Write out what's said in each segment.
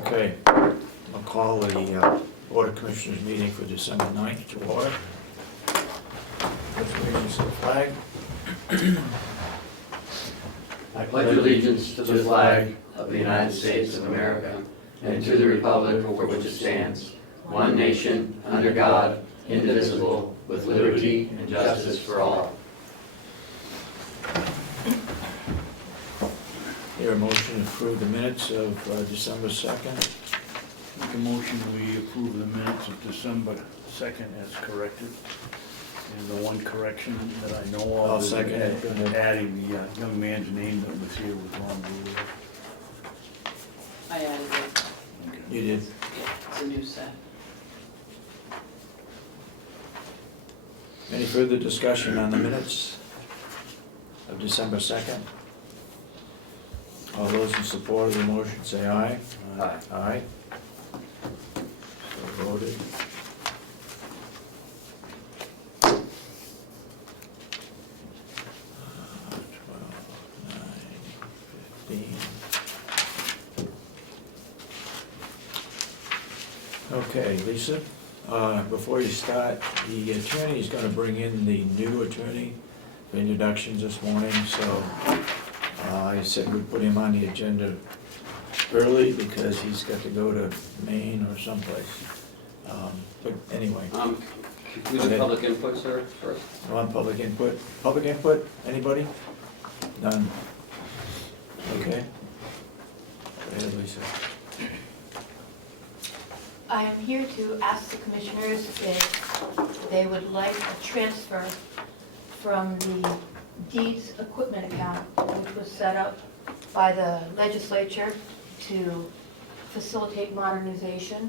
Okay, I'll call the Board of Commissioners meeting for December 9th to order. Let's raise the flag. I pledge allegiance to the flag of the United States of America and to the republic for which it stands, one nation, under God, indivisible, with liberty and justice for all. Here, a motion to approve the minutes of December 2nd. Make a motion, we approve the minutes of December 2nd as corrected. And the one correction that I know of I'll is second it. adding the young man's name that was here was wrong. I added it. Okay. You did. Yeah, it's a new set. Any further discussion on the minutes of December 2nd? All those in support of the motion say aye. Aye. Aye. So voted. Okay, Lisa, before you start, the attorney is going to bring in the new attorney for introductions this morning, so I said we'd put him on the agenda early because he's got to go to Maine or someplace. But anyway, Can we do public input, sir, first? I want public input. Public input, anybody? None. Okay. Go ahead, Lisa. I am here to ask the commissioners if they would like a transfer from the deeds equipment account, which was set up by the legislature to facilitate modernization,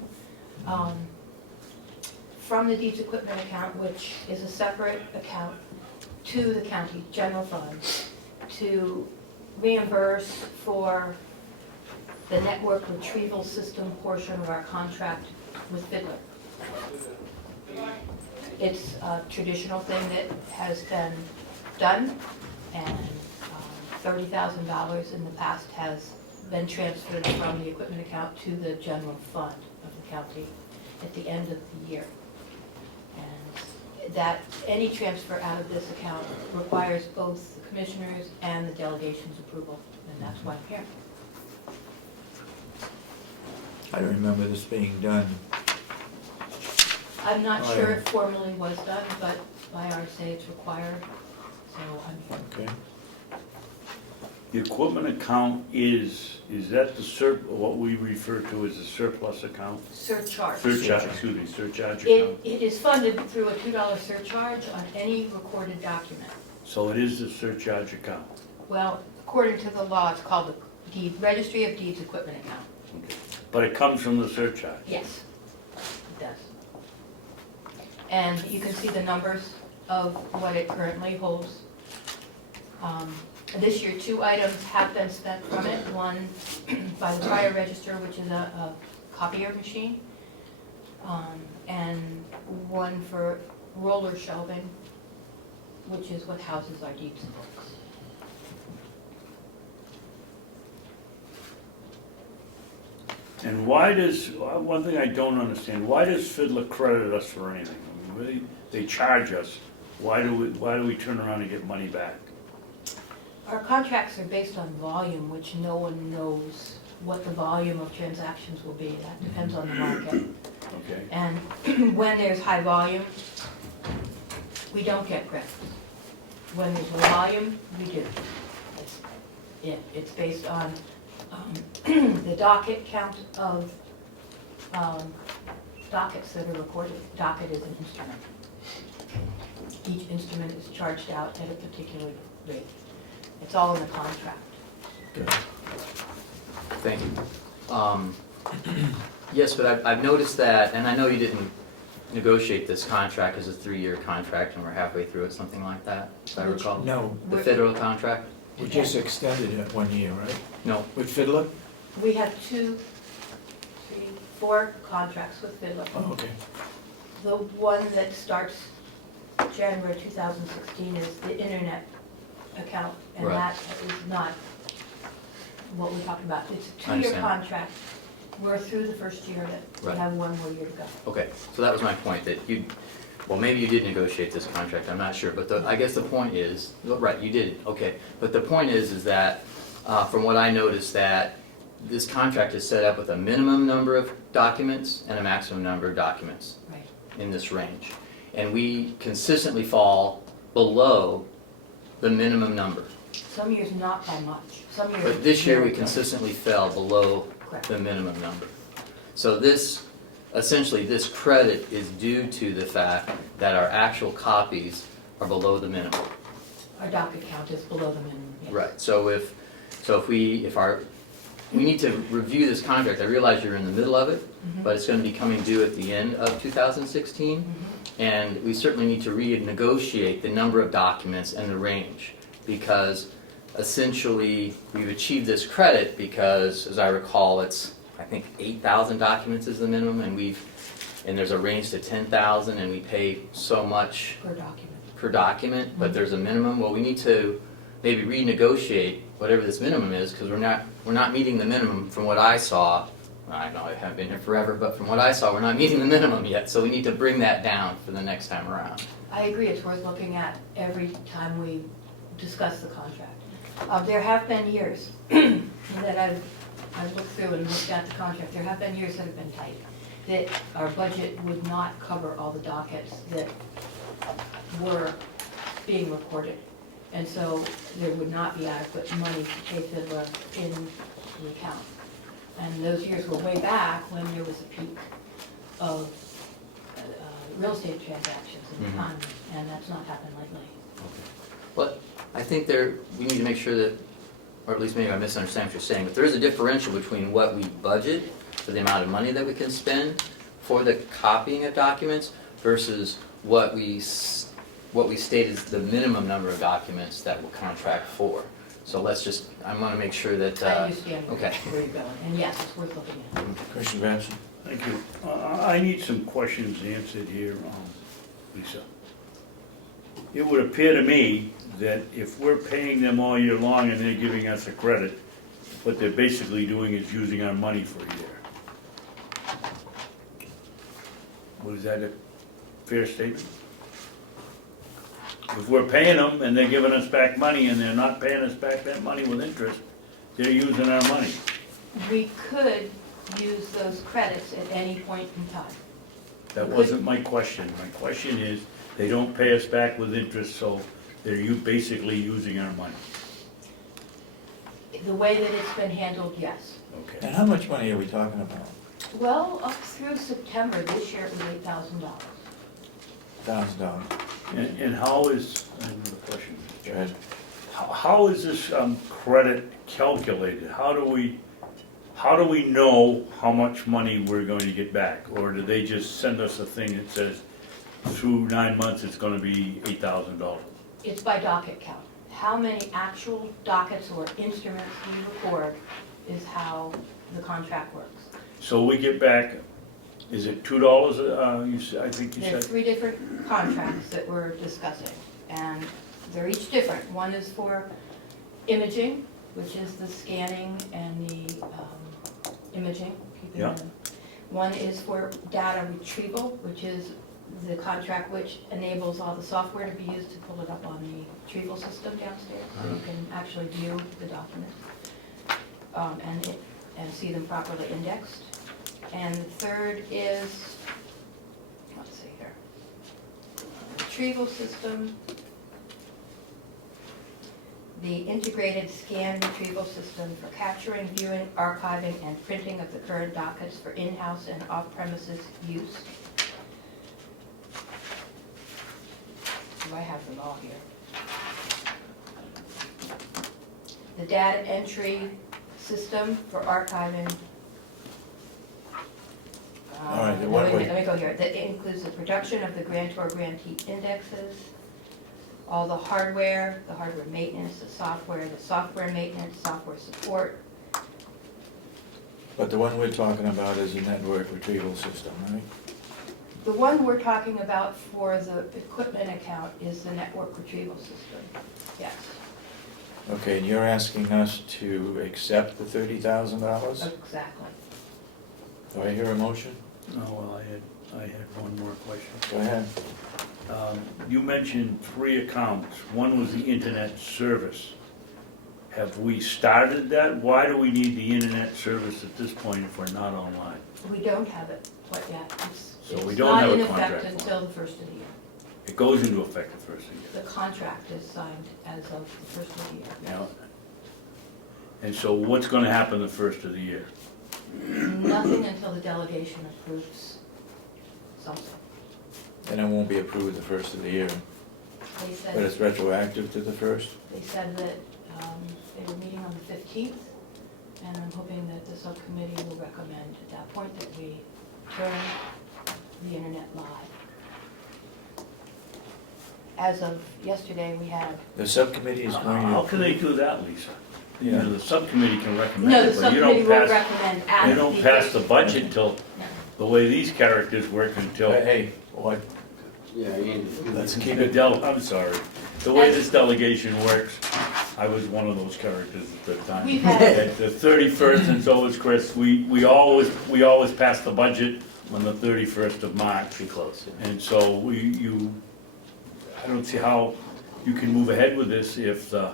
from the deeds equipment account, which is a separate account, to the county general fund to reimburse for the network retrieval system portion of our contract with Fiddler. It's a traditional thing that has been done, and $30,000 in the past has been transferred from the equipment account to the general fund of the county at the end of the year. And that any transfer out of this account requires both the commissioners and the delegation's approval, and that's why I'm here. I don't remember this being done. I'm not Oh, sure yeah. it formally was done, but by RSA it's required, so I'm here. Okay. The equipment account is that the what we refer to as a surplus account? Surcharge. Surcharge It account. is funded through a $2 surcharge on any recorded document. So it is the surcharge account. Well, according to the law, it's called the Registry of Deeds Equipment Account. Okay. But it comes from the surcharge. Yes, it does. And you can see the numbers of what it currently holds. This year, 2 items have been spent from it. One by the fire register, which is a copier machine, and one for roller shelving, which is what houses our deeds books. And why does, one thing I don't understand, why does Fiddler credit us for anything? I mean, really, they charge us, why do we turn around and get money back? Our contracts are based on volume, which no one knows what the volume of transactions will be. That depends on the market. Okay. And when there's high volume, we don't get credits. When there's low volume, we do. It's based on the docket count of dockets that are recorded. Docket is an instrument. Each instrument is charged out at a particular rate. It's all in the contract. Good. Thank you. Yes, but I've noticed that, and I know you didn't negotiate this contract as a 3-year contract, and we're halfway through it, something like that, if I recall. No, The federal contract? we just extended it 1 year, right? No. With Fiddler? We have 2, 3, 4 contracts with Fiddler. Oh, okay. The one that starts January 2016 is the internet account, and Right. that is not what we're talking about. It's a I 2-year understand. contract We're through the first year of it. We Right. have one more year to go. Okay, so that was my point, that you, well, maybe you did negotiate this contract, I'm not sure, but I guess the point is, right, you did, okay. But the point is that, from what I noticed, that this contract is set up with a minimum number of documents and a maximum number of documents Right. in this range. And we consistently fall below the minimum number. Some years not by much. Some years. But this year, we very good. consistently fell below Correct. the minimum number. So this, essentially, this credit is due to the fact that our actual copies are below the minimum. Our docket count is below the minimum. Yes. Right, so if we need to review this contract, I realize you're in the middle of it, Mhm. but it's gonna be coming due at the end of 2016. Mhm. And we certainly need to renegotiate the number of documents and the range, because essentially, we've achieved this credit because, as I recall, it's, I think, 8,000 documents is the minimum, and there's a range to 10,000, and we pay so much Per document. per document, but there's a minimum. Well, we need to maybe renegotiate whatever this minimum is, because we're not meeting the minimum from what I saw. I know I haven't been here forever, but from what I saw, we're not meeting the minimum yet, so we need to bring that down for the next time around. I agree, it's worth looking at every time we discuss the contract. There have been years that I've looked through and looked at the contract, there have been years that have been tight, that our budget would not cover all the dockets that were being recorded. And so there would not be adequate money to pay Fiddler in the account. And those years were way back when there was a peak of real estate transactions in the Mhm. economy, and that's not happened lately. But I think we need to make sure that, or at least maybe I misunderstand what you're saying, but there is a differential between what we budget for the amount of money that we can spend for the copying of documents versus what we state is the minimum number of documents that we'll contract for. So I want to make sure that, I understand okay. where you're going, and yes, it's worth looking at. Commissioner Babson? Thank you. I need some questions answered here, Lisa. It would appear to me that if we're paying them all year long and they're giving us a credit, what they're basically doing is using our money for a year. Was that a fair statement? If we're paying them and they're giving us back money and they're not paying us back that money with interest, they're using our money. We could use those credits at any point in time. That wasn't my question. My question is, they don't pay us back with interest, so they're basically using our money. The way that it's been handled, yes. Okay. And how much money are we talking about? Well, up through September this year, it was $8,000. $1,000. And how is, I have another question. Go ahead. How is this credit calculated? How do we know how much money we're going to get back? Or do they just send us a thing that says, through 9 months, it's gonna be $8,000? It's by docket count. How many actual dockets or instruments we record is how the contract works. So we get back, is it $2, I think you There's said? 3 different contracts that we're discussing, and they're each different. One is for imaging, which is the scanning and the imaging. keeping Yeah. them. One is for data retrieval, which is the contract which enables all the software to be used to pull it up on the retrieval system downstairs. So you can actually view the documents and see them properly indexed. And the third is, let's see here, retrieval system, the integrated scan retrieval system for capturing, viewing, archiving, and printing of the current dockets for in-house and off-premises use. Do I have them all here? The data entry system for archiving. All right, then what Let would- me go here. That includes the production of the grantor-grantee indexes, all the hardware maintenance, the software maintenance, software support. But the one we're talking about is a network retrieval system, right? The one we're talking about for the equipment account is the network retrieval system, yes. Okay, and you're asking us to accept the $30,000? Exactly. Do I hear a motion? No, well, I had one more question. Go ahead. You mentioned 3 accounts. One was the internet service. Have we started that? Why do we need the internet service at this point if we're not online? We don't have it quite yet. So we don't have a It's not in contract effect for it. until the first of the year. It goes into effect the first of the year. The contract is signed as of the first of the year. Now, and so what's gonna happen the first of the year? Nothing until the delegation approves something. Then it won't be approved the first of the year, They but said, it's retroactive to the first? they said that they were meeting on the 15th, and I'm hoping that the subcommittee will recommend at that point that we turn the internet live. As of yesterday, we had, The subcommittee is going How to, can they do that, Lisa? You Yeah. know, the subcommittee can recommend no, the it, but you subcommittee don't will pass, recommend at you don't pass the budget till, No. the way these characters work until. hey, what, Yeah, you let's keep The it, I'm sorry. The way this delegation works, I was one of those characters at the time. We've had- At the 31st, and so was Chris, we always pass the budget on the 31st of March. Pretty close. Yeah. And so I don't see how you can move ahead with this if the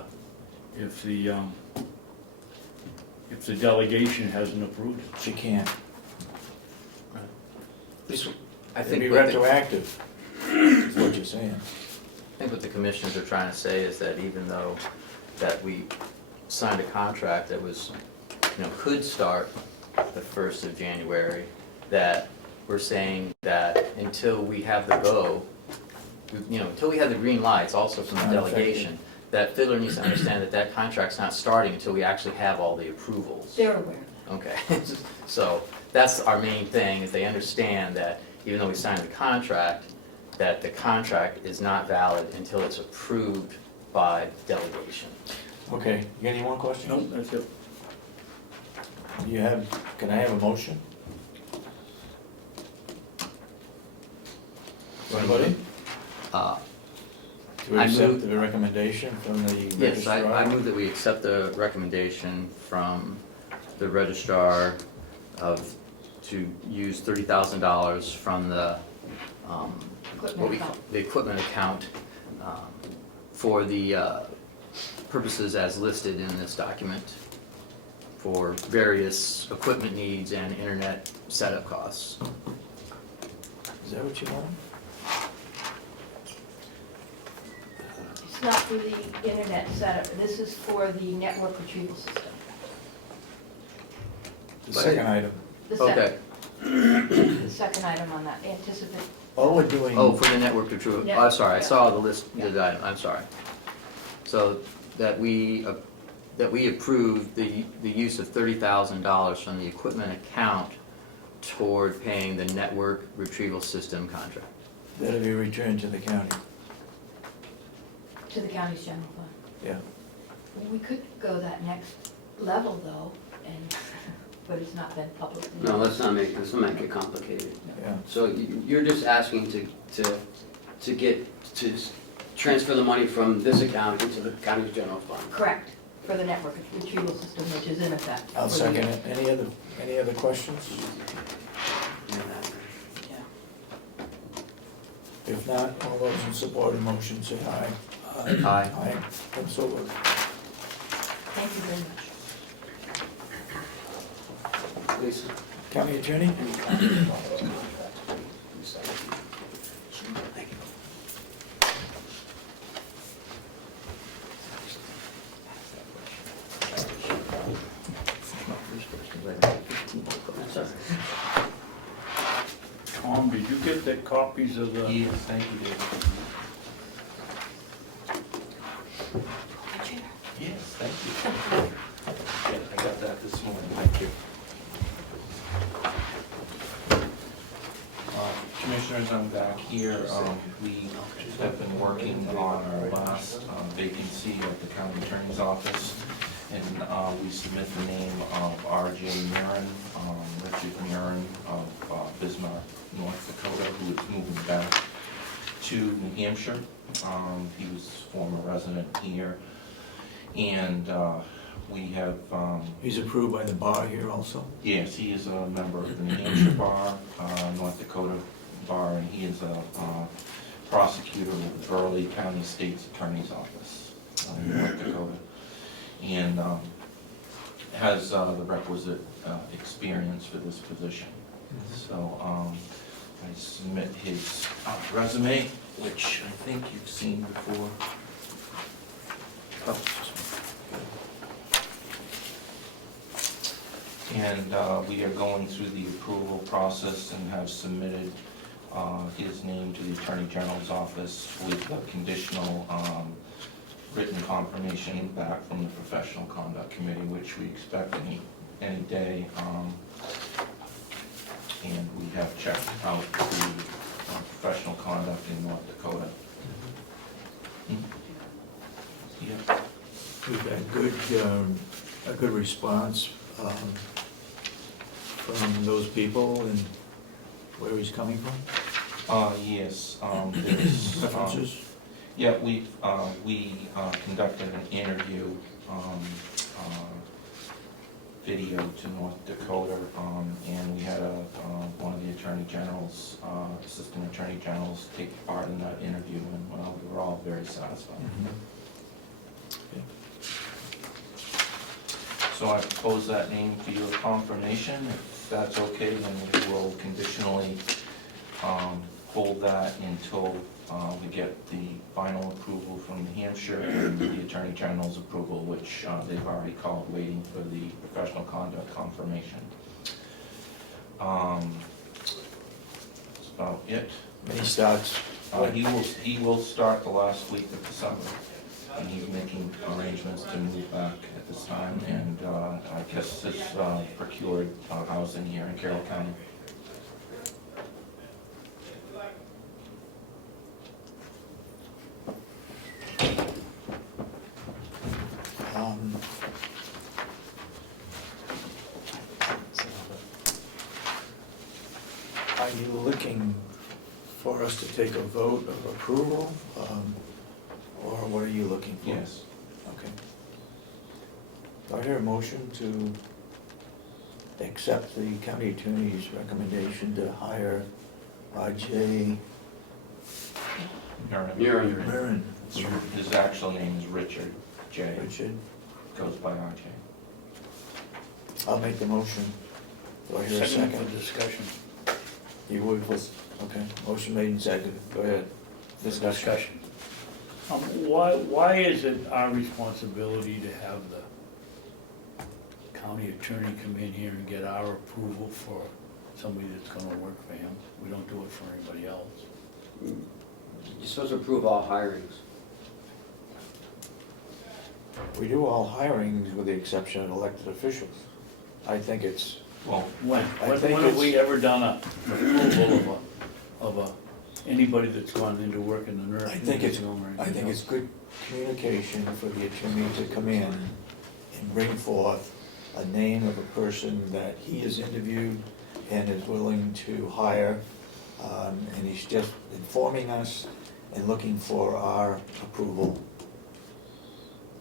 delegation hasn't approved it. she can't. I It'd think be what the- retroactive, is what you're saying. I think what the commissioners are trying to say is that even though that we signed a contract that was, could start the 1st of January, that we're saying that until we have the go, until we have the green lights also from the Not delegation, that Fiddler needs to understand that that contract's not starting until we actually have all the approvals. they're aware of Okay, so that's our main thing, is they understand that even though we signed the contract, that the contract is not valid until it's approved by delegation. Okay, you got any more questions? Nope, that's it. Can I have a motion? Anybody? To I accept move- the recommendation from the Yes, I registrar? move that we accept the recommendation from the registrar to use $30,000 from the, equipment the equipment account for the purposes as listed in this document for various equipment needs and internet setup costs. Is that what you want? It's not for the internet setup, this is for the network retrieval system. The But- second item. The Okay, the second item on that, anticipate, All we're doing. oh, for the network retrieval, Yeah. I'm sorry, I saw the list, the Yeah. item, I'm sorry. So that we approve the use of $30,000 from the equipment account toward paying the network retrieval system contract. That'll be returned to the county, to the county's general fund. yeah. We could go that next level though, and, but it's not been publicly. No, let's not make it complicated. Yeah, So you're just asking to transfer the money from this account into the county's general fund. Correct, for the network retrieval system, which is in effect. I'll for the- second it. Any other questions? Yeah. If not, all those in support of the motion say aye. Aye. Aye, and so moved. Thank you very much. Lisa? County attorney? That's all right. Tom, did you get the copies of the? Yes, thank you, David. Hi, Chair. Yes, thank you. Yeah, I got that this morning. Thank you. Commissioners, I'm back here. We have been working on our last vacancy at the county attorney's office. And we submit the name of R.J. Murin, Richard Murin of Bismarck, North Dakota, who is moving back to New Hampshire. He was a former resident here. And we have, He's approved by the bar here also? yes, he is a member of the New Hampshire Bar, North Dakota Bar, and he is a prosecutor with the Burley County State's Attorney's Office in North Dakota. And has the requisite experience for this position. So I submit his resume, which I think you've seen before. And we are going through the approval process and have submitted his name to the Attorney General's office with a conditional written confirmation back from the Professional Conduct Committee, which we expect any day. And we have checked out the professional conduct in North Dakota. Yeah. We've had a good response from those people and where he's coming from? Yes, there's, References? yeah, we conducted an interview, video to North Dakota, and we had one of the Attorney General's, Assistant Attorney Generals take part in that interview, and we were all very satisfied. Okay. So I propose that name for your confirmation. If that's okay, then we will conditionally hold that until we get the final approval from New Hampshire and the Attorney General's approval, which they've already called waiting for the professional conduct confirmation. That's about it. And he starts, He will start the last week of December, and he's making arrangements to move back at this time, and I guess has procured housing here in Carroll County. are you looking for us to take a vote of approval? Or what are you looking for? Yes. Okay. Do I hear a motion to accept the county attorney's recommendation to hire R.J. Murin. Marin? His actual name is Richard J. Richard? Goes by R.J. I'll make the motion. Do I hear a Second second? for discussion. You would, okay, motion made and seconded, go ahead. Discussion. Why is it our responsibility to have the county attorney come in here and get our approval for somebody that's gonna work for him? We don't do it for anybody else. You're supposed to approve all hirings. We do all hirings with the exception of elected officials. I think it's, Well, When I think have we it's- ever done an approval of anybody that's gone into work in the nursing home or anything I think else? it's good communication for the attorney to come in and bring forth a name of a person that he has interviewed and is willing to hire. And he's just informing us and looking for our approval.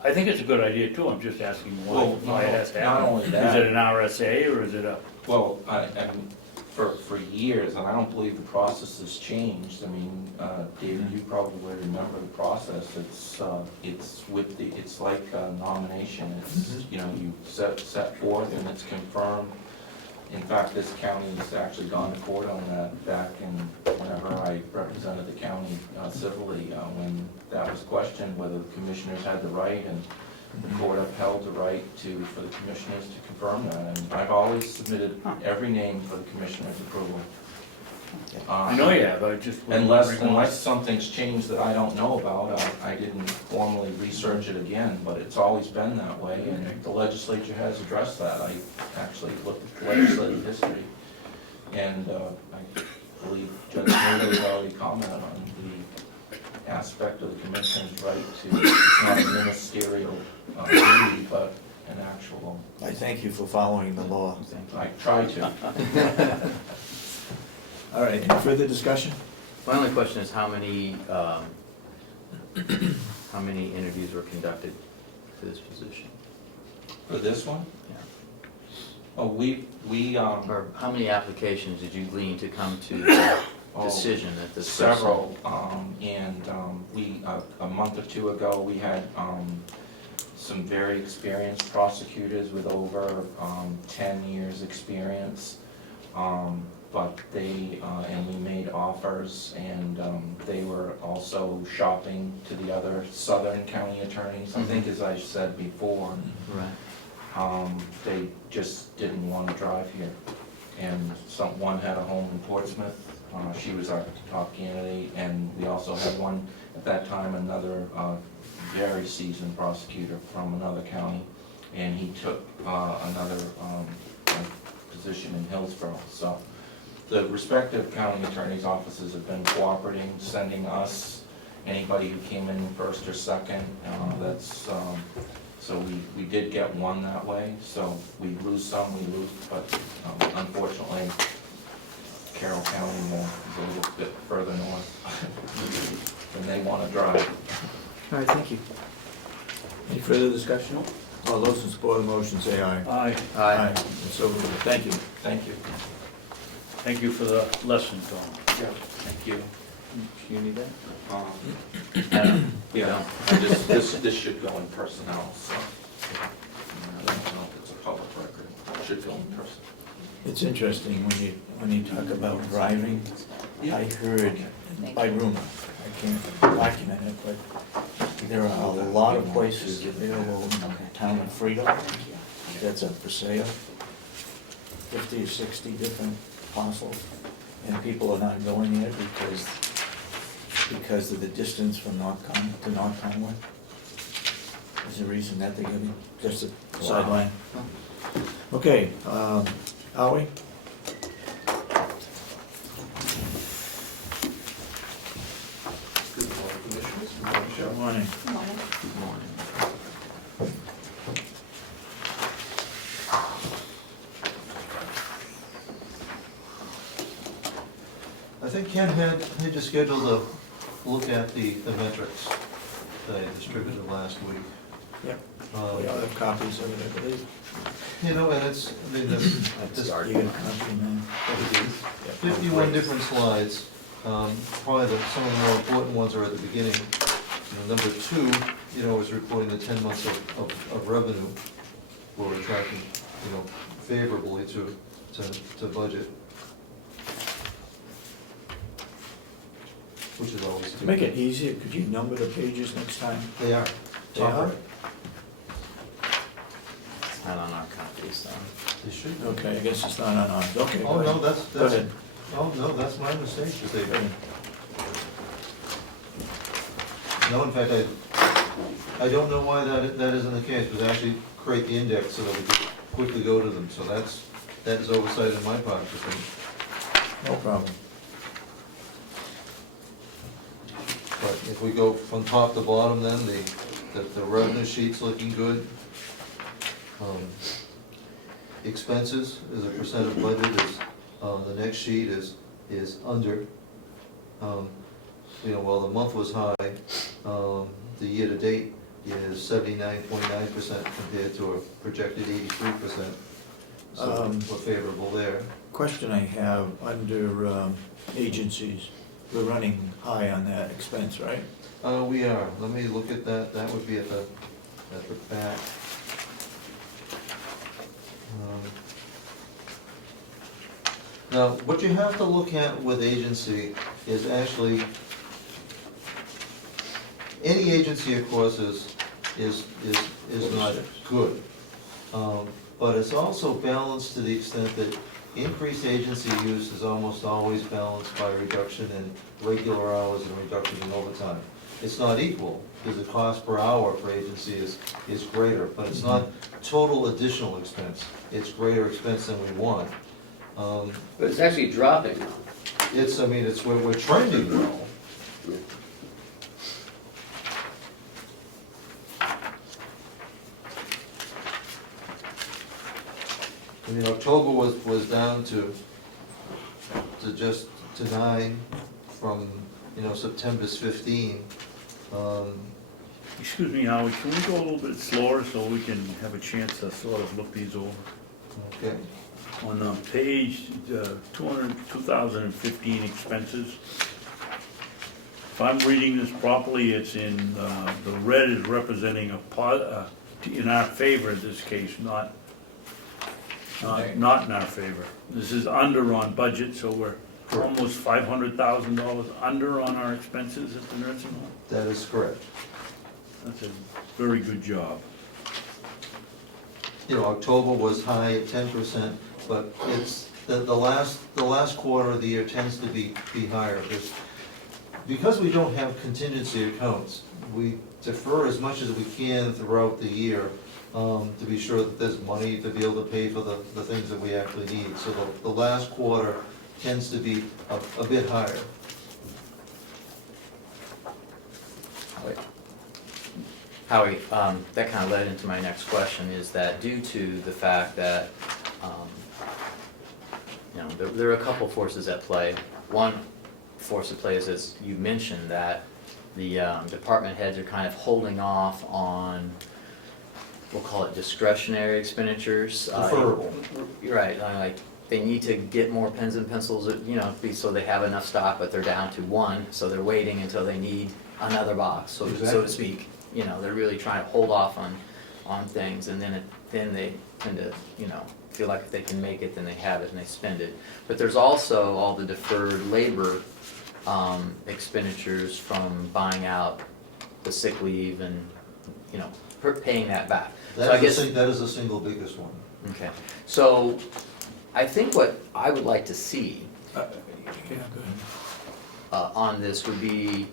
I think it's a good idea too, I'm just asking Well, why it has to not happen. only that- Is it an RSA or is it a? well, for years, and I don't believe the process has changed. I mean, David, you probably remember the process. It's like a nomination. It's, you know, you set forth and it's confirmed. In fact, this county has actually gone to court on that back in whenever I represented the county civilly, when that was questioned, whether the commissioners had the right, and the court upheld the right for the commissioners to confirm that. And I've always submitted every name for the commissioner's approval. I know you have, I just. Unless something's changed that I don't know about, I didn't formally research it again, but it's always been that way, and the legislature has addressed that. I actually looked at the legislative history, and I believe Judge Miller has already commented on the aspect of the commissioner's right to, it's not a ministerial duty, but an actual, I thank you for following the law. I try to. All right, any further discussion? My only question is how many interviews were conducted? for this position? For this one? Yeah. Oh, we, Or how many applications did you glean to come to the decision that this person? several, and we, a month or two ago, we had some very experienced prosecutors with over 10 years' experience. But they, and we made offers, and they were also shopping to the other southern county attorneys. I think, as I said before, Right. they just didn't want to drive here. And one had a home in Portsmouth, she was our top candidate, and we also had one, at that time, another very seasoned prosecutor from another county, and he took another position in Hillsborough. So the respective county attorney's offices have been cooperating, sending us anybody who came in first or second. So we did get one that way, so we lose some, we lose, but unfortunately, Carroll County is a little bit further north than they want to drive. All right, thank you. Any further discussion? All those in support of the motion say aye. Aye. Aye. It's over. Thank you. Thank you. Thank you for the lesson, Tom. Yeah, thank you. You need that? Yeah, this should go in personnel, so I don't know if it's a public record. It should go in person. It's interesting when you talk about driving. I heard by rumor, I can't document it, but there are a lot of places available in the town of Freedom that's up for sale. 50 or 60 different parcels, and people are not going there because of the distance from North Conway. Is the reason that they're giving, just a sideline. Okay, Howie? Good morning, Commissioners. Good morning. Good morning. I think Ken had you scheduled to look at the metrics that I distributed last week. Yep. Um, We all have copies of it, I believe. You know, and it's, I mean, this You get a copy, man. 51 different slides. Probably some of the more important ones are at the beginning. Number 2, is reporting the 10 months of revenue where we're tracking, favorably to budget. Which is always. To make it easier, could you number the pages next time? They are. They are? It's not on our copies, though. They should. Okay, I guess it's not on ours. Okay, Oh, go no, ahead. that's. Go ahead. Oh, no, that's my mistake, that they, no, in fact, I don't know why that isn't the case, but actually create the index so that we can quickly go to them, so that is oversight on my part, I think. No problem. But if we go from top to bottom then, the revenue sheet's looking good. Expenses as a percent of budget is, the next sheet is under. While the month was high, the year-to-date is 79.9% compared to a projected 83%. So we're favorable there. Question I have, under agencies, we're running high on that expense, right? We are, let me look at that, that would be at the back. Now, what you have to look at with agency is actually, any agency, of course, is not good. But it's also balanced to the extent that increased agency use is almost always balanced by reduction in regular hours and reduction in overtime. It's not equal, because the cost per hour for agency is greater, but it's not total additional expense. It's greater expense than we want. But it's actually dropping now. It's where we're trending well. October was down to 9 from, September's 15. Excuse me, Howard, can we go a little bit slower so we can have a chance to sort of look these over? Okay. On page 2015 expenses, if I'm reading this properly, it's in, the red is representing in our favor in this case, not in our favor. This is under on budget, so we're almost $500,000 under on our expenses at the nursing home. That is correct. That's a very good job. You know, October was high at 10%, but it's, the last quarter of the year tends to be higher. Because we don't have contingency accounts, we defer as much as we can throughout the year to be sure that there's money to be able to pay for the things that we actually need. So the last quarter tends to be a bit higher. Howie, that kind of led into my next question, is that due to the fact that, you know, there are a couple forces at play. One force at play is, as you mentioned, that the department heads are kind of holding off on, we'll call it discretionary expenditures. Deferrable. You're right, like, they need to get more pens and pencils, you know, so they have enough stock, but they're down to one, so they're waiting until they need another box, so to Exactly. speak. You know, they're really trying to hold off on things, and then they tend to, you know, feel like if they can make it, then they have it and they spend it. But there's also all the deferred labor expenditures from buying out the sick leave and, you know, paying that back. So I guess, That is the single biggest one. okay, so I think what I would like to see Yeah, go ahead. on this would be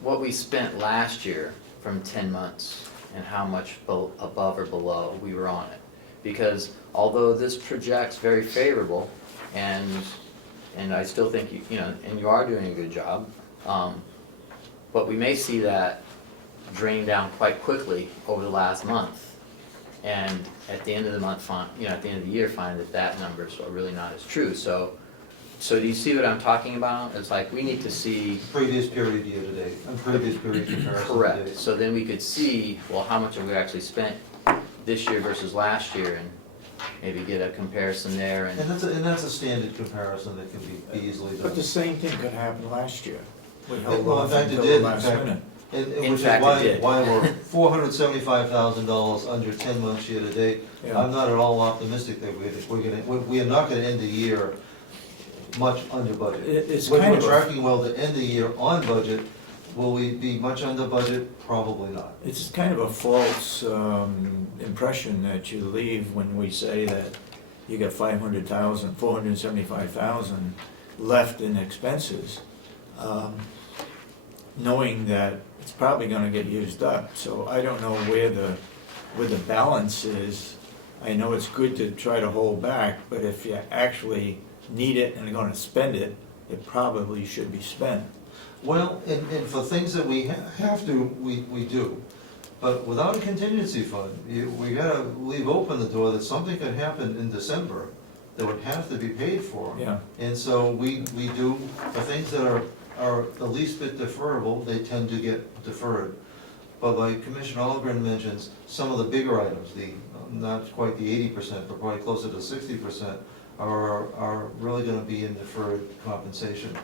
what we spent last year from 10 months and how much above or below we were on it. Because although this projects very favorable, and I still think you know, and you are doing a good job, but we may see that drain down quite quickly over the last month. And at the end of the month, you know, at the end of the year, find that numbers are really not as true. So do you see what I'm talking about? It's like we need to see. Previous period year to date, and previous period comparison to Correct, date. so then we could see, well, how much have we actually spent this year versus last year, and maybe get a comparison there, And and, that's a standard comparison that can be easily done. But the same thing could happen last year. We held Well, in off fact, it until did, the in last fact. minute. And In which is fact, it why did. we're $475,000 under 10 months year to date. Yeah. I'm not at all optimistic that we are not gonna end the year much under budget. It's When kind we're of a, tracking well to end the year on budget, will we be much under budget? Probably not. it's kind of a false impression that you leave when we say that you got 475,000 left in expenses, knowing that it's probably gonna get used up. So I don't know where the balance is. I know it's good to try to hold back, but if you actually need it and are gonna spend it, it probably should be spent. Well, and for things that we have to, we do. But without a contingency fund, we gotta leave open the door that something could happen in December that would have to be paid for. Yeah. And so we do, the things that are the least bit deferrable, they tend to get deferred. But like Commissioner Ahlgren mentions, some of the bigger items, not quite the 80%, but probably closer to 60%, are really gonna be in deferred compensation.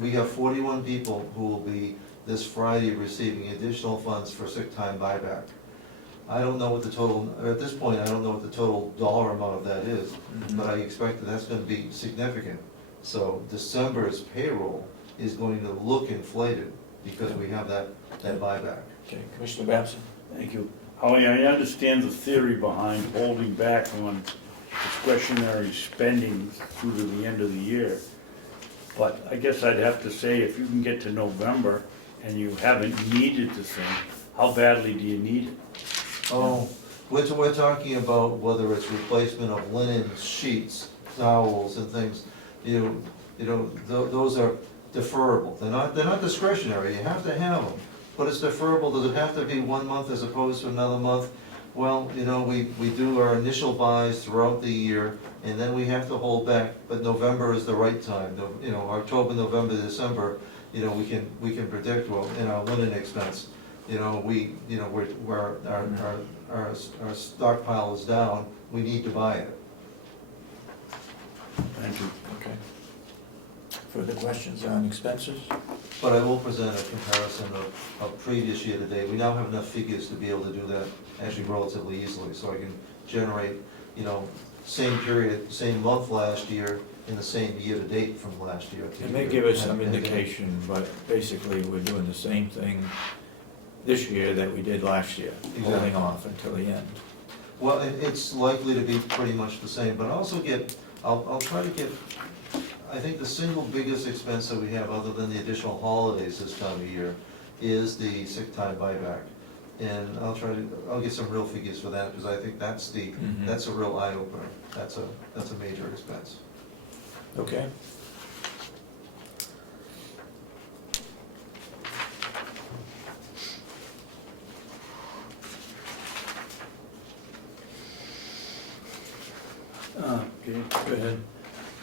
We have 41 people who will be this Friday receiving additional funds for sick time buyback. I don't know what the total, at this point, I don't know what the total dollar amount of that is, but I expect that that's gonna be significant. So December's payroll is going to look inflated because we have that buyback. Okay, Commissioner Babson? Thank you. Howie, I understand the theory behind holding back on discretionary spending through to the end of the year. But I guess I'd have to say, if you can get to November and you haven't needed the thing, how badly do you need it? Oh, we're talking about whether it's replacement of linen, sheets, towels and things. Those are deferrable. They're not discretionary, you have to have them. But it's deferrable. Does it have to be 1 month as opposed to another month? Well, we do our initial buys throughout the year, and then we have to hold back, but November is the right time. October, November, December you know, we can predict, well, in our linen expense, you know, where our stockpile is down, we need to buy it. Thank you. Okay. Further questions on expenses? But I will present a comparison of previous year to date. We now have enough figures to be able to do that actually relatively easily, so I can generate, you know, same period, same month last year, in the same year to date from last year. It may give us some indication, but basically, we're doing the same thing this year that we did last year, holding Exactly. off until the end. Well, it's likely to be pretty much the same, but also I'll try to get, I think the single biggest expense that we have, other than the additional holidays this time of year, is the sick time buyback. And I'll get some real figures for that, because I think that's a real eye opener. That's a major expense. Okay. Okay. Go ahead.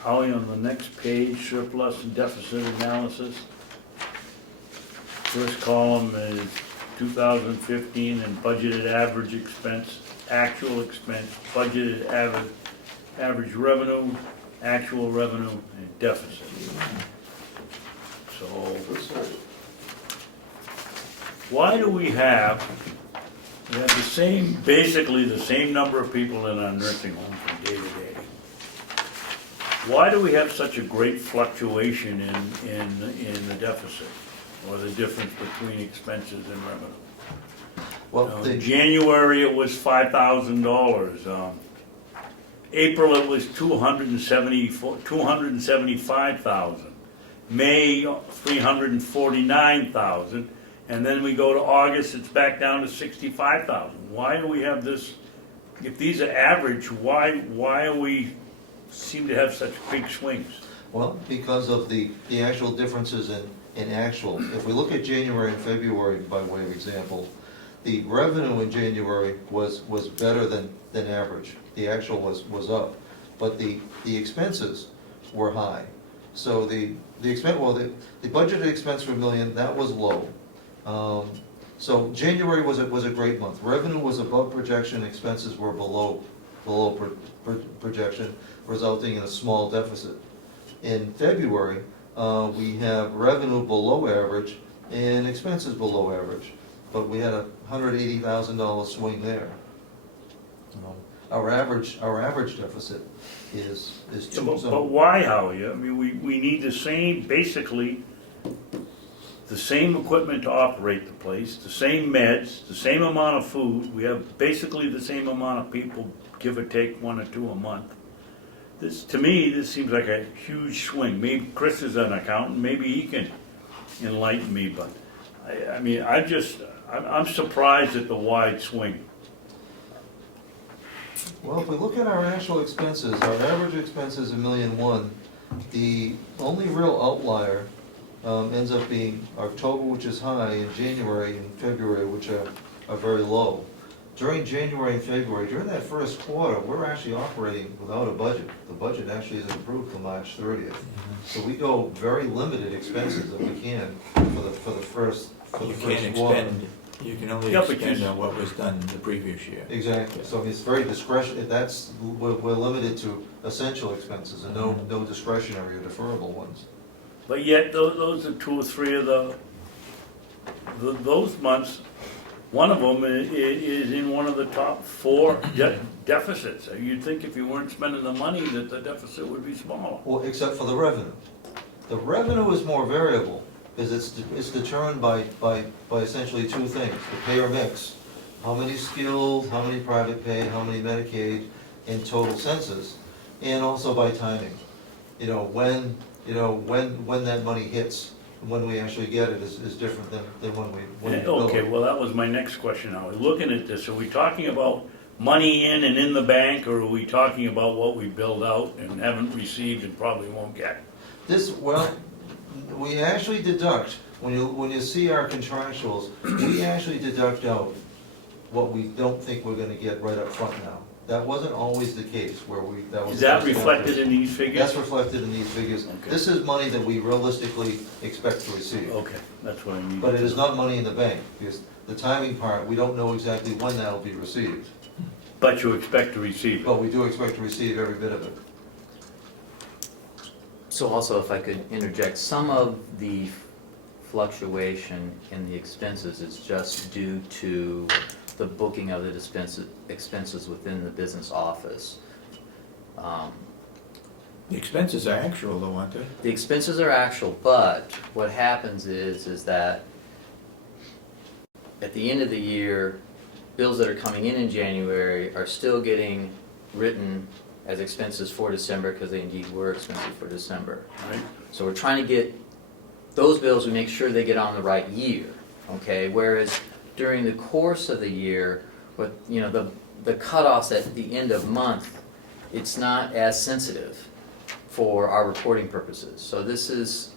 Howie, on the next page, surplus and deficit analysis. First column is 2015 and budgeted average expense, actual expense, budgeted average revenue, actual revenue, and deficit. So, why do we have the same, basically the same number of people in our nursing home from day to day? Why do we have such a great fluctuation in the deficit, or the difference between expenses and revenue? Well, In January, it was $5,000. April, it was $275,000. May, $349,000. And then we go to August, it's back down to $65,000. Why do we have this? If these are average, why are we seem to have such big swings? well, because of the actual differences in actual. If we look at January and February, by way of example, the revenue in January was better than average. The actual was up, but the expenses were high. So the budgeted expense for $1 million, that was low. So January was a great month. Revenue was above projection, expenses were below projection, resulting in a small deficit. In February, we have revenue below average and expenses below average, but we had a $180,000 swing there. Our average deficit is Yeah, but so. why, Howie? I mean, we need the same, basically, the same equipment to operate the place, the same meds, the same amount of food. We have basically the same amount of people, give or take 1 or 2 a month. To me, this seems like a huge swing. Maybe Chris is an accountant, maybe he can enlighten me, but I'm surprised at the wide swing. Well, if we look at our actual expenses, our average expense is $1.1 million. The only real outlier ends up being October, which is high, and January and February, which are very low. During January and February, during that first quarter, we're actually operating without a budget. The budget actually isn't approved till March 30th. So we go very limited expenses if we can for the first quarter. You can only Yeah, but expend you- on what was done the previous year. Exactly, so it's very discretionary, we're limited to essential expenses and no discretionary or deferrable ones. But yet, those are 2 or 3 of those months. One of them is in one of the top 4 deficits. You'd think if you weren't spending the money that the deficit would be smaller. Well, except for the revenue. The revenue is more variable, because it's determined by essentially 2 things: the payer mix, how many skilled, how many private pay, how many Medicaid, and total census, and also by timing. When that money hits, when we actually get it is different than when we bill Okay, it. well, that was my next question now. Looking at this, are we talking about money in and in the bank, or are we talking about what we billed out and haven't received and probably won't get? We actually deduct, when you see our contractuals, we actually deduct out what we don't think we're gonna get right up front now. That wasn't always the case where that was. Is that reflected in these figures? That's reflected in these figures. Okay. This is money that we realistically expect to receive. Okay, that's what I need. But it is not money in the bank, because the timing part, we don't know exactly when that'll be received. But you expect to receive it? But we do expect to receive every bit of it. So also, if I could interject, some of the fluctuation in the expenses is just due to the booking of the expenses within the business office. The expenses are actual though, aren't they? The expenses are actual, but what happens is that at the end of the year, bills that are coming in January are still getting written as expenses for December because they indeed were expensive for December. Right. So we're trying to get those bills, we make sure they get on the right year, okay? Whereas during the course of the year, with, you know, the cutoffs at the end of month, it's not as sensitive for our reporting purposes. So this is,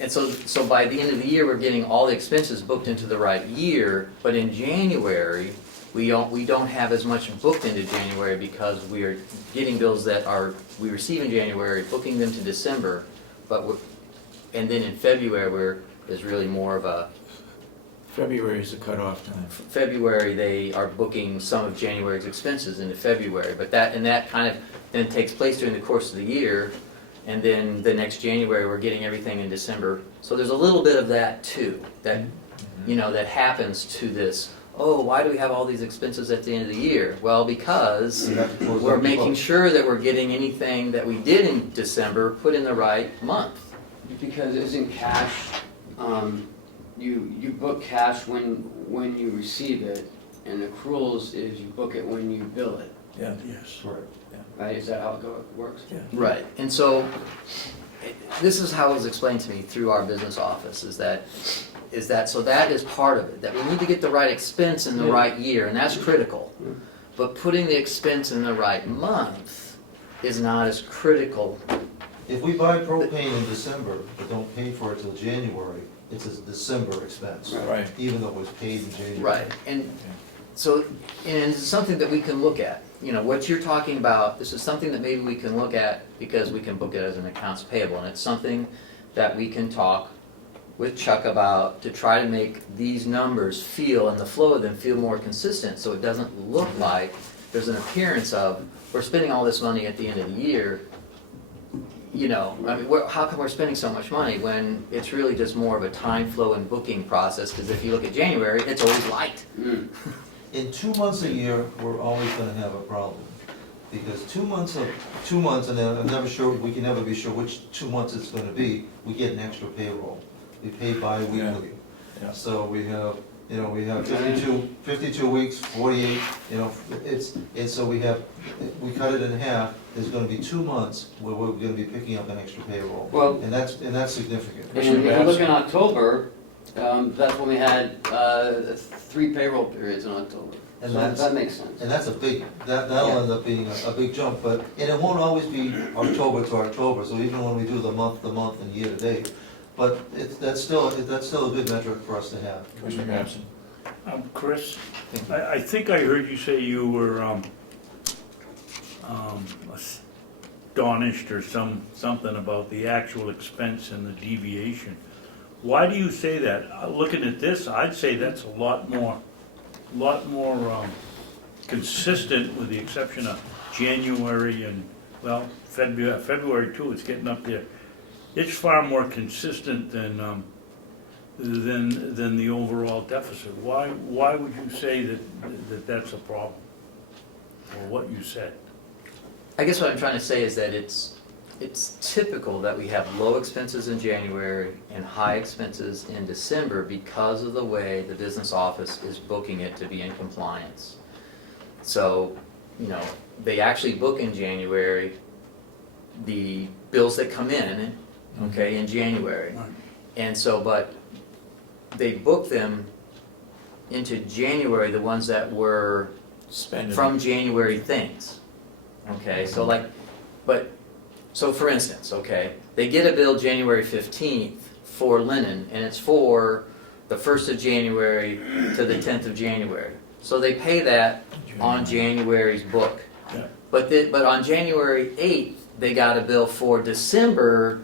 and so by the end of the year, we're getting all the expenses booked into the right year, but in January, we don't have as much booked into January because we are getting bills that we receive in January, booking them to December, and then in February, there's really more of a, February is the cutoff time. February, they are booking some of January's expenses into February, but that kind of then takes place during the course of the year, and then the next January, we're getting everything in December. So there's a little bit of that too, that, you know, that happens to this. Oh, why do we have all these expenses at the end of the year? Well, because We have to close we're out the making books. sure that we're getting anything that we did in December put in the right month. Because isn't cash, you book cash when you receive it, and accruals is you book it when you bill it, Yeah. Yes. Correct. right? Is that how it works? Yeah. Right, and so, this is how it was explained to me through our business office, so that is part of it, that we need to get the right expense in the Yeah. right year, and that's critical. Yeah. But putting the expense in the right month is not as critical. If we buy propane in December, but don't pay for it till January, it's a December expense. Right. Even though it was paid in January. Right, and so, and it's something that we can look at. You know, what you're talking about, this is something that maybe we can look at because we can book it as an accounts payable, and it's something that we can talk with Chuck about to try to make these numbers feel, and the flow of them feel more consistent, so it doesn't look like there's an appearance of, we're spending all this money at the end of the year. You know, I mean, how come we're spending so much money when it's really just more of a time flow and booking process? Because if you look at January, it's always light. Mm. In 2 months a year, we're always gonna have a problem. Because 2 months, and I'm never sure, we can never be sure which 2 months it's gonna be, we get an extra payroll. We pay bi-weekly. Yeah. So we have, you know, we have 52 weeks, 48, you know, and so we cut it in half, there's gonna be 2 months where we're gonna be picking up an extra payroll. Well, And that's significant. and if you look in October, that's when we had 3 payroll periods in October. And So that's- that makes sense. And that's a big, that'll end up being a big jump, and it won't always be October to October, so even when we do the month and year to date, but that's still a good metric for us to have. Commissioner Babson? Chris, I think I heard you say you were astonished or something about the actual expense and the deviation. Why do you say that? Looking at this, I'd say that's a lot more consistent, with the exception of January and, well, February too, it's getting up there. It's far more consistent than the overall deficit. Why would you say that that's a problem? Or what you said? I guess what I'm trying to say is that it's typical that we have low expenses in January and high expenses in December because of the way the business office is booking it to be in compliance. So, you know, they actually book in January the bills that come in, okay, in January. Right. And so, but they book them into January, the ones that were Spending. from January things. Okay, so like, so for instance, okay, they get a bill January 15th for linen, and it's for the 1st of January to the 10th of January. So they pay that on January's book. Yeah. But on January 8th, they got a bill for December's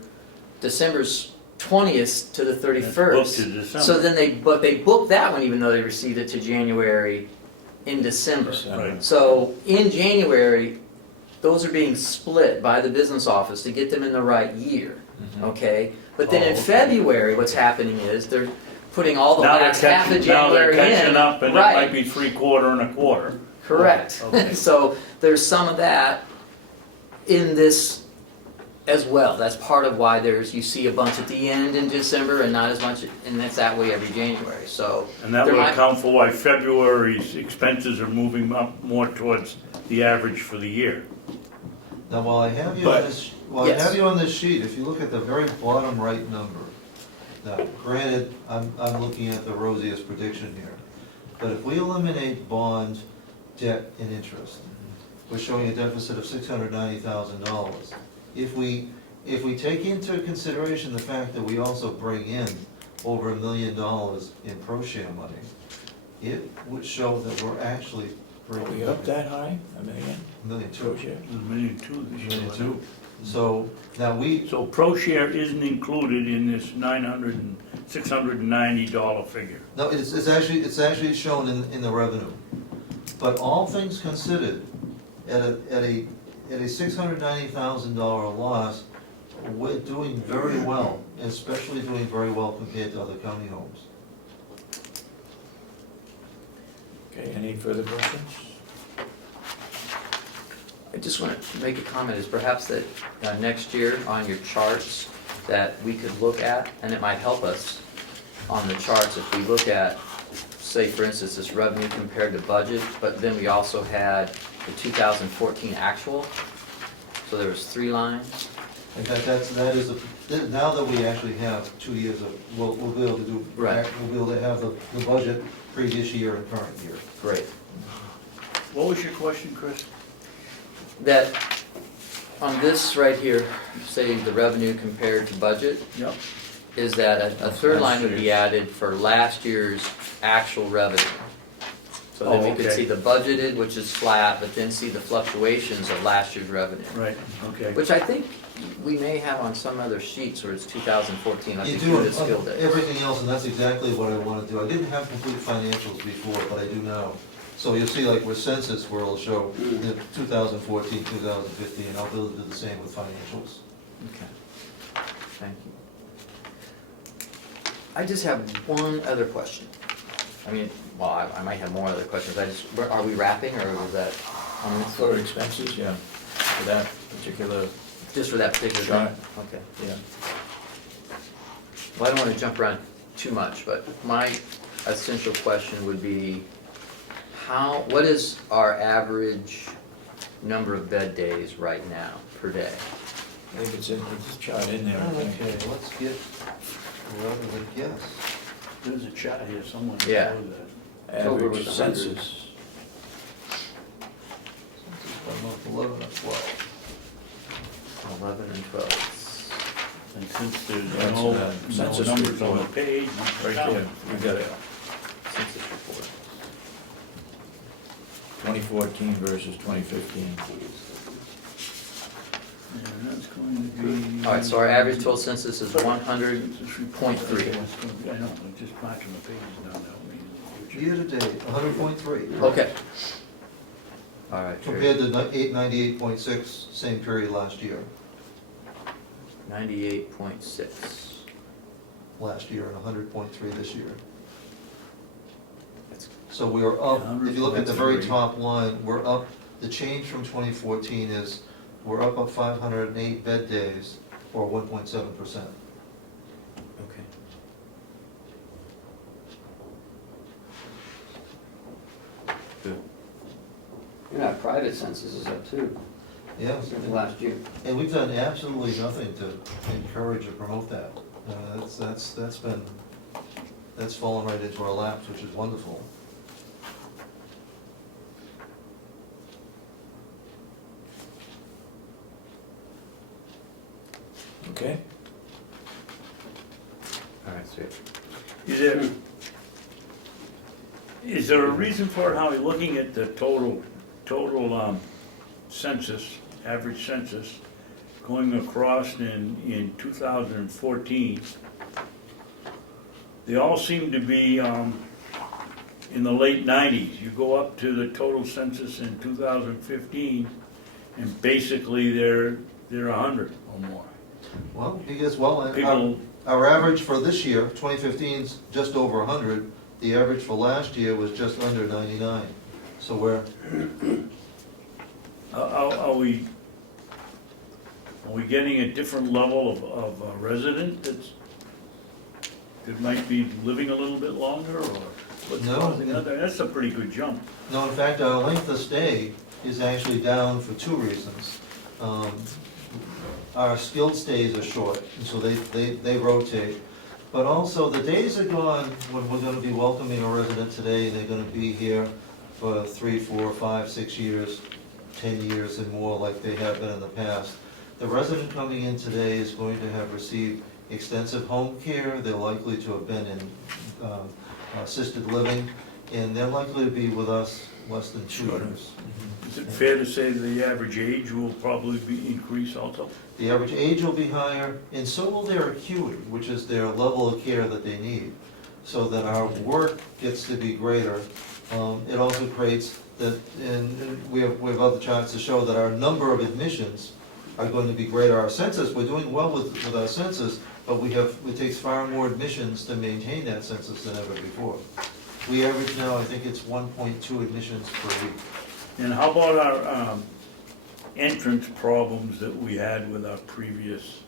20th to the That's booked 31st. to December. So then they booked that one even though they received it to January in December. Right. So in January, those are being split by the business office to get them in the right year, okay? But then in Oh, okay. February, what's happening is they're putting all the Now they're last half of catching, now they're January in. catching up, and it Right. might be 3/4 and a quarter. Correct. Okay. So there's some of that in this as well. That's part of why you see a bunch at the end in December and not as much, and it's that way every January, so. And that there would might- account for why February's expenses are moving up more towards the average for the year. Now, while I have you on But- this, while I Yes. have you on this sheet, if you look at the very bottom right number, now, granted, I'm looking at the rosiest prediction here, but if we eliminate bond, debt, and interest, we're showing a deficit of $690,000. If we take into consideration the fact that we also bring in over $1 million in pro-share money, it would show that we're actually Are breaking we up that high? $1 million? $1,200,000. Pro share? There's $1,200,000 this year. $1,200,000. So now So ProShare isn't included in this $690 figure. no, it's actually shown in the revenue. But all things considered, at a $690,000 loss, we're doing very well, especially doing very well compared to other county homes. Okay, any further questions? I just want to make a comment, is perhaps that next year on your charts that we could look at, and it might help us on the charts if we look at, say for instance, this revenue compared to budget, but then we also had the 2014 actual, so there was 3 lines. In fact, now that we actually have 2 years of, we'll be able to do, Right. we'll be able to have the budget previous year and current year. Great. What was your question, Chris? That on this right here, say the revenue compared to budget, Yep. is that a third line would be added for last year's actual revenue. So then Oh, we could okay. see the budgeted, which is flat, but then see the fluctuations of last year's revenue. Right, okay. Which I think we may have on some other sheets where it's 2014, like You the do Judith Skill on Days. everything else, and that's exactly what I want to do. I didn't have complete financials before, but I do now. So you'll see like with census where it'll show 2014, 2015, I'll be able to do the same with financials. Okay, thank you. I just have one other question. I mean, well, I might have more other questions. Are we wrapping, or was that, For expenses, yeah, for that particular, just for that particular Sure. time? Okay. yeah. Well, I don't want to jump around too much, but my essential question would be, what is our average number of bed days right now per day? I think it's in, it's chart in there, I think. Okay, let's get, rather than guess. There's a chart here somewhere. that Yeah. shows that. October Average was 100. census, Census by month 11 and 12. 11 and 12. And since there's That's, no census numbers on the report. page. right there, you got it, Census report. 2014 versus 2015. Yeah, that's going to be. All right, so our average total census is 100. Census report. 0.3. I know, I'm just marking the pages down there. Year to date, 100.3. Okay. All right, Compared to 898.6, same period last year, 98.6. and 100.3 this year. That's- So we are up, Yeah, if you look at the very 100.3. top line, we're up, the change from 2014 is, we're up 508 bed days, or 1.7%. Okay. Good. Yeah, private census is up too, Yeah, since last year. and we've done absolutely nothing to encourage or promote that. That's fallen right into our laps, which is wonderful. Okay, All right, sweet. Is there, Is there a reason for it, how looking at the total census, average census, going across in 2014, they all seem to be in the late 90s. You go up to the total census in 2015, and basically they're 100 or more. Well, because, well, People, our average for this year, 2015's just over 100. The average for last year was just under 99. So we're, are we getting a different level of resident that might be living a little bit longer, or what's No. causing that? That's a pretty good jump. no, in fact, our length of stay is actually down for two reasons. Our skilled stays are short, and so they rotate. But also, the days are gone when we're gonna be welcoming a resident today, and they're gonna be here for 3, 4, 5, 6 years, 10 years and more, like they have been in the past. The resident coming in today is going to have received extensive home care, they're likely to have been in assisted living, and they're likely to be with us less than 2 years. Is it fair to say that the average age will probably be increased also? The average age will be higher, and so will their acuity, which is their level of care that they need, so that our work gets to be greater. It also creates that, and we have other charts to show that our number of admissions are going to be greater. Our census, we're doing well with our census, but it takes far more admissions to maintain that census than ever before. We average now, I think it's 1.2 admissions per week. And how about our entrance problems that we had with our previous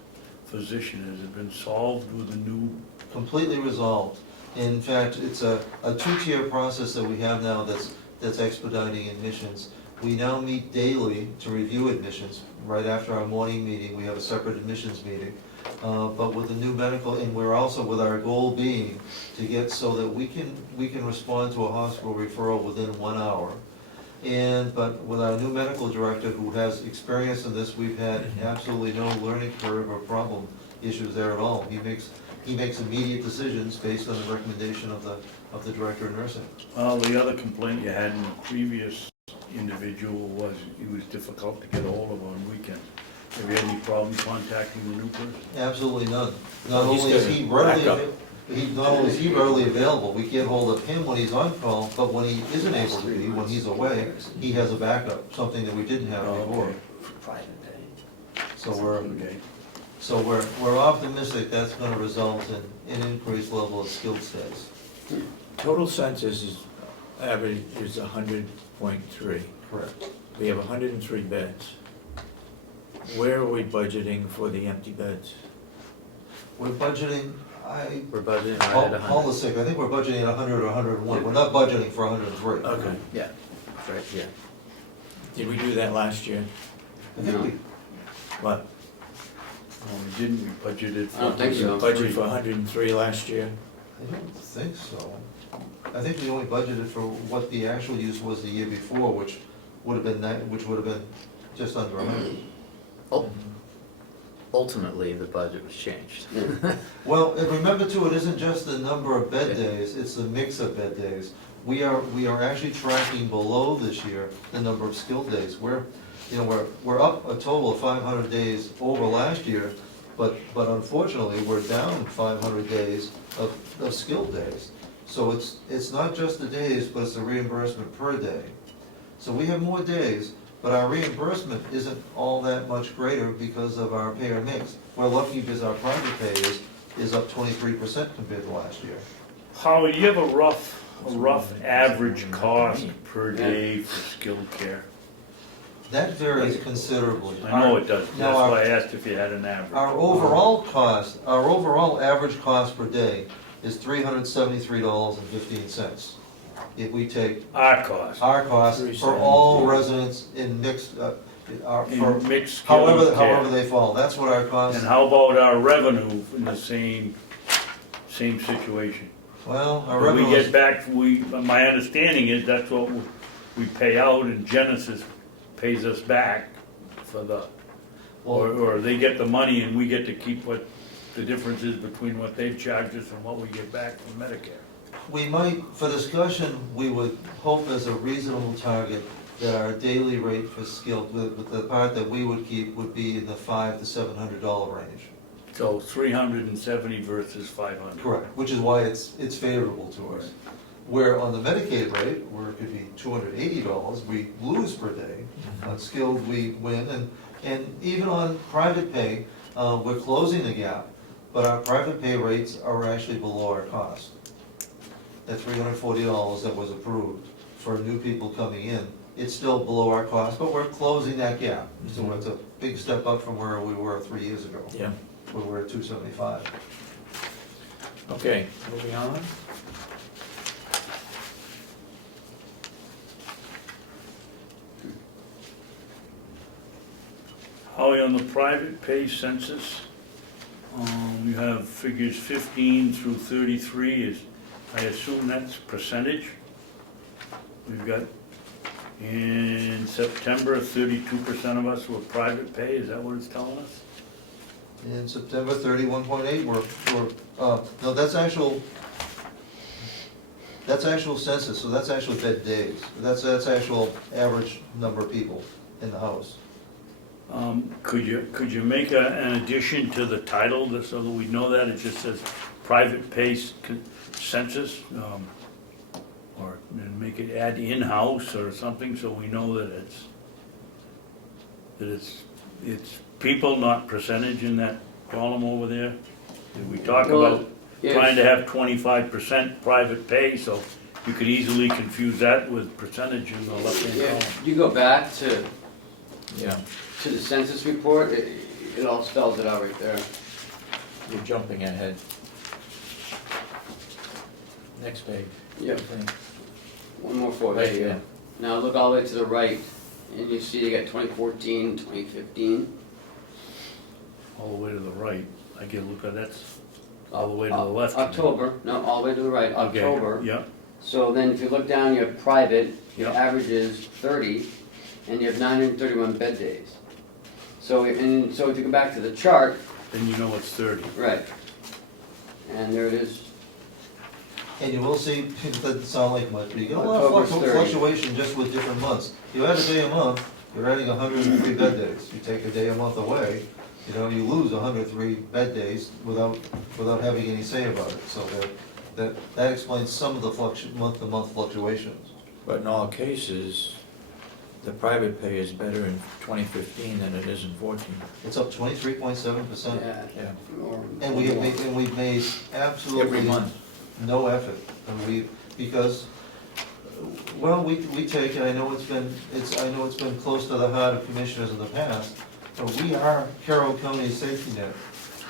physician? Has it been solved with the new? Completely resolved. In fact, it's a two-tier process that we have now that's expediting admissions. We now meet daily to review admissions. Right after our morning meeting, we have a separate admissions meeting. But with the new medical, and we're also with our goal being to get so that we can respond to a hospital referral within 1 hour. But with our new medical director who has experience in this, we've had absolutely no learning curve or problem issues there at all. He makes immediate decisions based on the recommendation of the director of nursing. Well, the other complaint you had in the previous individual was he was difficult to get a hold of on weekends. Have you had any problem contacting the new person? Absolutely none. Well, he's got Not only is he readily available, we get hold of him when he's on call, but when he isn't able to be, when he's away, he has a backup, something that we didn't have before. So we're optimistic that's gonna result in an increased level of skilled stays. Total census average is 100.3. Correct. We have 103 beds. Where are we budgeting for the empty beds? We're budgeting, We're budgeting right at Paul 100. is sick, I think we're budgeting at 100 or 101, we're not budgeting for 103. Okay. Yeah, that's right, yeah. Did we do that last year? I think we, What? No, we didn't, we budgeted for. I don't think so. Budget for 103 last year? I don't think so. I think we only budgeted for what the actual use was the year before, which would have been just under 100. Ultimately, the budget was changed. Well, and remember too, it isn't just the number of bed days, it's the mix of bed days. We are actually tracking below this year the number of skilled days. We're up a total of 500 days over last year, but unfortunately, we're down 500 days of skilled days. So it's not just the days, but it's the reimbursement per day. So we have more days, but our reimbursement isn't all that much greater because of our payer mix. We're lucky because our private pay is up 23% compared to last year. Howard, you have a rough average cost per day for skilled care? That varies considerably. I know it does, that's Now, why I asked if you had an average. Our overall average cost per day is $373.15. If we take Our cost, our cost for all residents in mixed, for in mixed skilled however care. they fall, that's what our cost. And how about our revenue in the same situation? Well, our When we revenue get back, my understanding is that's what we pay out and Genesis pays us back for the, or they get the money and we get to keep what the difference is between what they've charged us and what we get back from Medicare. we might, for discussion, we would hope as a reasonable target that our daily rate for skilled, with the part that we would keep would be in the $500 to $700 range. So 370 versus 500. Correct, which is why it's favorable to us. Where on the Medicaid rate, where it could be $280, we lose per day. On skilled, we win, and even on private pay, we're closing the gap, but our private pay rates are actually below our cost. That $340 that was approved for new people coming in, it's still below our cost, but we're closing that gap. So it's a big step up from where we were 3 years ago, Yeah, where we were at $275. okay, moving on. Howie, on the private pay census, you have figures 15 through 33 is, I assume that's percentage? We've got, in September, 32% of us were private pay, is that what it's telling us? In September, 31.8, no, that's actual census, so that's actual bed days. That's actual average number of people in the house. Could you make an addition to the title, so that we know that, it just says private pay census? Or make it add in-house or something, so we know that it's people, not percentage in that column over there? Did we talk about trying to have 25% private pay, so you could easily confuse that with percentage in the left-hand Yeah, column? you go back to Yeah, the census report, it all spells it out right there. you're jumping ahead. Next page. Yep. I think. One more forward, there you go. Now look all the way to the right, and you see you got 2014, 2015. All the way to the right, I get a look at that's all the way to the left. October, no, all the way to the right, Okay, October. yeah, So then if you look down, you have private, your Yeah. average is 30, and you have 931 bed days. So, so if you go back to the chart, then you know it's 30. right, and there it is. And you will see, it doesn't sound like much, but you get a lot of October's 30. fluctuation just with different months. You add a day a month, you're adding 103 bed days. You take a day a month away, you know, you lose 103 bed days without having any say about it. So that explains some of the month-to-month fluctuations. But in all cases, the private pay is better in 2015 than it is in 14. It's up 23.7%. Yeah. And we've made absolutely Every month. no effort, and because, well, we take, and I know it's been close to the heart of commissioners in the past, but we are Carroll County's safety net.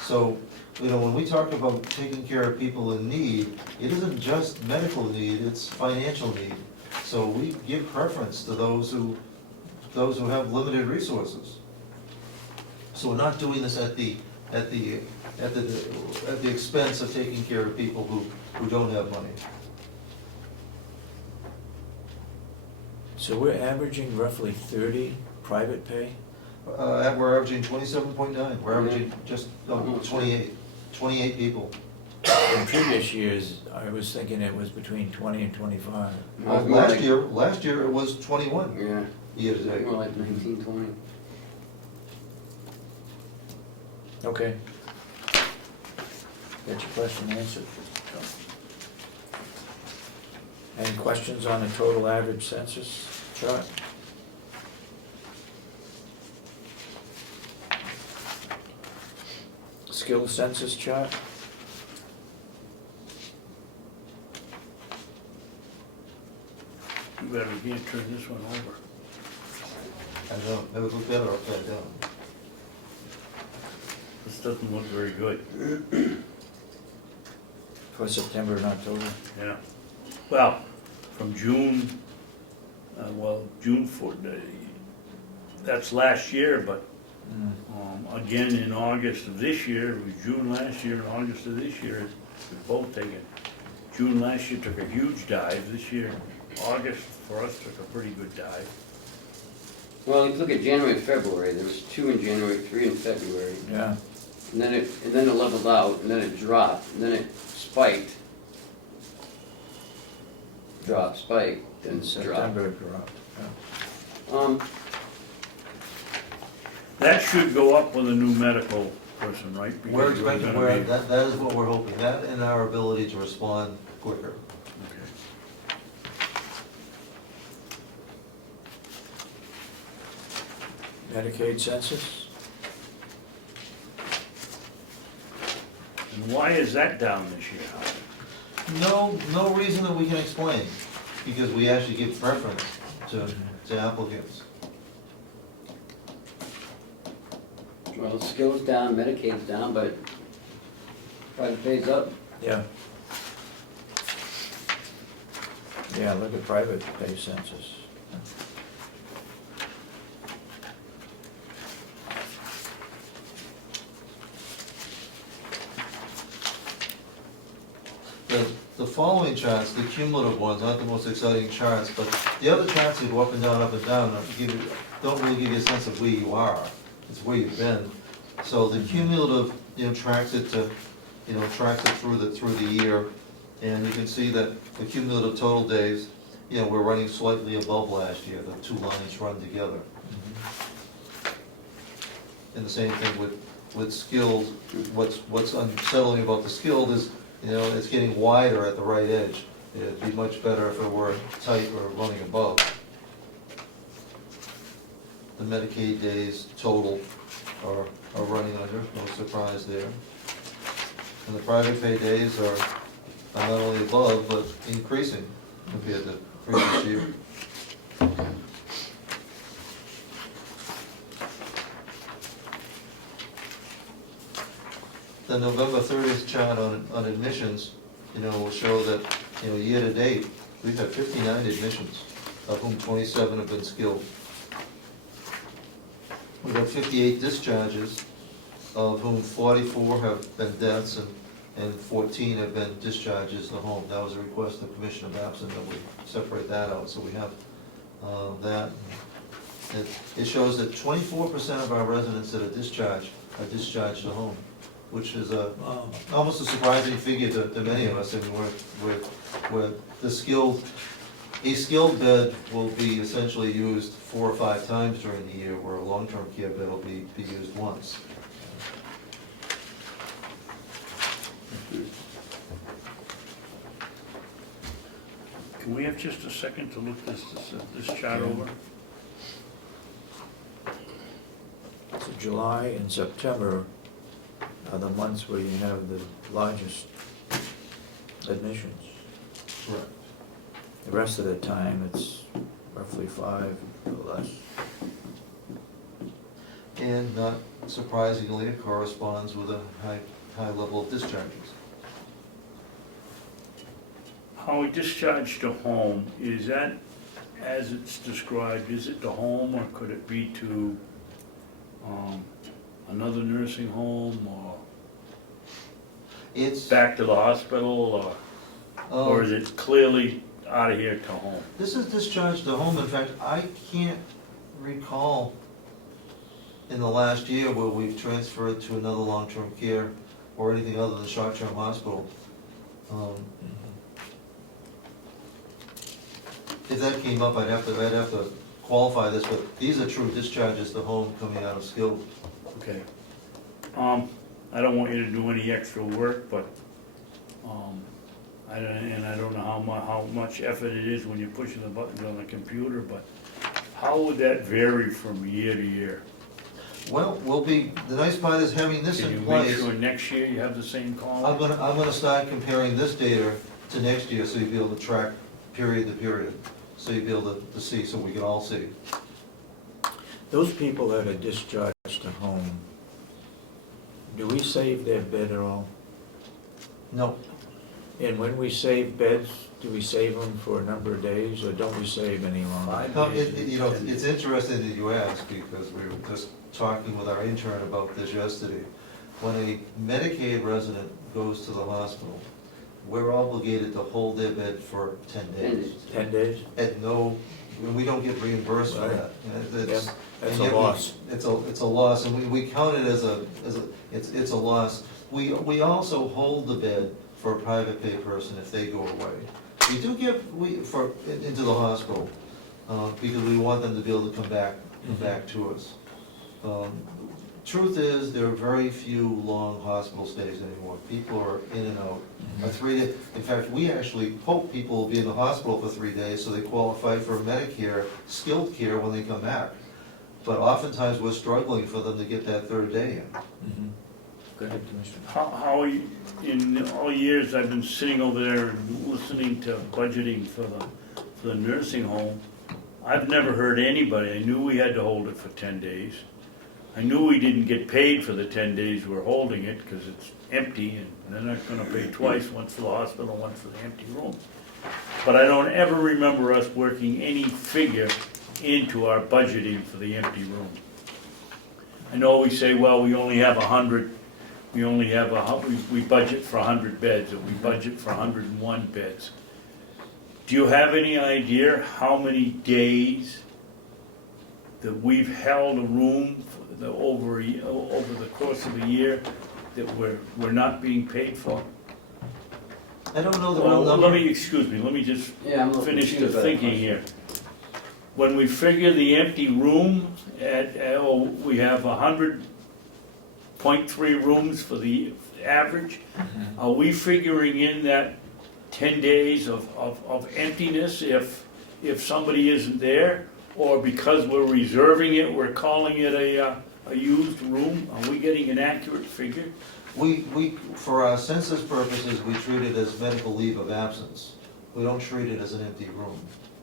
So, you know, when we talk about taking care of people in need, it isn't just medical need, it's financial need. So we give preference to those who have limited resources. So we're not doing this at the expense of taking care of people who don't have money. So we're averaging roughly 30 private pay? We're averaging 27.9, we're averaging just 28 people. In previous years, I was thinking it was between 20 and 25. Last year it was 21 Yeah, year to date. more like 19, 20. Okay. Got your question answered? Any questions on the total average census chart? Skill census chart? You better can't turn this one over. I don't know, it would look better upside down. This doesn't look very good. For September and October? Yeah. Well, from June, June 4th, that's last year, but again in August of this year, it was June last year and August of this year, we've both taken. June last year took a huge dive, this year, August for us took a pretty good dive. Well, if you look at January and February, there was 2 in January, 3 in February. Yeah. And then it leveled out, and then it dropped, and then it spiked. drop, spike, In and drop. September it dropped, yeah. That should go up with a new medical person, right? We're Because expecting, gonna be- that is what we're hoping, that and our ability to respond quicker. Okay. Medicaid census, And why is that down this year? No reason that we can explain, because we actually give preference to applicants. Well, skills down, Medicaid's down, but private pay's up. yeah. Yeah, look at private pay census. The following charts, the cumulative ones, aren't the most exciting charts, but the other charts that go up and down, don't really give you a sense of where you are, it's where you've been. So the cumulative, tracks it to, tracks it through the year, and you can see that the cumulative total days, we're running slightly above last year, the two lines run together. And the same thing with skilled, what's unsettling about the skilled is, it's getting wider at the right edge. It'd be much better if it were tight or running above. The Medicaid days total are running under, no surprise there. And the private pay days are not only above, but increasing compared to previous year. The November 30th chart on admissions, will show that, year to date, we've had 59 admissions, of whom 27 have been skilled. We've had 58 discharges, of whom 44 have been deaths and 14 have been discharges to home. That was a request of Commissioner Babson that we separate that out, so we have that. It shows that 24% of our residents that are discharged to home, which is almost a surprising figure to many of us. I mean, we're a skilled bed will be essentially used 4 or 5 times during the year, where a long-term care bed will be used once. Can we have just a second to look this chart over? So July and September are the months where you have the largest admissions. Right. The rest of the time, it's roughly 5 or less. And not surprisingly, it corresponds with a high level of discharges. How we discharge to home, is that as it's described, is it to home or could it be to another nursing home or It's back to the hospital or is it clearly out of here to home? This is discharged to home. In fact, I can't recall in the last year where we've transferred to another long-term care or anything other than short-term hospital. If that came up, I'd have to qualify this, but these are true discharges to home coming out of skilled. Okay. I don't want you to do any extra work, but I don't know how much effort it is when you're pushing the buttons on the computer, but how would that vary from year to year? Well, the nice part is having this Can you in make place. sure next year you have the same column? I'm gonna start comparing this data to next year, so you'll be able to track period to period. So you'll be able to see, so we can all see. Those people that are discharged to home, do we save their bed at all? No, And when we save beds, do we save them for a number of days, or don't we save any longer? no, it's interesting that you ask, because we were just talking with our intern about this yesterday. When a Medicaid resident goes to the hospital, we're obligated to hold their bed for 10 days. 10 days? At no, we don't get reimbursed for Right. that. And Yep, it's- that's and a yet we- loss. It's a loss, and we count it as it's a loss. We also hold the bed for a private pay person if they go away. We do give, into the hospital, because we want them to be able to come back to us. Truth is, there are very few long hospital stays anymore. People are in and out. A 3 day, in fact, we actually hope people will be in the hospital for 3 days so they qualify for Medicare, skilled care when they come back. But oftentimes, we're struggling for them to get that third day in. Go ahead, Commissioner. How, in all years I've been sitting over there and listening to budgeting for the nursing home, I've never heard anybody, I knew we had to hold it for 10 days. I knew we didn't get paid for the 10 days we're holding it, because it's empty, and they're not gonna pay twice, once for the hospital, once for the empty room. But I don't ever remember us working any figure into our budgeting for the empty room. I know we say, well, we only have 100, we budget for 100 beds, or we budget for 101 beds. Do you have any idea how many days that we've held a room over the course of a year that we're not being paid for? I don't know the Well, real number. let me just Yeah, I'm a little finish the confused by that thinking question. here. When we figure the empty room we have 100.3 rooms for the average, are we figuring in that 10 days of emptiness if somebody isn't there? Or because we're reserving it, we're calling it a used room? Are we getting an accurate figure? We, for our census purposes, we treat it as medical leave of absence. We don't treat it as an empty room,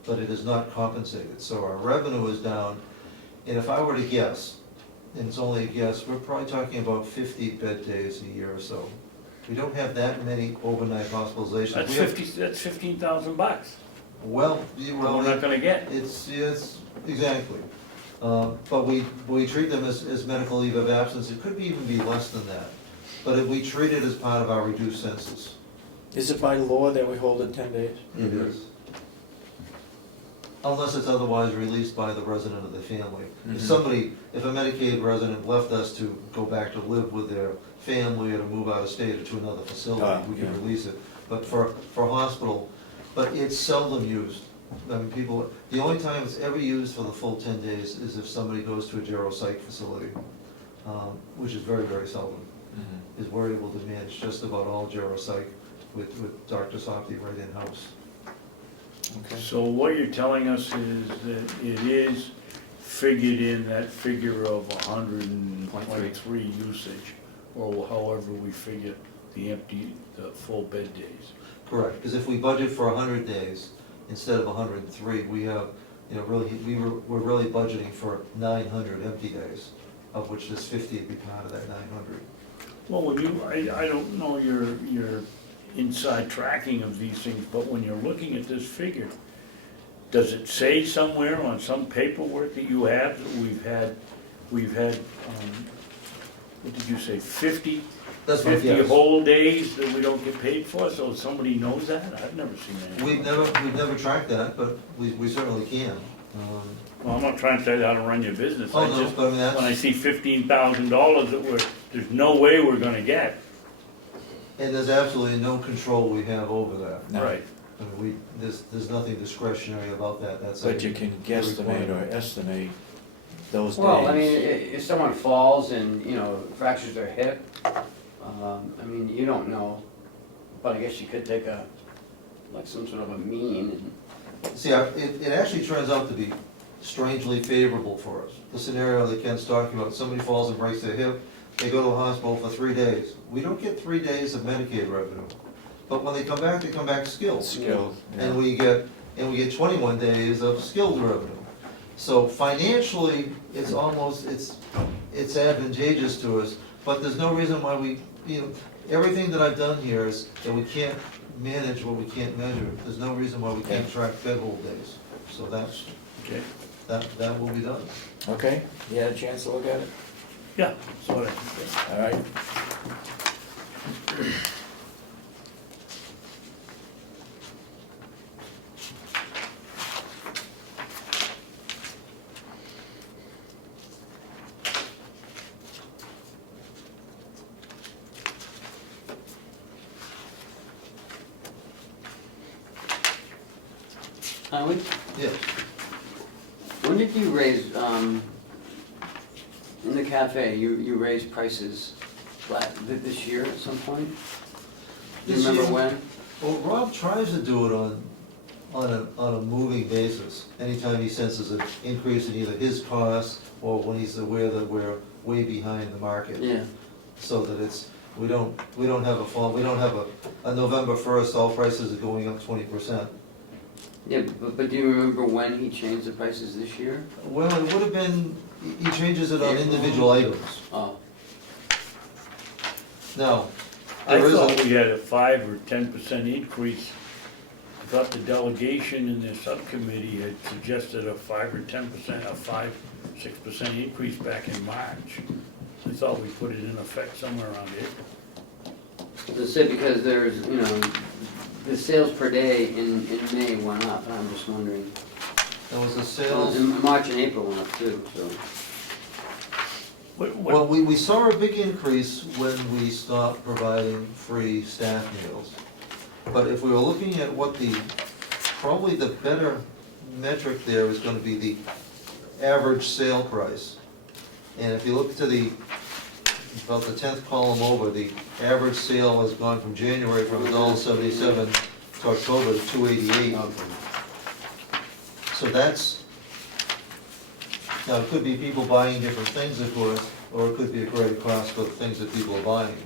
but it is not compensated. So our revenue is down, and if I were to guess, and it's only a guess, we're probably talking about 50 bed days a year or so. We don't have that many overnight hospitalizations. That's We have- that's $15,000. Well, We're not gonna get. It's, exactly. But we treat them as medical leave of absence. It could even be less than that. But we treat it as part of our reduced census. Is it by law that we hold it 10 days? It is. Unless it's otherwise released by the resident of the family. If if a Medicaid resident left us to go back to live with their family or to move out of state or to another facility, we can yeah. release it. But for hospital, but it's seldom used. I mean, the only time it's ever used for the full 10 days is if somebody goes to a geropsych facility, which is very, very seldom. Is we're able to manage just about all geropsych with Dr. Sopti right in-house. Okay. So what you're telling us is that it is figured in that figure of 100.3 usage, or however we figure the full bed days. Correct, because if we budget for 100 days instead of 103, we have, we're really budgeting for 900 empty days, of which this 50 would be part of that 900. Well, I don't know your inside tracking of these things, but when you're looking at this figure, does it say somewhere on some paperwork that you have that we've had, what did you say, 50 That's my guess. whole days that we don't get paid for, so somebody knows that? I've never seen that. We've never tracked that, but we certainly can. Well, I'm not trying to tell you how to run your business, Oh, no, but I mean, when I that's, see $15,000 that there's no way we're gonna get. and there's absolutely no control we have over that. No. Right. I mean, there's nothing discretionary about that, that's. But you can guesstimate or estimate those days. Well, I mean, if someone falls and, fractures their hip, I mean, you don't know, but I guess you could take some sort of a mean and. See, it actually turns out to be strangely favorable for us. The scenario that Ken's talking about, somebody falls and breaks their hip, they go to the hospital for 3 days. We don't get 3 days of Medicaid revenue, but when they come back skilled. Skilled, yeah. And we get 21 days of skilled revenue. So financially, it's almost, it's advantageous to us, but there's no reason why everything that I've done here is that we can't manage what we can't measure. There's no reason why we can't track bedhold days. So Okay. that will be done. Okay, you had a chance to look at it? Yeah, sort of. All right. Howie, Yeah, when did you raise, in the cafe, you raised prices this year at some point? Do you This remember year? when? well, Rob tries to do it on a moving basis. Anytime he senses an increase in either his costs or when he's aware that we're way behind the market. Yeah. So that it's, we don't have a November 1st, all prices are going up 20%. Yeah, but do you remember when he changed the prices this year? Well, it would have been, he changes it on individual items. Oh, Now, I there is thought a, we had a 5 or 10% increase. I thought the delegation in their subcommittee had suggested a 5 or 10%, a 5-6% increase back in March. I thought we put it in effect somewhere around April. to say because there's, the sales per day in May went up, and I'm just wondering. there was a sales, In March and April went up too, so. well, we saw a big increase when we stopped providing free staff meals. But if we were looking at what probably the better metric there is gonna be the average sale price. And if you look to about the 10th column over, the average sale has gone from January from $1.77 to October to $2.88. Okay. So that's, now it could be people buying different things, of course, or it could be a greater cost for the things that people are buying.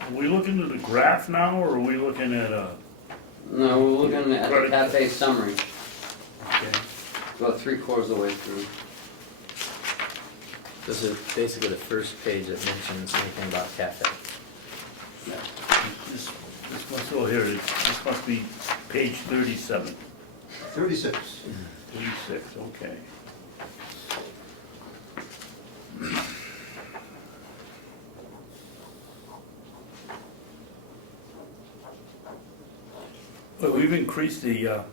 Are we looking at the graph now, or are we looking at a, No, we're looking at the cafe summary, okay, about 3/4 of the way through. This is basically the first page that mentions anything about cafe. this must, oh, here it is, this must be page 37, 36. 36, okay. Well, we've increased the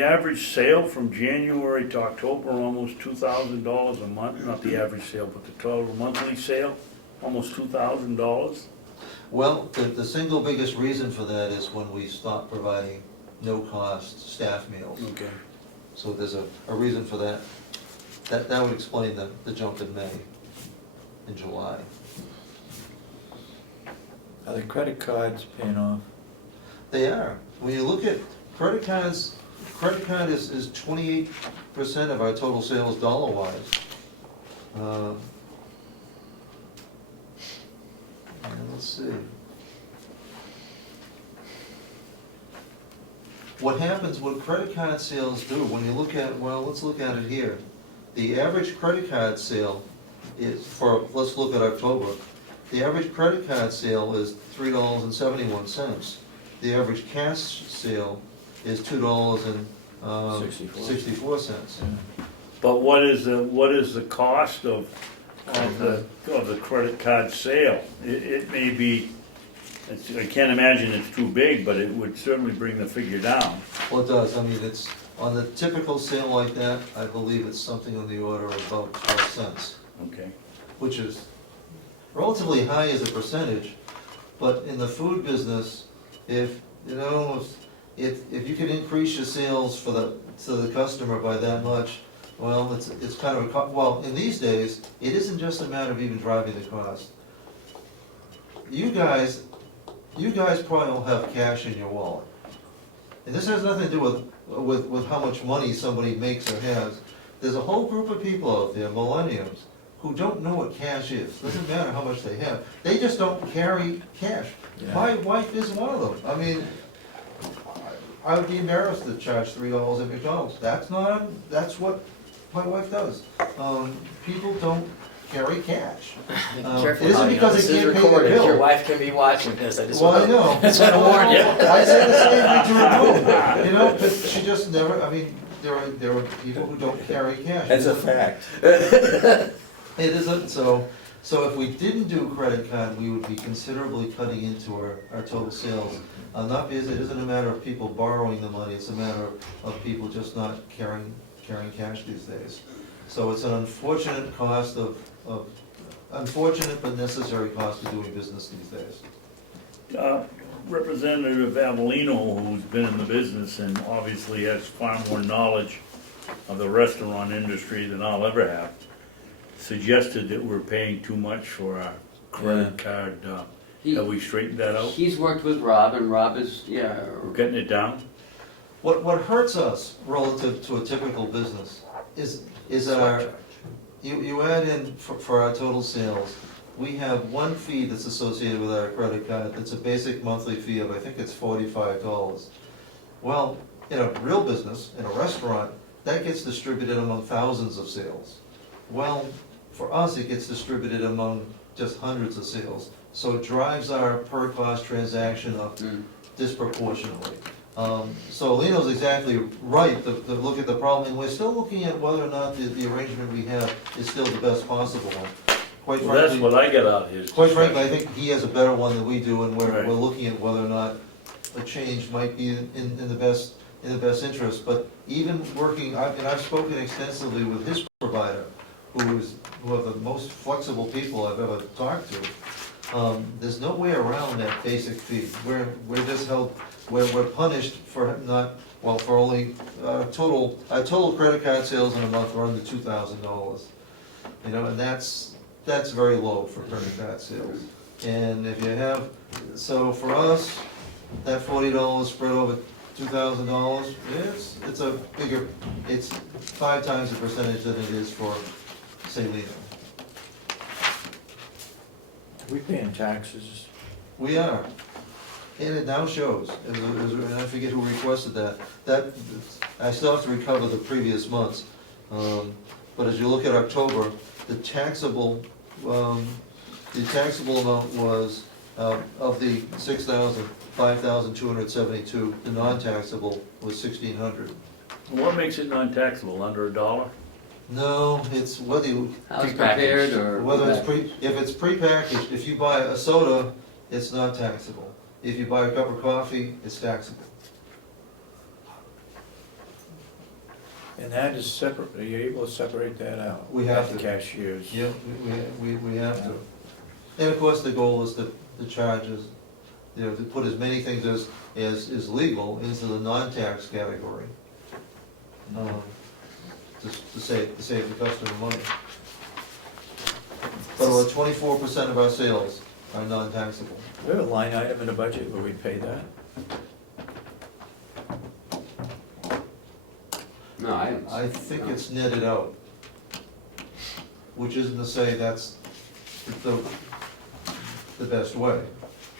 average sale from January to October, almost $2,000 a month, not the average sale, but the total monthly sale, almost $2,000. Well, the single biggest reason for that is when we stopped providing no-cost staff meals. Okay. So there's a reason for that. That would explain the jump in May and July. Are the credit cards paying off? They are. When you look at credit cards, credit card is 28% of our total sales dollar-wise. And let's see. What happens, what credit card sales do, when you look at, well, let's look at it here. The average credit card sale is, let's look at October. The average credit card sale is $3.71. The average cash sale is $2.64. But what is the cost of the credit card sale? It may be, I can't imagine it's too big, but it would certainly bring the figure down. Well, it does, I mean, it's, on the typical sale like that, I believe it's something on the order of about 12 cents, Okay. which is relatively high as a percentage, but in the food business, if you can increase your sales to the customer by that much, well, it's kind of well, in these days, it isn't just a matter of even driving the cost. You guys probably don't have cash in your wallet. And this has nothing to do with how much money somebody makes or has. There's a whole group of people out there, millennials, who don't know what cash is. Doesn't matter how much they have. They just don't carry cash. Yeah. My wife is one of them. I mean, I would be embarrassed to charge $3 at McDonald's. That's what my wife does. People don't carry cash. Careful It isn't now, because this they is can't pay recorded. their Your bill. wife can be watching this, I just Well, I want know. to warn you. I say the same thing to her too, but she just never, I mean, there are people who don't carry cash. That's a fact. It isn't, so if we didn't do credit card, we would be considerably cutting into our total sales. Not because it isn't a matter of people borrowing the money, it's a matter of people just not carrying cash these days. So it's an unfortunate cost unfortunate but necessary cost of doing business these days. Representative Avellino, who's been in the business and obviously has far more knowledge of the restaurant industry than I'll ever have, suggested that we're paying too much for our credit card. Have we straightened that out? He's worked with Rob, and Rob is, yeah, We're getting it down? What hurts us relative to a typical business is our, you add in for our total sales, we have one fee that's associated with our credit card, that's a basic monthly fee of, I think it's $45. Well, in a real business, in a restaurant, that gets distributed among thousands of sales. Well, for us, it gets distributed among just hundreds of sales, so it drives our per cost transaction up disproportionately. So Lino's exactly right to look at the problem, and we're still looking at whether or not the arrangement we have is still the best possible one. Quite Well, that's frankly, what I get out of his. quite frankly, I think he has a better one than we do, and Right. we're looking at whether or not a change might be in the best interest. But even working, and I've spoken extensively with his provider, who are the most flexible people I've ever talked to. There's no way around that basic fee. We're just held, we're punished for not, well, for only, total credit card sales in a month are under $2,000. You know, and that's very low for credit card sales. And if you have, so for us, that $40 spread over $2,000, it's a bigger, it's 5 times the percentage than it is for, say, Lino. Are we paying taxes? We are, and it now shows, and I forget who requested that, I still have to recover the previous months. But as you look at October, the taxable amount was, of the 6,000, 5,272, the non-taxable was 1,600. What makes it non-taxable, under $1? No, it's whether you, how it's prepared, or? whether it's if it's prepackaged, if you buy a soda, it's not taxable. If you buy a cup of coffee, it's taxable. And that is separate, are you able to separate that out? We have At the to. cashiers? Yep, we have to. And of course, the goal is to charge is, you know, to put as many things as is legal into the non-tax category. To save the customer money. But about 24% of our sales are non-taxable. We have a line item in the budget where we pay that? No, I think it's netted out, which isn't to say that's the best way,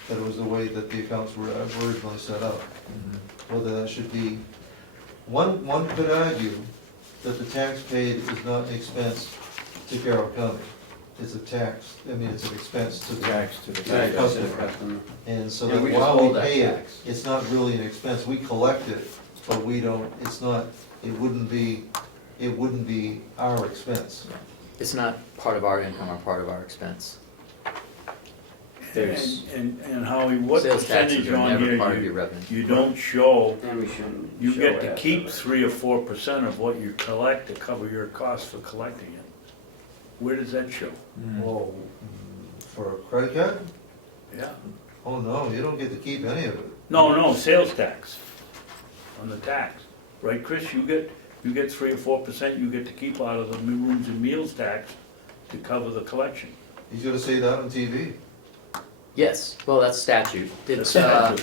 that it was the way that the accounts were originally set up. Whether that should be, one could argue that the tax paid is not an expense to Carroll County. It's a tax, I mean, it's an expense to the Tax to the Right, tax. customer. And so Yeah, that we just while hold we that pay it, tax. it's not really an expense, we collect it, but we don't, it's not, it wouldn't be our expense. It's not part of our income or part of our expense. There's, And Howie, what sales taxes percentage are on never here part of your revenue. you don't show? And we shouldn't. You show get to it. keep 3 or 4% of what you collect to cover your costs for collecting it. Where does that show? Oh, for a credit card? Yeah. Oh, no, you don't get to keep any of it. No, sales tax, on the tax, right, Chris? You get 3 or 4% you get to keep out of the rooms and meals tax to cover the collection. He's gonna say that on TV. yes, well, that's statute. It's, That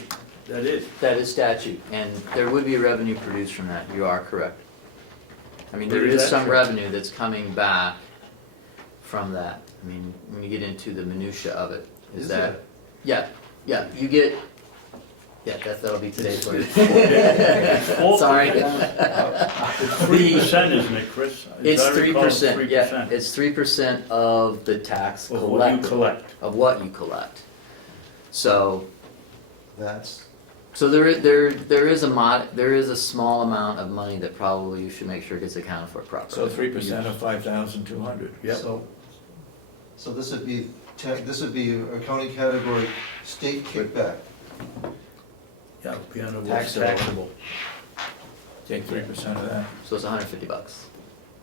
is. that is statute, and there would be revenue produced from that, you are correct. I mean, there Where does is that some show? revenue that's coming back from that. I mean, when you get into the minutia of it, is that, yeah, you get, yeah, that'll be today's word. It's 4%. Sorry. It's 3%, isn't it, Chris? It's As I recall, 3%, yeah, it's 3% of the tax Of what you collected, collect. of what you collect. So, That's, there is a small amount of money that probably you should make sure gets accounted for properly. So 3% of 5,200. Yep. so this would be a county category state kickback. Yeah, it'll be under what's Taxable. taxable. Take 3% of that. So it's $150.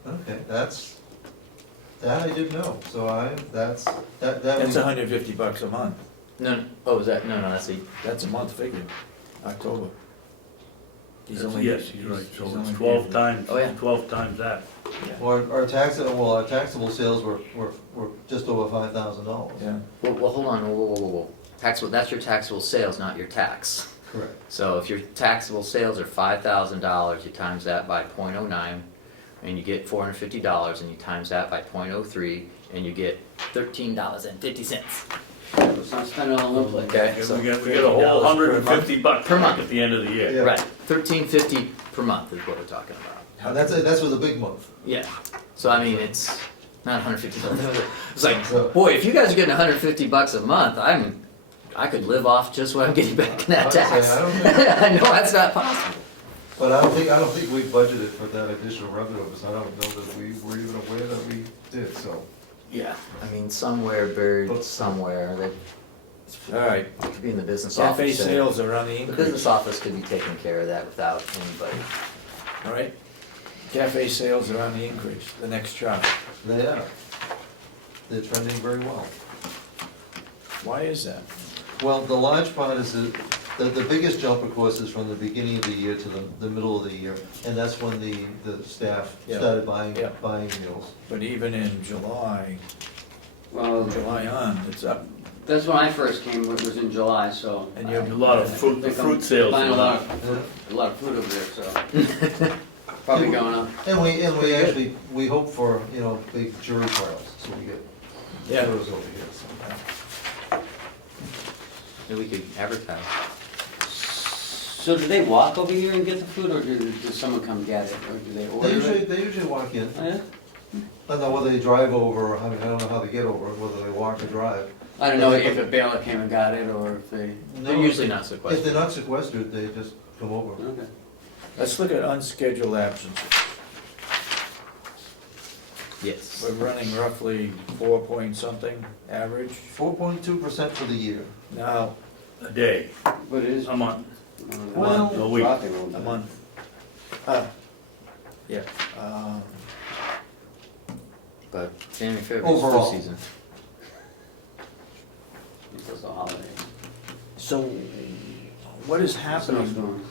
Okay, that I didn't know, so that That's we, $150 a month. No, oh, is that, no, that's That's a month figure, October. He's only. Yes, he's right, so he's it's only 12 paid- times, Oh, yeah. 12 times that. Our taxable sales were just over $5,000. Yeah, well, hold on, whoa. Taxable, that's your taxable sales, not your tax. Correct. So if your taxable sales are $5,000, you times that by .09, and you get $450, and you times that by .03, and you get $13.50. Let's not spend it all in one place. Okay, We so, got a whole $150 Per month. at the end of the year. Yeah. right, $13.50 per month is what we're talking about. And that's with a big month. Yeah, so I mean, it's not $150. It's like, So- boy, if you guys are getting $150 a month, I could live off just what I'm getting back in that I would say, tax. I don't think- I know that's not possible. But I don't think we budgeted for that additional revenue, because I don't know that we were even aware that we did, so. Yeah, I mean, somewhere buried somewhere, that all right. could be in the business Cafe office. sales are on the The increase, business office could be taking care of that without anybody. all right? Cafe sales are on the increase, the next chart. They are. They're trending very well. Why is that? Well, the large part is the biggest jump, of course, is from the beginning of the year to the middle of the year, and that's when the staff Yeah. started buying Yeah. meals. But even in July, Well, July on, it's up. that's when I first came, it was in July, so. And A you're. lot of fruit, the fruit sales. Buying a lot Yeah. of food over there, so. Probably going up. And we actually, we hope for, big jury trials, so we get Yeah. jurors over here, so. Maybe we could advertise. So do they walk over here and get the food, or does someone come get it, or do they order it? They usually walk in. Oh, yeah? I don't know whether they drive over, I don't know how they get over, whether they walk or drive. I don't know if a bailiff came and got it, or if they, They're usually not so If questioned. they're not sequestered, they just come over. okay. Let's look at unscheduled absences. Yes. We're running roughly 4 point something average. 4.2% for the year. Now, A day, But it is. a month. Well, a week. dropping little a bit. month. Yeah, But January, February, is Overall. food season. It's the holiday. so what is happening Snowstorms.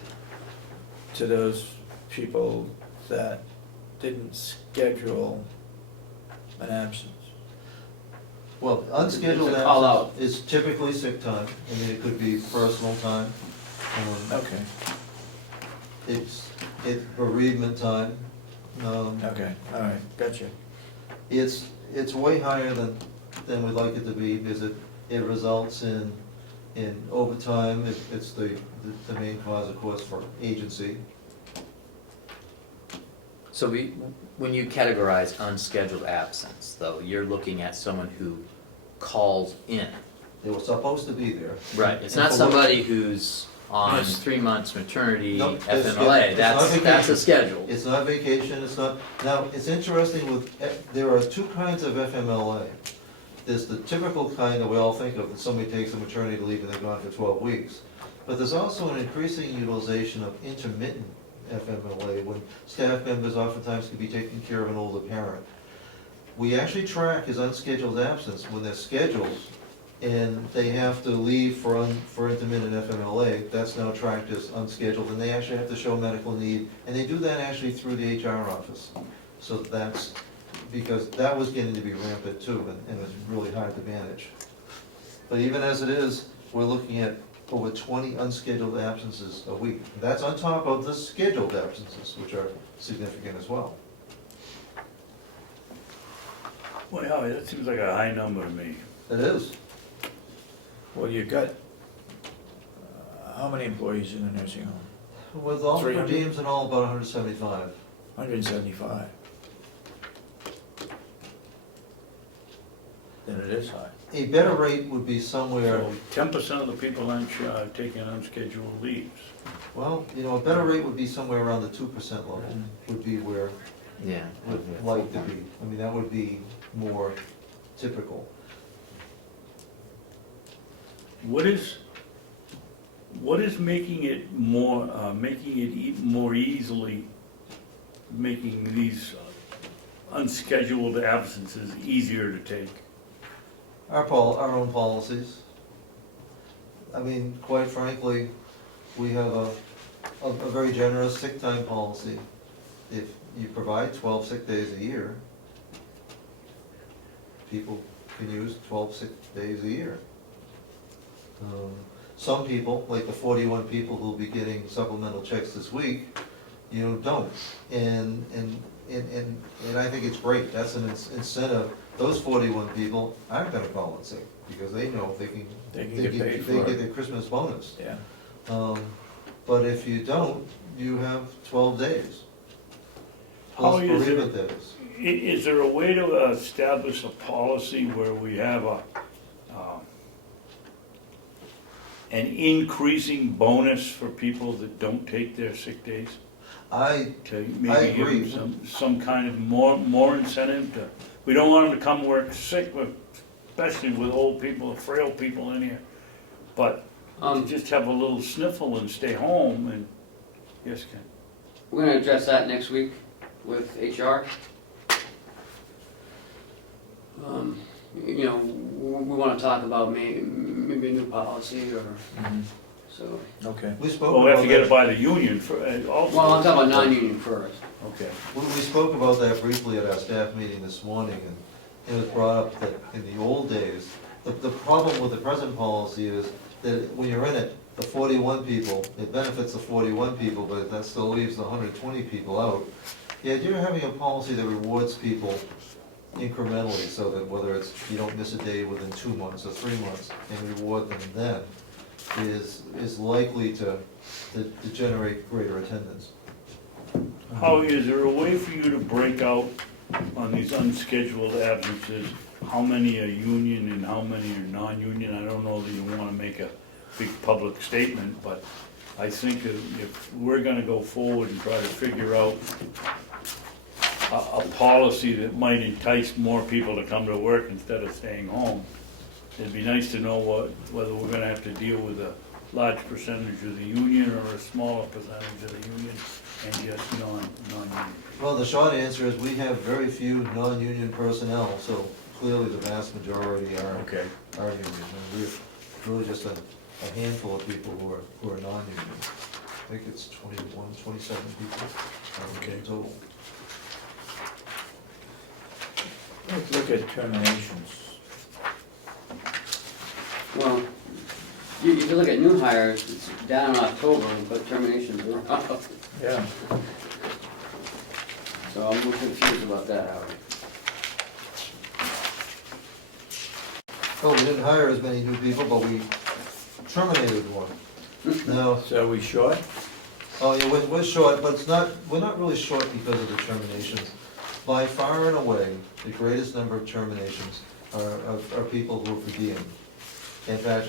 to those people that didn't schedule an absence? Well, unscheduled It's a call out. absence is typically sick time. I mean, it could be personal time. Okay, It's bereavement time. okay, all right, gotcha. It's way higher than we'd like it to be, because it results in overtime. It's the main cause, of course, for agency. So when you categorize unscheduled absence, though, you're looking at someone who calls in. They were supposed to be there. Right, it's And not for somebody who's on Yes. 3 months maternity No, it's FMLA, not that's vacation. a schedule. It's not vacation, it's not, now, it's interesting there are two kinds of FMLA. There's the typical kind that we all think of, that somebody takes a maternity leave and they're gone for 12 weeks. But there's also an increasing utilization of intermittent FMLA, when staff members oftentimes can be taking care of an older parent. We actually track as unscheduled absence when they're scheduled, and they have to leave for intermittent FMLA, that's now tracked as unscheduled, and they actually have to show medical need, and they do that actually through the HR office. So that's, because that was getting to be rampant too, and it's really hard to manage. But even as it is, we're looking at over 20 unscheduled absences a week. That's on top of the scheduled absences, which are significant as well. Well, that seems like a high number to me. It is. Well, you've got, how many employees in the nursing home? With all the 300? per diems and all, about 175. 175. Then it is high. A better rate would be somewhere, So 10% of the people aren't taking unscheduled leaves. well, a better rate would be somewhere around the 2% level, would be where Yeah. would like to be. I mean, that would be more typical. What is making it more, more easily, making these unscheduled absences easier to take? Our own policies. I mean, quite frankly, we have a very generous sick time policy. If you provide 12 sick days a year, people can use 12 sick days a year. Some people, like the 41 people who'll be getting supplemental checks this week, don't. And I think it's great, that's an incentive. Those 41 people aren't gonna call in sick, because they know they get their Christmas bonus. Yeah. But if you don't, you have 12 days. How Plus is bereavement it, days. is there a way to establish a policy where we have an increasing bonus for people that don't take their sick days? I To maybe give agree. them some kind of more incentive to, we don't want them to come work sick, especially with old people, frail people in here. But to just have a little sniffle and stay home and, yes, Ken? We're gonna address that next week with HR. We wanna talk about maybe a new policy or, so. Okay. We spoke Well, we have about to get it that, by the union for, also. Well, I'm talking about non-union first. Okay. we spoke about that briefly at our staff meeting this morning, and it was brought up that in the old days, the problem with the present policy is that when you're in it, the 41 people, it benefits the 41 people, but that still leaves the 120 people out. The idea of having a policy that rewards people incrementally, so that whether it's, you don't miss a day within 2 months or 3 months, and reward them then, is likely to generate greater attendance. How, is there a way for you to break out on these unscheduled absences, how many are union and how many are non-union? I don't know that you wanna make a big public statement, but I think if we're gonna go forward and try to figure out a policy that might entice more people to come to work instead of staying home, it'd be nice to know whether we're gonna have to deal with a large percentage of the union or a smaller percentage of the union and just non-union. Well, the short answer is we have very few non-union personnel, so clearly the vast majority are Okay. union. And we're really just a handful of people who are non-union. I think it's 21, 27 people in total. Let's look at terminations. Well, if you look at new hires, it's down in October, but terminations are up. Yeah. So I'm a little confused about that, Howard. Oh, we didn't hire as many new people, but we terminated one. Now, So we short? oh yeah, we're short, but we're not really short because of the terminations. By far and away, the greatest number of terminations are people who are per diem. In fact,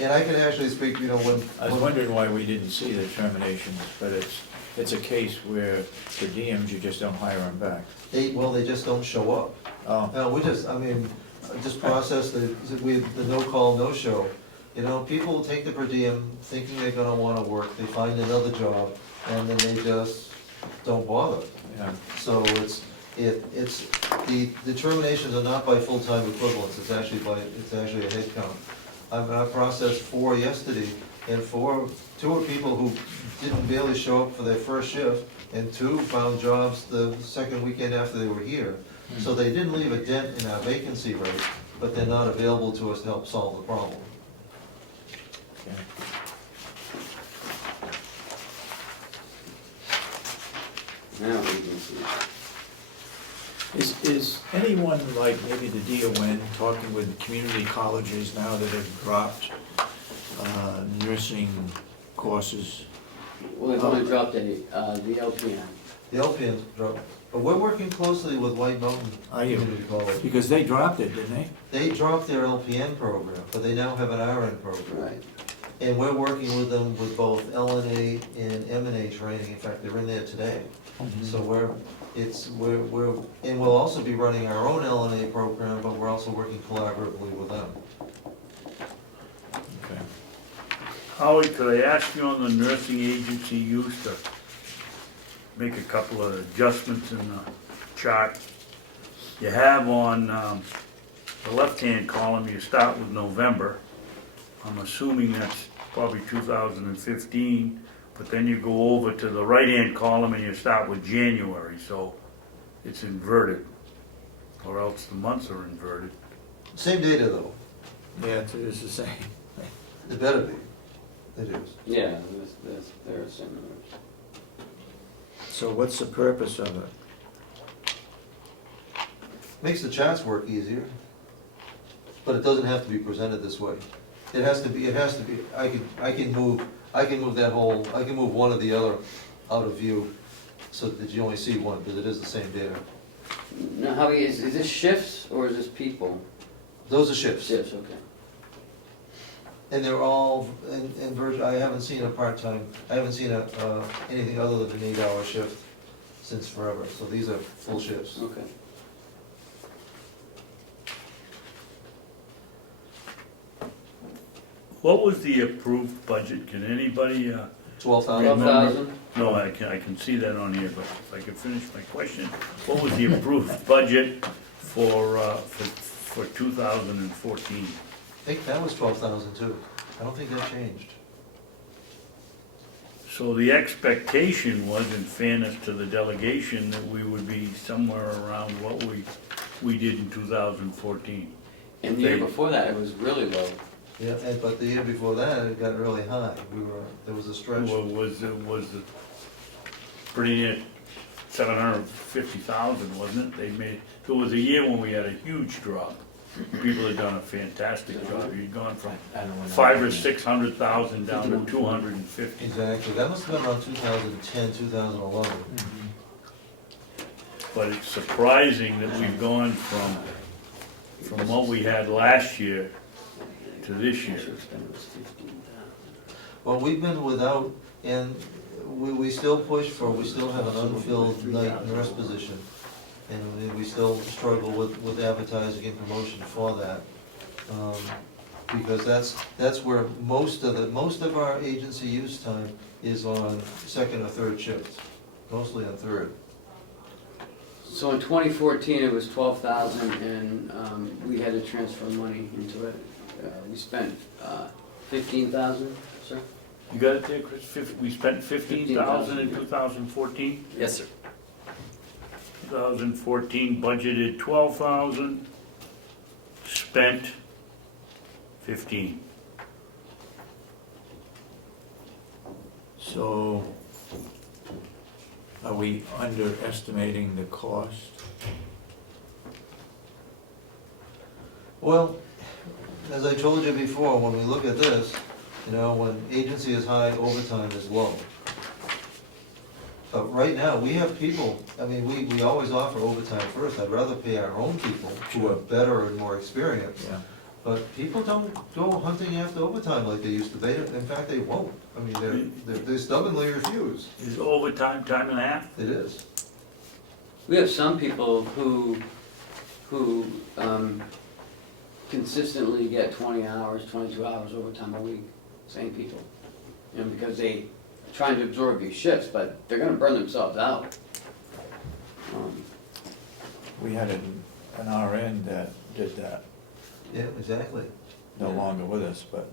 and I can actually speak, when. I was wondering why we didn't see the terminations, but it's a case where for diems, you just don't hire them back. They just don't show up. Oh, Just process the no-call, no-show. People take the per diem thinking they're gonna wanna work, they find another job, and then they just don't bother. yeah. So the terminations are not by full-time equivalents, it's actually a head count. I processed 4 yesterday, and 2 are people who didn't barely show up for their first shift, and 2 found jobs the second weekend after they were here. So they didn't leave a dent in our vacancy rate, but they're not available to us to help solve the problem. Okay. Now we can see. Is anyone like maybe the DON talking with community colleges now that have dropped nursing courses? Well, they've only dropped the LPN. The LPN's dropped, but we're working closely with White Mountain Are you? Community College. Because they dropped it, didn't they? They dropped their LPN program, but they now have an RN program. Right. And we're working with them with both LNA and MNA training, in fact, they're in there today. So we'll also be running our own LNA program, but we're also working collaboratively with them. Okay. Howie, could I ask you on the nursing agency use to make a couple of adjustments in the chart? You have on the left-hand column, you start with November. I'm assuming that's probably 2015, but then you go over to the right-hand column and you start with January, so it's inverted. Or else the months are inverted. Same data though, Yeah, it's the same. it better be, it is. Yeah, they're similar. So what's the purpose of it? Makes the charts work easier, but it doesn't have to be presented this way. It has to be, I can move that whole, I can move one or the other out of view so that you only see one, because it is the same data. Now, Howie, is this shifts or is this people? Those are shifts. Shifts, okay. And they're all, in virgin, I haven't seen a part-time, I haven't seen anything other than an 8-hour shift since forever, so these are full shifts. Okay. What was the approved budget? Can anybody, 12,000? 12,000? no, I can see that on here, but if I could finish my question. What was the approved budget for 2014? I think that was 12,000 too. I don't think that changed. So the expectation was, in fairness to the delegation, that we would be somewhere around what we did in 2014. And the year before that, it was really low. Yeah, but the year before that, it got really high. There was a stretch. Was it pretty near 750,000, wasn't it? There was a year when we had a huge drop. People had done a fantastic job. You'd gone from 500,000 or 600,000 down to 250. Exactly. That must have been around 2010, 2011. But it's surprising that we've gone from what we had last year to this year. Well, we've been without, and we still push for, we still have an unfilled night nurse position. And we still struggle with advertising and promotion for that. Because that's where most of our agency use time is on second or third shifts, mostly on third. So in 2014, it was 12,000, and we had to transfer money into it. We spent 15,000, sir? You got it there, Chris? We spent 15,000 in 2014? Yes, sir. 2014 budgeted 12,000, spent 15. So are we underestimating the cost? Well, as I told you before, when we look at this, when agency is high, overtime is low. But right now, we have people, we always offer overtime first. I'd rather pay our own people who are better and more experienced. Yeah. But people don't go hunting after overtime like they used to. In fact, they won't. They stubbornly refuse. Is overtime time and a half? It is. We have some people who consistently get 20 hours, 22 hours overtime a week, same people. Because they trying to absorb these shifts, but they're gonna burn themselves out. We had an RN that did that, Yeah, exactly. no longer with us, but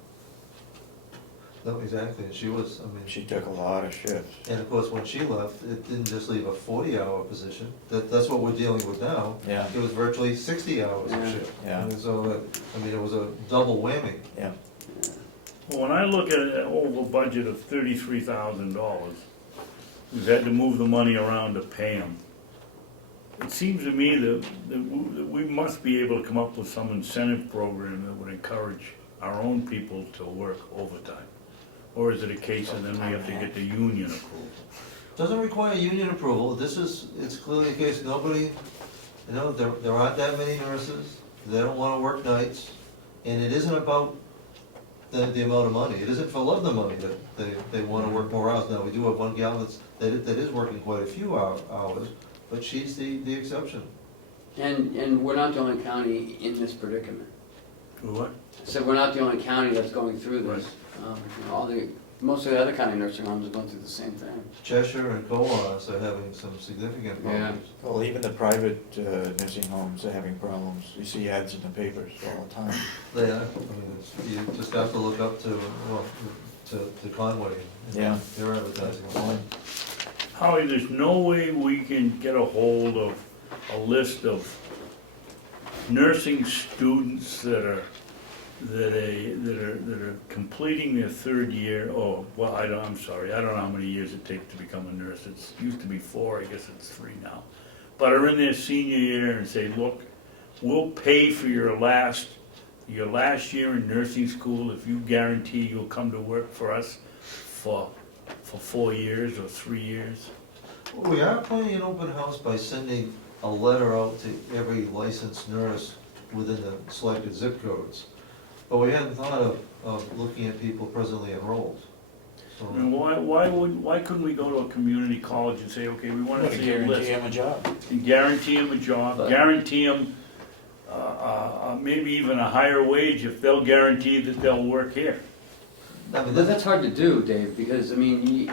No, exactly. And she was, she took a lot of shifts. and of course, when she left, it didn't just leave a 40-hour position. That's what we're dealing with now. Yeah, It was virtually 60 hours a Yeah. shift. Yeah. And so, it was a double whammy. yeah. Well, when I look at an over budget of $33,000, we've had to move the money around to pay them. It seems to me that we must be able to come up with some incentive program that would encourage our own people to work overtime. Or is it a case of then we have to get the union approval? Doesn't require union approval. It's clearly a case, nobody, there aren't that many nurses. They don't wanna work nights. And it isn't about the amount of money. It isn't for love of the money that they wanna work more hours. Now, we do have one gal that is working quite a few hours, but she's the exception. And we're not the only county in this predicament. For what? So we're not the only county that's going through this. Most of the other county nursing homes are going through the same thing. Cheshire and Coas are having some significant problems. Well, even the private nursing homes are having problems. You see ads in the papers all the time. They are, I mean, you just have to look up to, well, to Conway. Yeah. They're advertising online. Howie, there's no way we can get a hold of a list of nursing students that are completing their third year, well, I'm sorry, I don't know how many years it takes to become a nurse. It used to be 4, I guess it's 3 now. But are in their senior year and say, look, we'll pay for your last year in nursing school if you guarantee you'll come to work for us for 4 years or 3 years. Well, we are planning an open house by sending a letter out to every licensed nurse within the selected zip codes. But we hadn't thought of looking at people presently enrolled. So, I mean, why couldn't we go to a community college and say, okay, we want to Gotta see a guarantee list. them a job. And guarantee them a job, But- guarantee them maybe even a higher wage if they'll guarantee that they'll work here. I mean, But that's hard to do, Dave, because, I mean,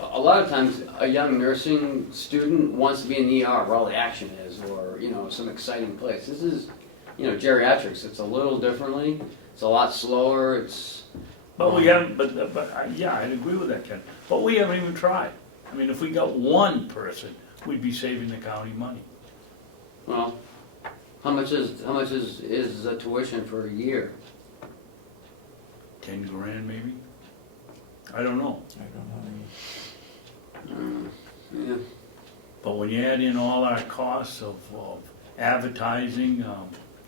a lot of times, a young nursing student wants to be in the ER where all the action is, or, you know, some exciting place. This is, you know, geriatrics, it's a little differently, it's a lot slower, it's. But we haven't, yeah, I'd agree with that, Ken. But we haven't even tried. I mean, if we got one person, we'd be saving the county money. Well, how much is the tuition for a year? 10 grand maybe? I don't know. I don't know. Yeah, But when you add in all our costs of advertising,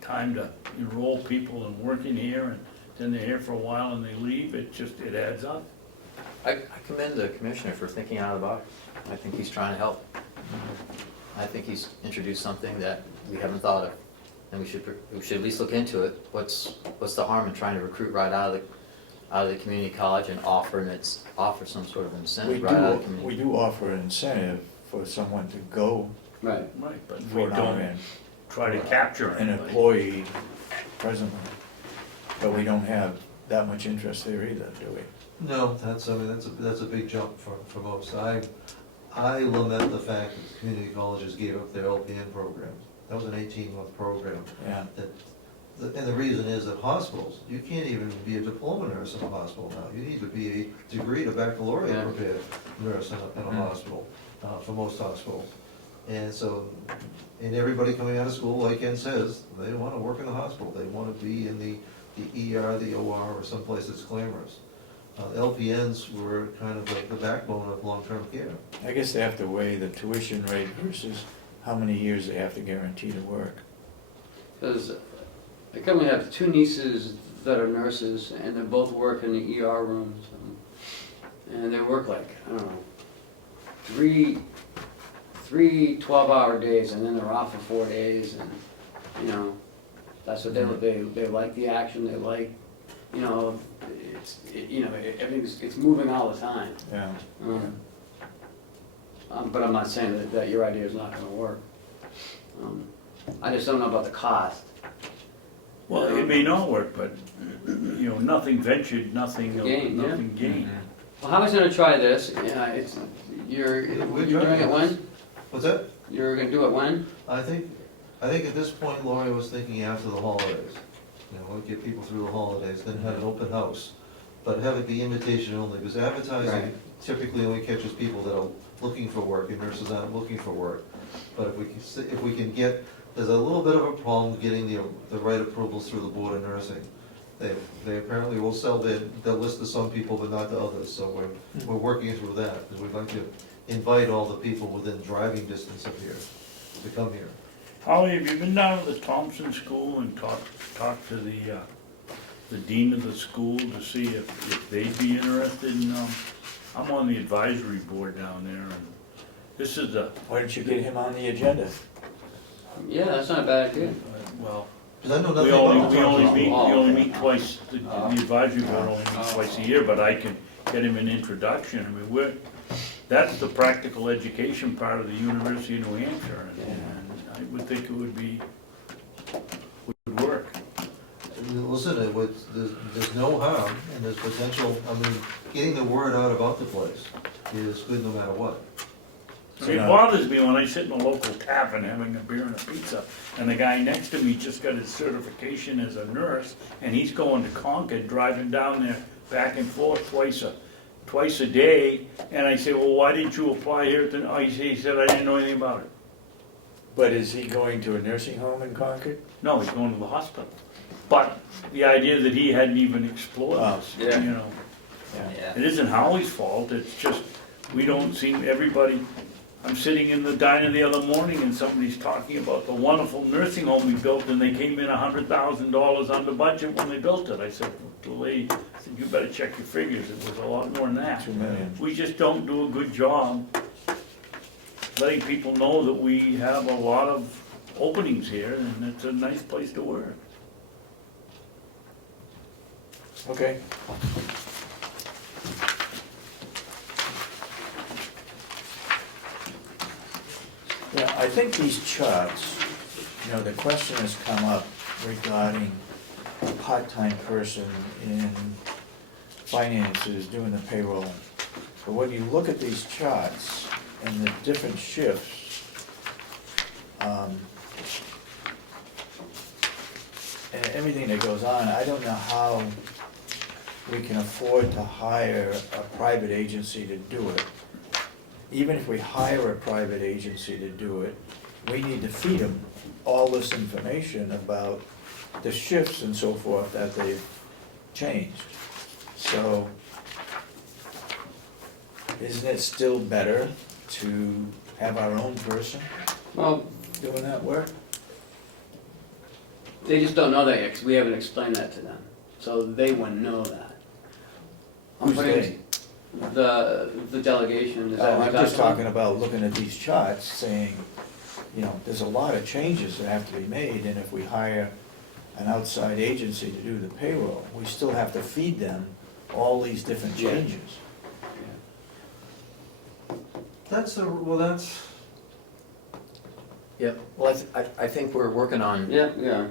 time to enroll people and working here, and then they're here for a while and they leave, it adds up. I commend the commissioner for thinking out of the box. I think he's trying to help. I think he's introduced something that we haven't thought of, and we should at least look into it. What's the harm in trying to recruit right out of the community college and offer some sort of incentive right out of the community? We do offer an incentive for someone to go right. Right, but we for don't an try to capture an anybody. employee presently. But we don't have that much interest there either, do we? no, that's a big jump for most. I lament the fact that community colleges gave up their LPN program. That was an 18-month program. Yeah. And the reason is that hospitals, you can't even be a diploma nurse in a hospital now. You need to be a degree to baccalaureate Yeah. prepared nurse in a hospital, for most hospitals. And so, and everybody coming out of school, like Ken says, they want to work in the hospital. They want to be in the ER, the OR, or someplace that's glamorous. LPNs were kind of the backbone of long-term care. I guess they have to weigh the tuition rate versus how many years they have to guarantee to work. Because I currently have 2 nieces that are nurses, and they both work in the ER rooms. And they work like, I don't know, 3 12-hour days, and then they're off for 4 days, and, you know, that's what they like the action, they like, you know, everything's moving all the time. Yeah. But I'm not saying that your idea is not gonna work. I just don't know about the cost. Well, it may not work, but, you know, nothing ventured, nothing Gained, yeah. nothing gained. Well, Howie's gonna try this, you're we're doing trying. it when? What's that? You're gonna do it when? I think at this point, Laurie was thinking after the holidays. You know, we'll get people through the holidays, then have an open house. But have it be invitation only, because advertising Right. typically only catches people that are looking for work, and nurses aren't looking for work. But if we can get, there's a little bit of a problem getting the right approvals through the Board of Nursing. They apparently will sell their list to some people, but not to others, so we're working through that. And we'd like to invite all the people within driving distance of here to come here. Holly, have you been down to the Thompson School and talked to the dean of the school to see if they'd be interested in, I'm on the advisory board down there, and this is Why don't you get him on the agenda? Yeah, that's not a bad idea. well, Because I know we nothing only about meet, Oh, we only okay. meet twice, the advisory board only meets twice a year, but I can get him an introduction. I mean, that's the practical education part of the University of New Hampshire, and I would think it would work. listen, there's no harm, and there's potential, I mean, getting the word out about the place is good no matter what. It bothers me when I sit in a local tavern having a beer and a pizza, and the guy next to me just got his certification as a nurse, and he's going to Concord, driving down there back and forth twice a day, and I say, well, why didn't you apply here? Oh, he said, I didn't know anything about it. But is he going to a nursing home in Concord? No, he's going to the hospital. But the idea that he hadn't even explored this, Yeah. you know, Yeah. it isn't Howie's fault, it's just, we don't seem, everybody, I'm sitting in the diner the other morning and somebody's talking about the wonderful nursing home we built, and they came in $100,000 under budget when they built it. I said to the lady, I said, you better check your figures, it was a lot more than that. 2 million. We just don't do a good job letting people know that we have a lot of openings here, and it's a nice place to work. Okay. Yeah, I think these charts, you know, the question has come up regarding a part-time person in finances doing the payroll. But when you look at these charts and the different shifts, and everything that goes on, I don't know how we can afford to hire a private agency to do it. Even if we hire a private agency to do it, we need to feed them all this information about the shifts and so forth that they've changed. So, isn't it still better to have our own person Well, doing that work? they just don't know that yet, 'cause we haven't explained that to them, so they wouldn't know that. Who's they? The delegation, is that Oh, what I'm you're just talking about? about looking at these charts, saying, you know, there's a lot of changes that have to be made, and if we hire an outside agency to do the payroll, we still have to feed them all these different Yeah. changes. Yep, well, I think we're working on, Yeah, yeah.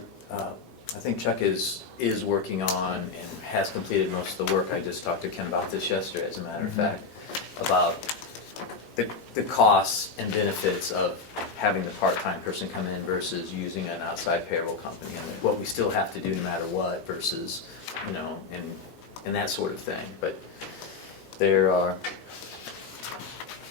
I think Chuck is working on and has completed most of the work. I just talked to Ken about this yesterday, as a matter of fact, about the costs and benefits of having the part-time person come in versus using an outside payroll company, and what we still have to do no matter what versus, you know, and that sort of thing. But there are,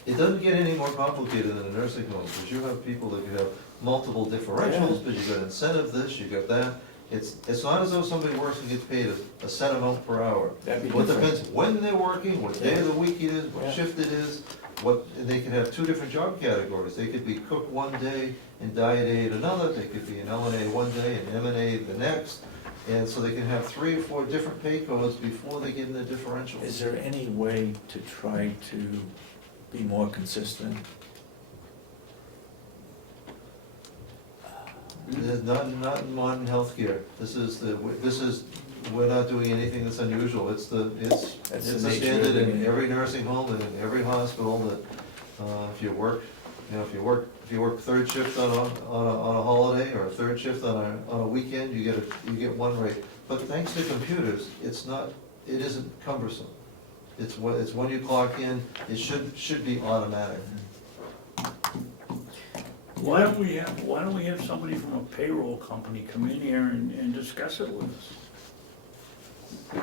It doesn't get any more complicated than a nursing home, because you have people that you have multiple differentials, but you got incentive this, you got that. It's not as though somebody works and gets paid a set amount per hour. That'd be What different. depends when they're working, what day of the week it is, Yeah. what shift it is, and they could have two different job categories. They could be cook one day and diet aid another, they could be an LNA one day and M&A the next. And so they can have 3 or 4 different pay codes before they get in the differential. Is there any way to try to be more consistent? There's not in modern healthcare. We're not doing anything that's unusual. It's That's a the nature of standard it. in every nursing home and in every hospital that, if you work third shift on a holiday or a third shift on a weekend, you get one rate. But thanks to computers, it isn't cumbersome. It's when you clock in, it should be automatic. Why don't we have somebody from a payroll company come in here and discuss it with us?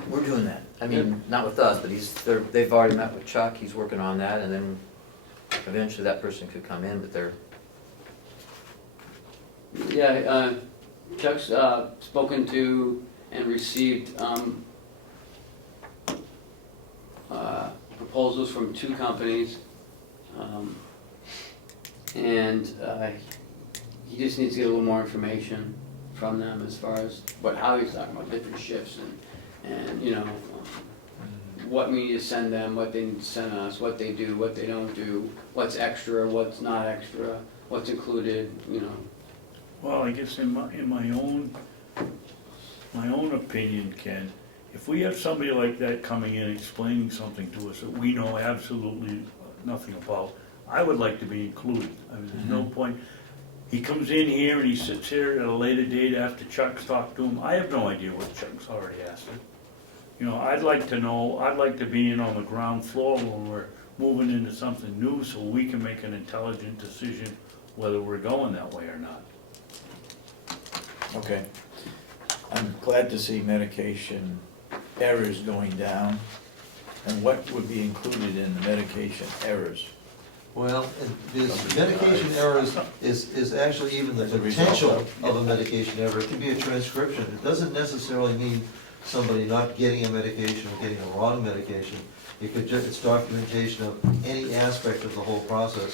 we're doing that. I mean, not with us, but they've already met with Chuck, he's working on that, and then eventually that person could come in, but they're, Yeah, Chuck's spoken to and received proposals from 2 companies. And he just needs to get a little more information from them as far as how he's talking about different shifts and you know, what we need to send them, what they need to send us, what they do, what they don't do, what's extra, what's not extra, what's included, you know. Well, I guess in my own opinion, Ken, if we have somebody like that coming in explaining something to us that we know absolutely nothing about, I would like to be included. I mean, there's no point, he comes in here and he sits here at a later date after Chuck's talked to him. I have no idea what Chuck's already asked him. You know, I'd like to know, I'd like to be in on the ground floor when we're moving into something new so we can make an intelligent decision whether we're going that way or not. Okay. I'm glad to see medication errors going down. And what would be included in the medication errors? Well, and this medication errors is actually even the As a result potential of- of a medication error. It could be a transcription. It doesn't necessarily mean somebody not getting a medication or getting a wrong medication. It could just, it's documentation of any aspect of the whole process,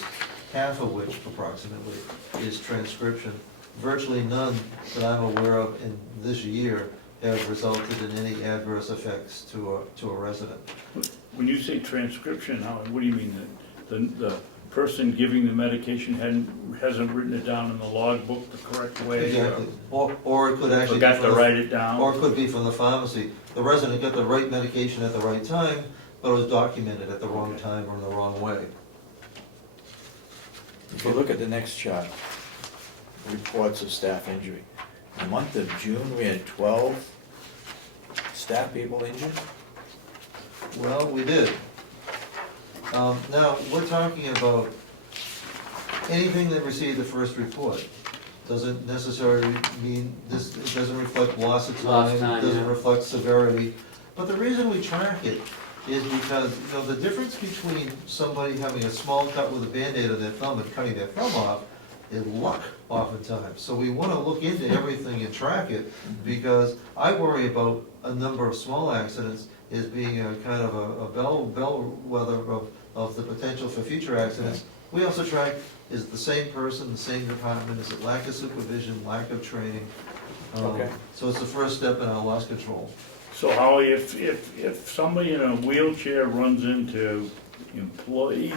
half of which approximately is transcription. Virtually none that I'm aware of in this year have resulted in any adverse effects to a resident. When you say transcription, Howard, what do you mean? The person giving the medication hasn't written it down in the logbook the correct way? Exactly. Or it could actually. be Forgot from to the- write it down? Or it could be from the pharmacy. The resident got the right medication at the right time, but it was documented at the wrong time or in the wrong way. If you look at the next chart, reports of staff injury. In the month of June, we had 12 staff people injured. Well, we did. Now, we're talking about anything that received the first report. Doesn't necessarily mean, this, it doesn't reflect loss of Lost time, time, doesn't yeah. reflect severity. But the reason we track it is because, you know, the difference between somebody having a small cut with a Band-Aid on their thumb and cutting their thumb off is luck oftentimes. So we wanna look into everything and track it, because I worry about a number of small accidents as being a kind of a bellwether of the potential for future accidents. We also track, is it the same person, the same department, is it lack of supervision, lack of training? Okay. So it's the first step in our loss control. So Howie, if somebody in a wheelchair runs into employee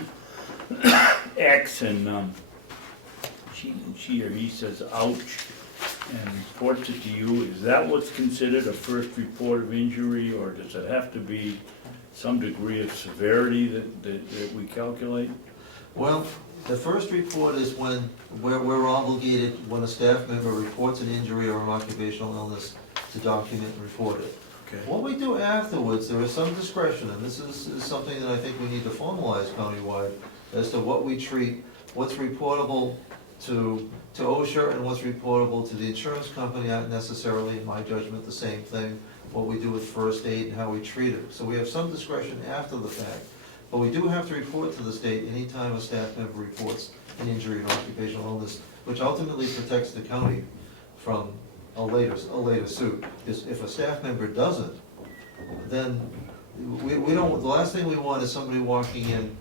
X and she or he says ouch and reports it to you, is that what's considered a first report of injury, or does it have to be some degree of severity that we calculate? Well, the first report is when we're obligated, when a staff member reports an injury or an occupational illness, to document and report it. Okay. What we do afterwards, there is some discretion, and this is something that I think we need to formalize countywide, as to what we treat, what's reportable to OSHA and what's reportable to the insurance company, not necessarily, in my judgment, the same thing, what we do with first aid and how we treat it. So we have some discretion after the fact, but we do have to report to the state anytime a staff member reports an injury or occupational illness, which ultimately protects the county from a later suit. If a staff member doesn't, then we don't, the last thing we want is somebody walking in,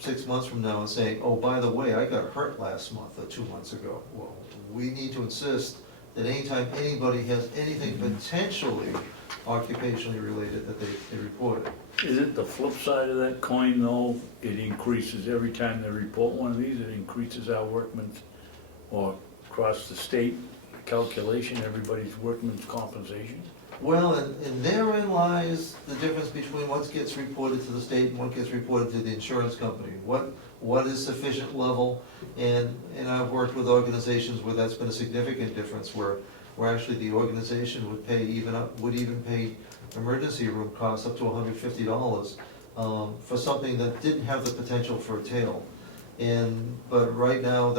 6 months from now and saying, oh, by the way, I got hurt last month or 2 months ago. Well, we need to insist that anytime anybody has anything potentially occupationally related, that they report it. Is it the flip side of that coin, though? It increases every time they report one of these, it increases our workman's, or across the state calculation, everybody's workman's compensation? Well, and therein lies the difference between what gets reported to the state and what gets reported to the insurance company. What is sufficient level, and I've worked with organizations where that's been a significant difference, where actually the organization would even pay emergency room costs up to $150 for something that didn't have the potential for a tail. But right now,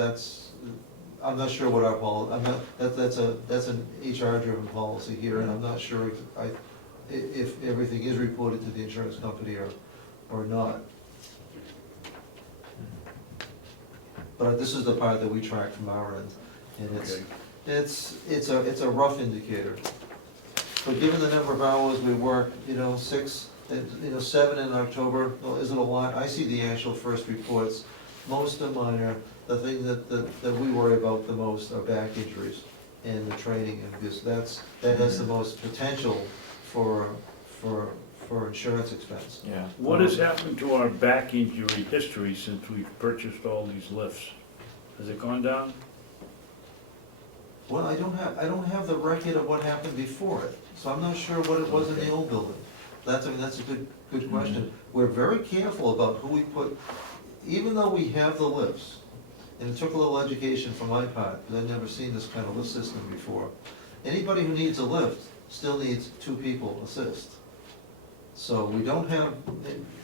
I'm not sure what our policy, that's an HR-driven policy here, and I'm not sure if everything is reported to the insurance company or not. But this is the part that we track from our end, and it's a rough indicator. But given the number of hours we work, 7 in October, well, is it a lot? I see the actual first reports. Most of mine are, the thing that we worry about the most are back injuries and the training, and because that has the most potential for insurance expense. Yeah. What has happened to our back injury history since we've purchased all these lifts? Has it gone down? Well, I don't have the record of what happened before it, so I'm not sure what it was in the old building. That's a good question. We're very careful about who we put, even though we have the lifts, and it took a little education from my part, because I'd never seen this kind of lift system before. Anybody who needs a lift still needs 2 people assist. So we don't have,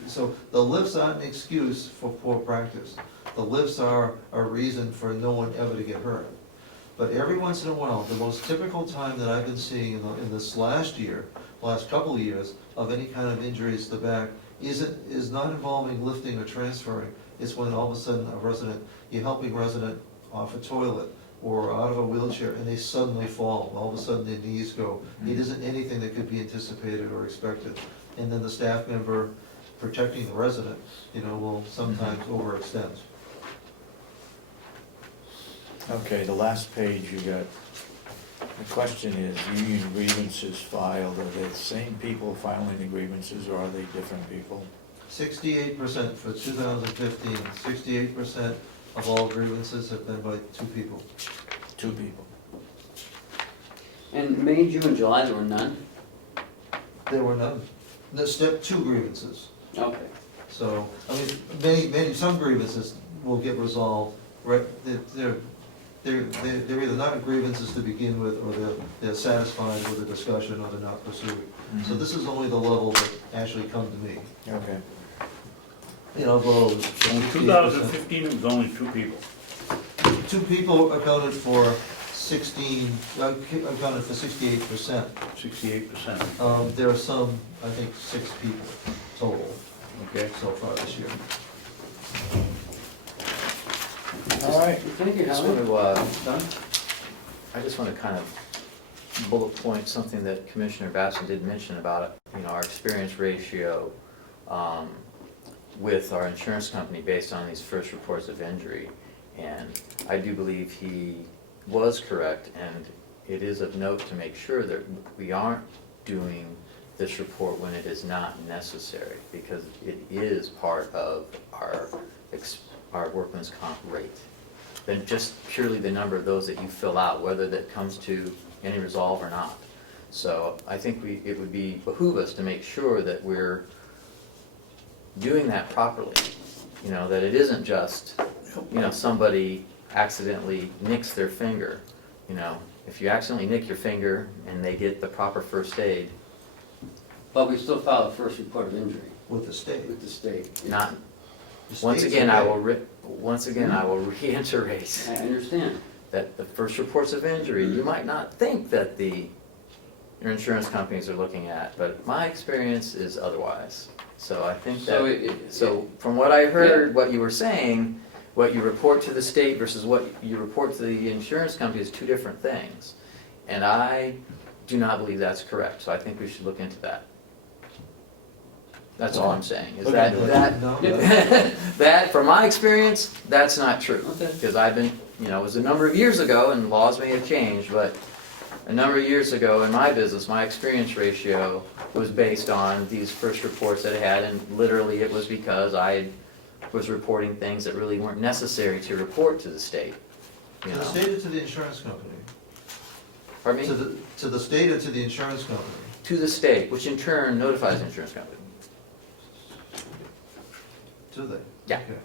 so the lifts aren't an excuse for poor practice. The lifts are a reason for no one ever to get hurt. But every once in a while, the most typical time that I've been seeing in this last year, last couple of years, of any kind of injuries to the back, is not involving lifting or transferring. It's when all of a sudden you're helping a resident off a toilet or out of a wheelchair, and they suddenly fall. All of a sudden their knees go. It isn't anything that could be anticipated or expected. And then the staff member protecting the resident, will sometimes overextend. Okay, the last page you got, the question is, union grievances filed, are they the same people filing the grievances, or are they different people? 68% for 2015, 68% of all grievances have been by 2 people. 2 people. And May, June, July, there were none? There were none. The step 2 grievances. Okay. So, some grievances will get resolved, right, they're either not grievances to begin with, or they're satisfied with the discussion, or they're not pursued. So this is only the level that actually come to me. Okay. Of those. In 2015, it was only 2 people. 2 people accounted for 68%. 68%. There are some, I think, 6 people total Okay. so far this year. All right. Thank you, I just Howard. want to, Done? I just want to kind of bullet point something that Commissioner Babson did mention about, our experience ratio with our insurance company based on these first reports of injury. And I do believe he was correct, and it is of note to make sure that we aren't doing this report when it is not necessary, because it is part of our workman's comp rate. Then just purely the number of those that you fill out, whether that comes to any resolve or not. So I think it would behoove us to make sure that we're doing that properly. That it isn't just, somebody accidentally nicks their finger. If you accidentally nick your finger and they get the proper first aid, But we still file a first report of injury With the state. with the state. not, The once state's again, okay. I will reiterate I understand. that the first reports of injury, you might not think that your insurance companies are looking at, but my experience is otherwise. So I think So that, so from what I heard, what you were saying, what you report to the state versus what you report to the insurance company is 2 different things. And I do not believe that's correct, so I think we should look into that. That's all I'm saying, is that, No, that, from my experience, that's not true. Okay. Because I've been, it was a number of years ago, and laws may have changed, but a number of years ago in my business, my experience ratio was based on these first reports that I had, and literally it was because I was reporting things that really weren't necessary to report to the state. To the state or to the insurance company? Pardon me? To the state or to the insurance company? To the state, which in turn notifies the insurance company. Do they? Yeah. Okay.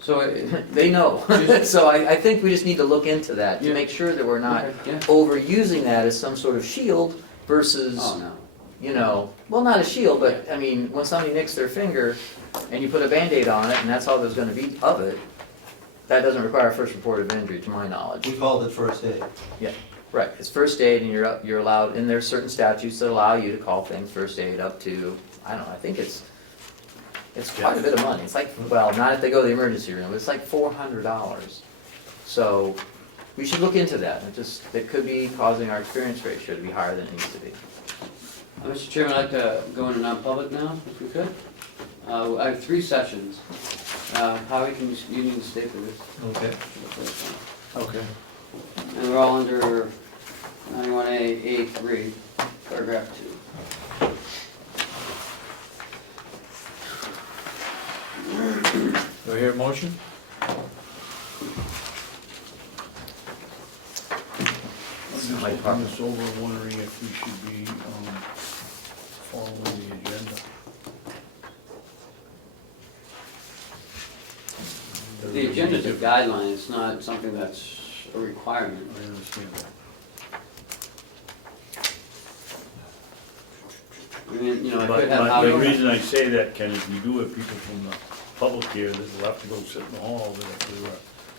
So, They know. So I think we just need to look into that, to Yeah. make sure that we're not okay, yeah. overusing that as some sort of shield versus, Oh, no. well, not a shield, but, I mean, when somebody nicks their finger and you put a Band-Aid on it and that's all there's gonna be of it, that doesn't require a first report of injury, to my knowledge. We called it first aid. Yeah, right, it's first aid, and you're allowed, and there's certain statutes that allow you to call things first aid up to, I don't know, I think it's quite a bit of money. It's like, well, not if they go to the emergency room, it's like $400. So we should look into that. It could be causing our experience ratio to be higher than it needs to be. Mr. Chairman, I'd like to go into non-public now, if we could. I have 3 sessions. Howie, you need to stay for this. Okay. Okay. And we're all under 91A, A3, paragraph 2. Do I hear a motion? I'm just looking this over, wondering if we should be following the agenda. The agenda's a guideline, it's not something that's a requirement. I understand that. I mean, you know, I But could have the Howie, reason I say that, Ken, is we do have people from the public here that will have to go sit in the hall, that we were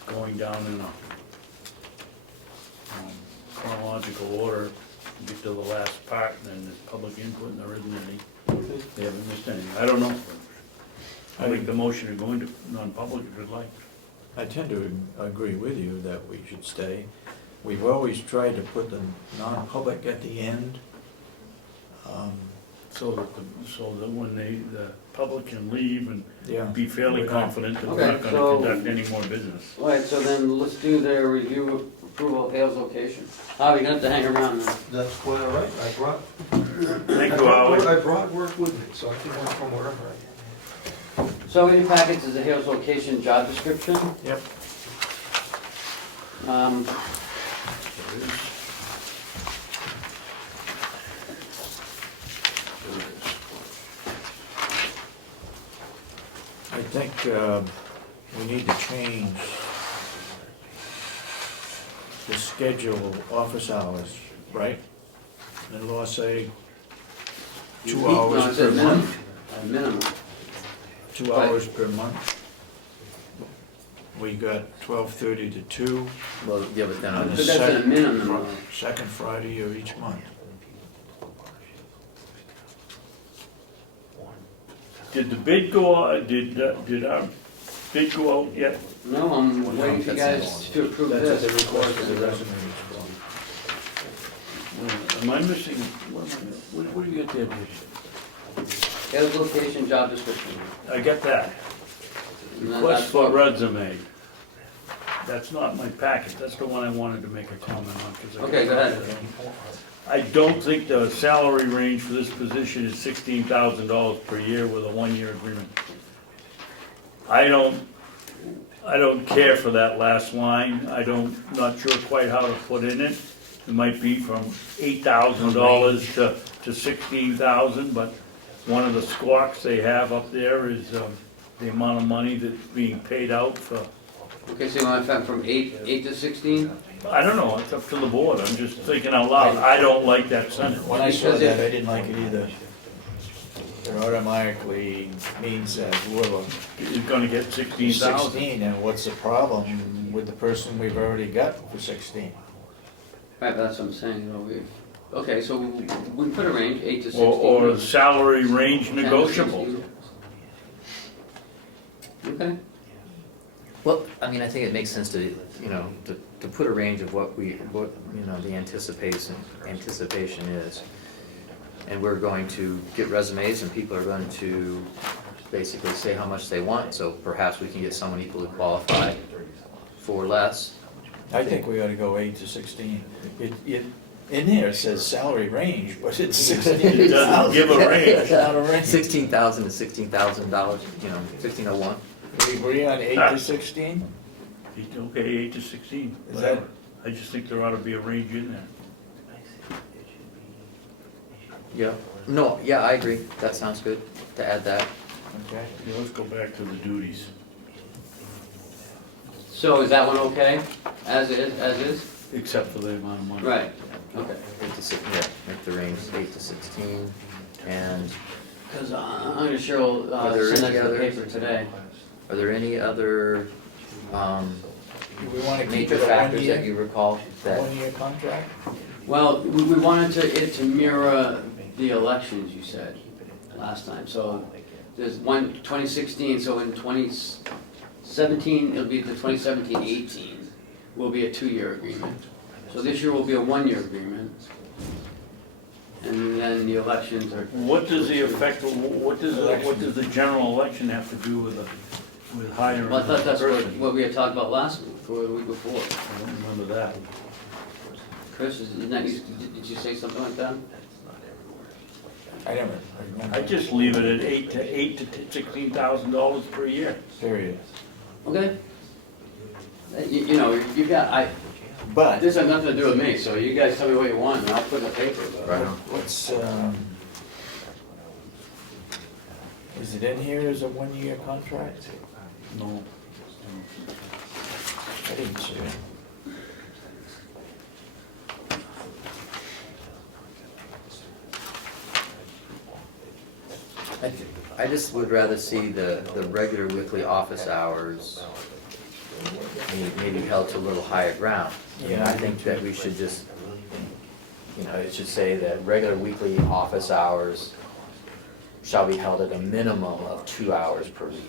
going down in a chronological order, get to the last part, and then there's public input, and there isn't any. They haven't missed anything. I don't know. I'll make the motion to go into non-public if you'd like. I tend to agree with you that we should stay. We've always tried to put the non-public at the end. So that when the public can leave and Yeah. be fairly confident that we're Okay, not so- gonna conduct any more business. all right, so then let's do the review approval of Hale's location. Howie, you're gonna have to hang around now. That's quite all right, I brought, Thank you, Howard. I brought work with me, so I can work from wherever I am. So in your packets is the Hale's location job description. Yep. I think we need to change the schedule of office hours, right? The law say 2 No, it hours says per minimum. month, A minimum. 2 hours per month. We got 12:30 to 2 Well, yeah, but then on on the But that's at a minimum. second Friday of each month. Did the bid go out, did our bid go out yet? No, I'm waiting for you guys to approve That's this. what they require for the resumes. Am I missing, what do you got there, Dave? Hale's location job description. I got that. And then Request that's for what- resume. That's not my packet, that's the one I wanted to make a comment on. 'cause I Okay, go ahead. I don't think the salary range for this position is $16,000 per year with a one-year agreement. I don't care for that last line, not sure quite how to put in it. It might be from $8,000 to 16,000, but one of the squawks they have up there is the amount of money that's being paid out for, Okay, so you want from 8 to 16? I don't know, it's up to the board, I'm just thinking out loud, I don't like that sentence. When I saw Because that, I didn't like it either. It automatically means that whoever You're gonna get 16,000. 16, and what's the problem with the person we've already got for 16? Right, but that's what I'm saying, you know, okay, so we put a range, 8 to 16. Or the salary range 10 to negotiable. 16. Okay, Well, I mean, I think it makes sense to, you know, to put a range of what you know, the anticipation is. And we're going to get resumes and people are going to basically say how much they want, so perhaps we can get someone equally qualified for less. I think we ought to go 8 to 16. In there it says salary range, but it's 16,000. It doesn't give a range. It's not a range. $16,000 to $16,000, you know, 1601. We agree on 8 to 16? Okay, 8 to 16. Is that- I just think there ought to be a range in there. Yeah. No, yeah, I agree. That sounds good, to add that. Okay. Yeah, let's go back to the duties. so is that one okay, as is? Except for the amount of money. Right, okay. 8 to 6, yeah, make the range 8 to 16, and Because I'm gonna sure Are there send that any to the other- paper today. are there any other Do we want to keep major it a factors that 1 you year, recall that? 1 year contract? Well, we wanted it to mirror the elections, you said, last time. So there's 2016, so in 2017, it'll be the 2017-18 will be a 2-year agreement. So this year will be a 1-year agreement. And then the elections are, What does the effect, what does the general election have to do with hiring well, I a thought that's person? what we had talked about last week, or the week before. I don't remember that. Chris, isn't that, did you say something like that? I never remember. I just leave it at $8 to $16,000 per year. Period. Okay. You know, you got, But this has nothing to do with me, so you guys tell me what you want, and I'll put it in the paper. but- Right. what's, is it in here as a 1 year contract? No. I didn't see it. I just would rather see the regular weekly office hours maybe held to a little higher ground. Yeah. I think that we should just, it should say that regular weekly office hours shall be held at a minimum of 2 hours per week.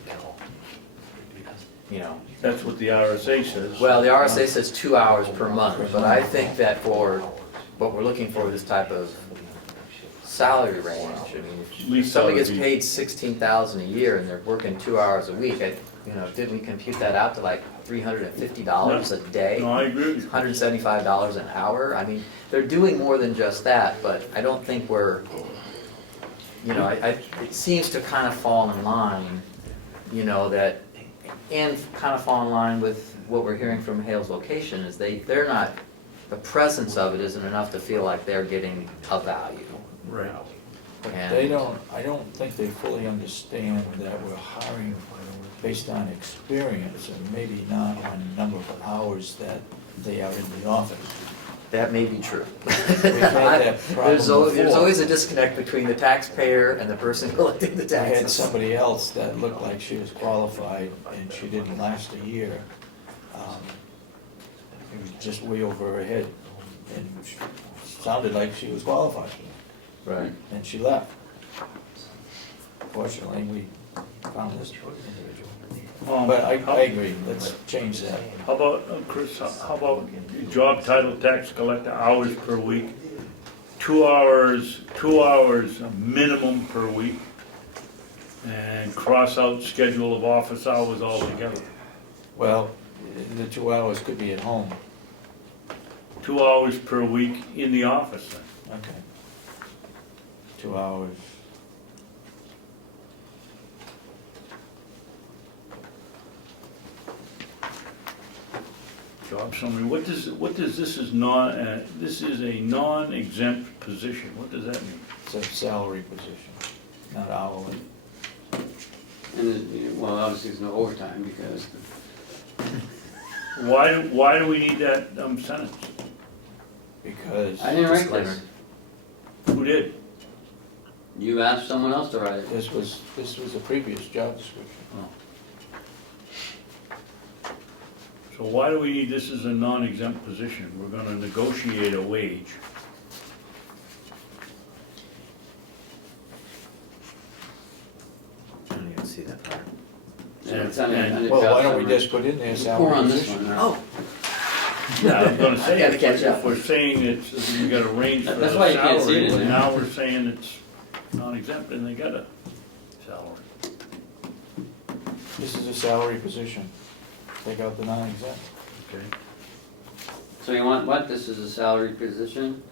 That's what the RSA says. Well, the RSA says 2 hours per month, but I think that for what we're looking for, this type of salary range, I mean, if Least somebody gets salary. paid $16,000 a year and they're working 2 hours a week, didn't we compute that out to like $350 a day? No, I agree with you. $175 an hour? I mean, they're doing more than just that, but I don't think we're, it seems to kind of fall in line, and kind of fall in line with what we're hearing from Hale's location, is they're not, the presence of it isn't enough to feel like they're getting a value. Right. But And- I don't think they fully understand that we're hiring based on experience and maybe not on number of hours that they are in the office. That may be true. We've had that problem There's before. always a disconnect between the taxpayer and the person collecting the I had taxes. somebody else that looked like she was qualified and she didn't last a year. It was just way over her head and sounded like she was qualified. Right. And she left. Fortunately, we found this individual. But I agree, let's change that. How about, Chris, how about job title tax collector hours per week? 2 hours minimum per week. And cross out schedule of office hours altogether. Well, the 2 hours could be at home. 2 hours per week in the office then. Okay. 2 hours. Job summary, what does this is this is a non-exempt position, what does that mean? It's a salary position, not hourly. And, well, obviously there's no overtime because Why do we need that sentence? Because I didn't write Disclaimer. this. Who did? You asked someone else to write it. this was a previous job description. So why do we need this as a non-exempt position? We're gonna negotiate a wage. I don't even see that part. And it's under Well, job why don't we summary. just put in there More salary on this position? one now. Oh, Yeah, I was gonna say, I gotta catch up. if we're saying it's, we got a range for the That's why you can't see it salary, in but there. now we're saying it's non-exempt and they got a salary. This is a salary position. Take out the non-exempt. Okay. So you want what? This is a salary position?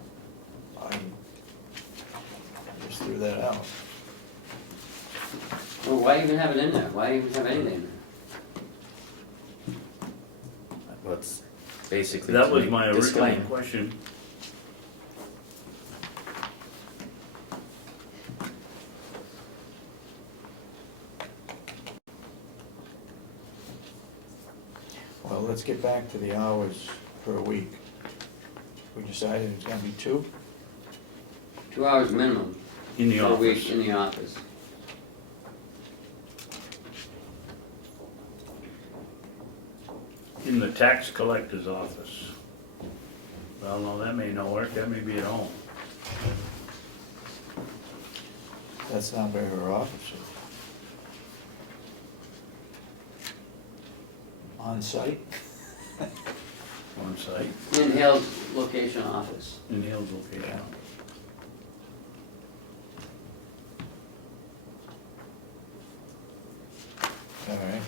I just threw that out. Well, why even have it in there? Why even have anything in there? well, it's basically That to was make- my original disclaim. question. Well, let's get back to the hours per week. We decided it's gonna be 2? 2 hours minimum In the per week office. in the office. In the tax collector's office. Well, no, that may not work, that may be at home. That's not where her office is. On site? On site, In Hale's location office. in Hill's location. All right.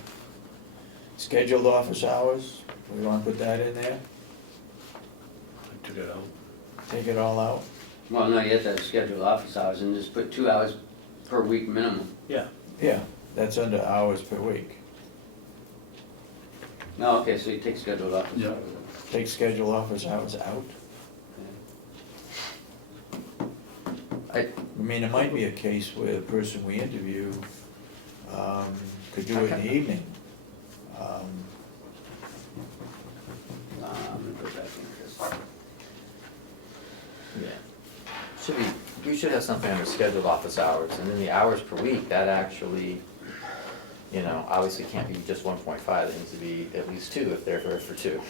Scheduled office hours, we wanna put that in there? I took it out. Take it all out? Well, no, you have to have scheduled office hours and just put 2 hours per week minimum. Yeah, Yeah, that's under hours per week. No, okay, so you take scheduled office Yeah. hours. Take scheduled office hours out. I mean, it might be a case where the person we interview could do it in the evening. I'm gonna go back in, Chris. Yeah. We should have something under scheduled office hours, and then the hours per week, that actually, you know, obviously can't be just 1.5, it needs to be at least 2 if they're for 2.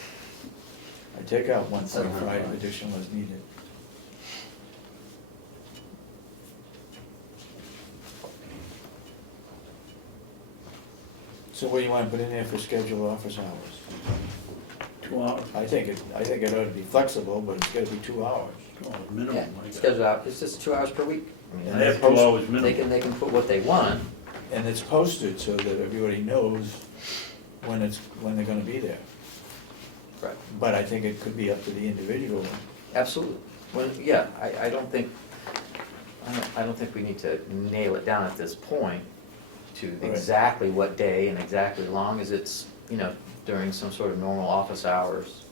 I take out 1.5 if additional is needed. So what do you want to put in there for scheduled office hours? 2 hours, I think it ought to be flexible, but it's gotta be 2 hours. 2 hours minimum, Yeah, I guess. scheduled out, it's just 2 hours per week. I mean, And They have 2 hours minimum. They can put what they want. And it's posted so that everybody knows when they're gonna be there. Right. But I think it could be up to the individual. Absolutely. Well, yeah, I don't think we need to nail it down at this point to Right. exactly what day and exactly as long as it's, you know, during some sort of normal office hours.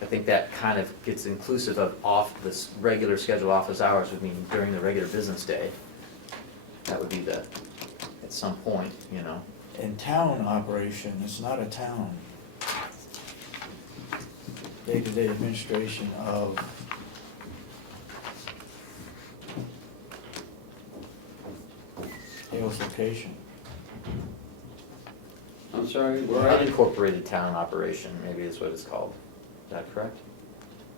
I think that kind of gets inclusive of this regular scheduled office hours would mean during the regular business day. That would be at some point, you know. In town operation, it's not a town. Day-to-day administration of Hale's location. I'm sorry, where are you? Unincorporated town operation, maybe is what it's called. Is that correct?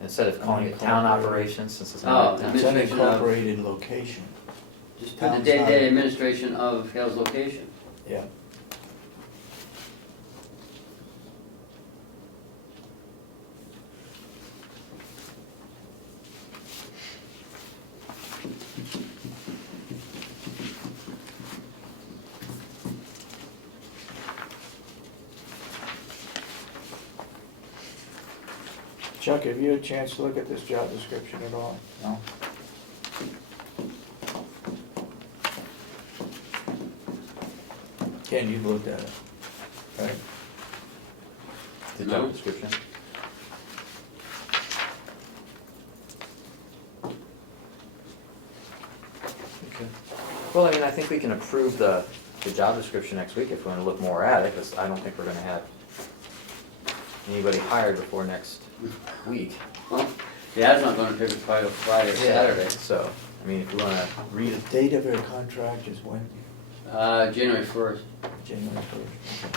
Instead of calling it town operations, since it's not a town. It's an Administration of- incorporated location, Just put the Town's day-to-day not- administration of Hale's location. yeah. Chuck, have you had a chance to look at this job description at all? No? Ken, you've looked at it, right? The No. job description. Okay. Well, I mean, I think we can approve the job description next week if we want to look more at it, because I don't think we're gonna have anybody hired before next week. Well, the ad's not gonna pick a Friday or Saturday. So, I mean, if we wanna read The it, date of her contract is when? January 1st. January 1st.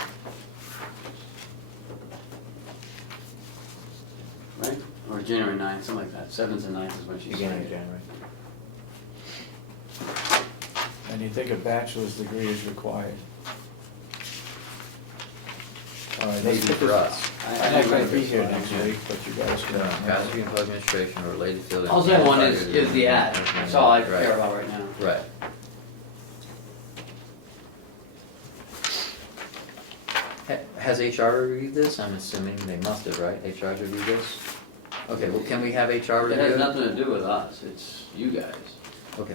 Right? Or January 9th, something like that. 7th and 9th is when she's beginning of starting. January. And you think a bachelor's degree is required? All right, let's Maybe put for this- us. I'm not gonna be here next week, but you guys can. Capacity and administration or related field. All I want is the ad. That's all I care about right now. Right. Has HR reviewed this? I'm assuming they must have, right? HR reviewed this? Okay, well, can we have HR It review has it? nothing to do with us, it's you guys. Okay,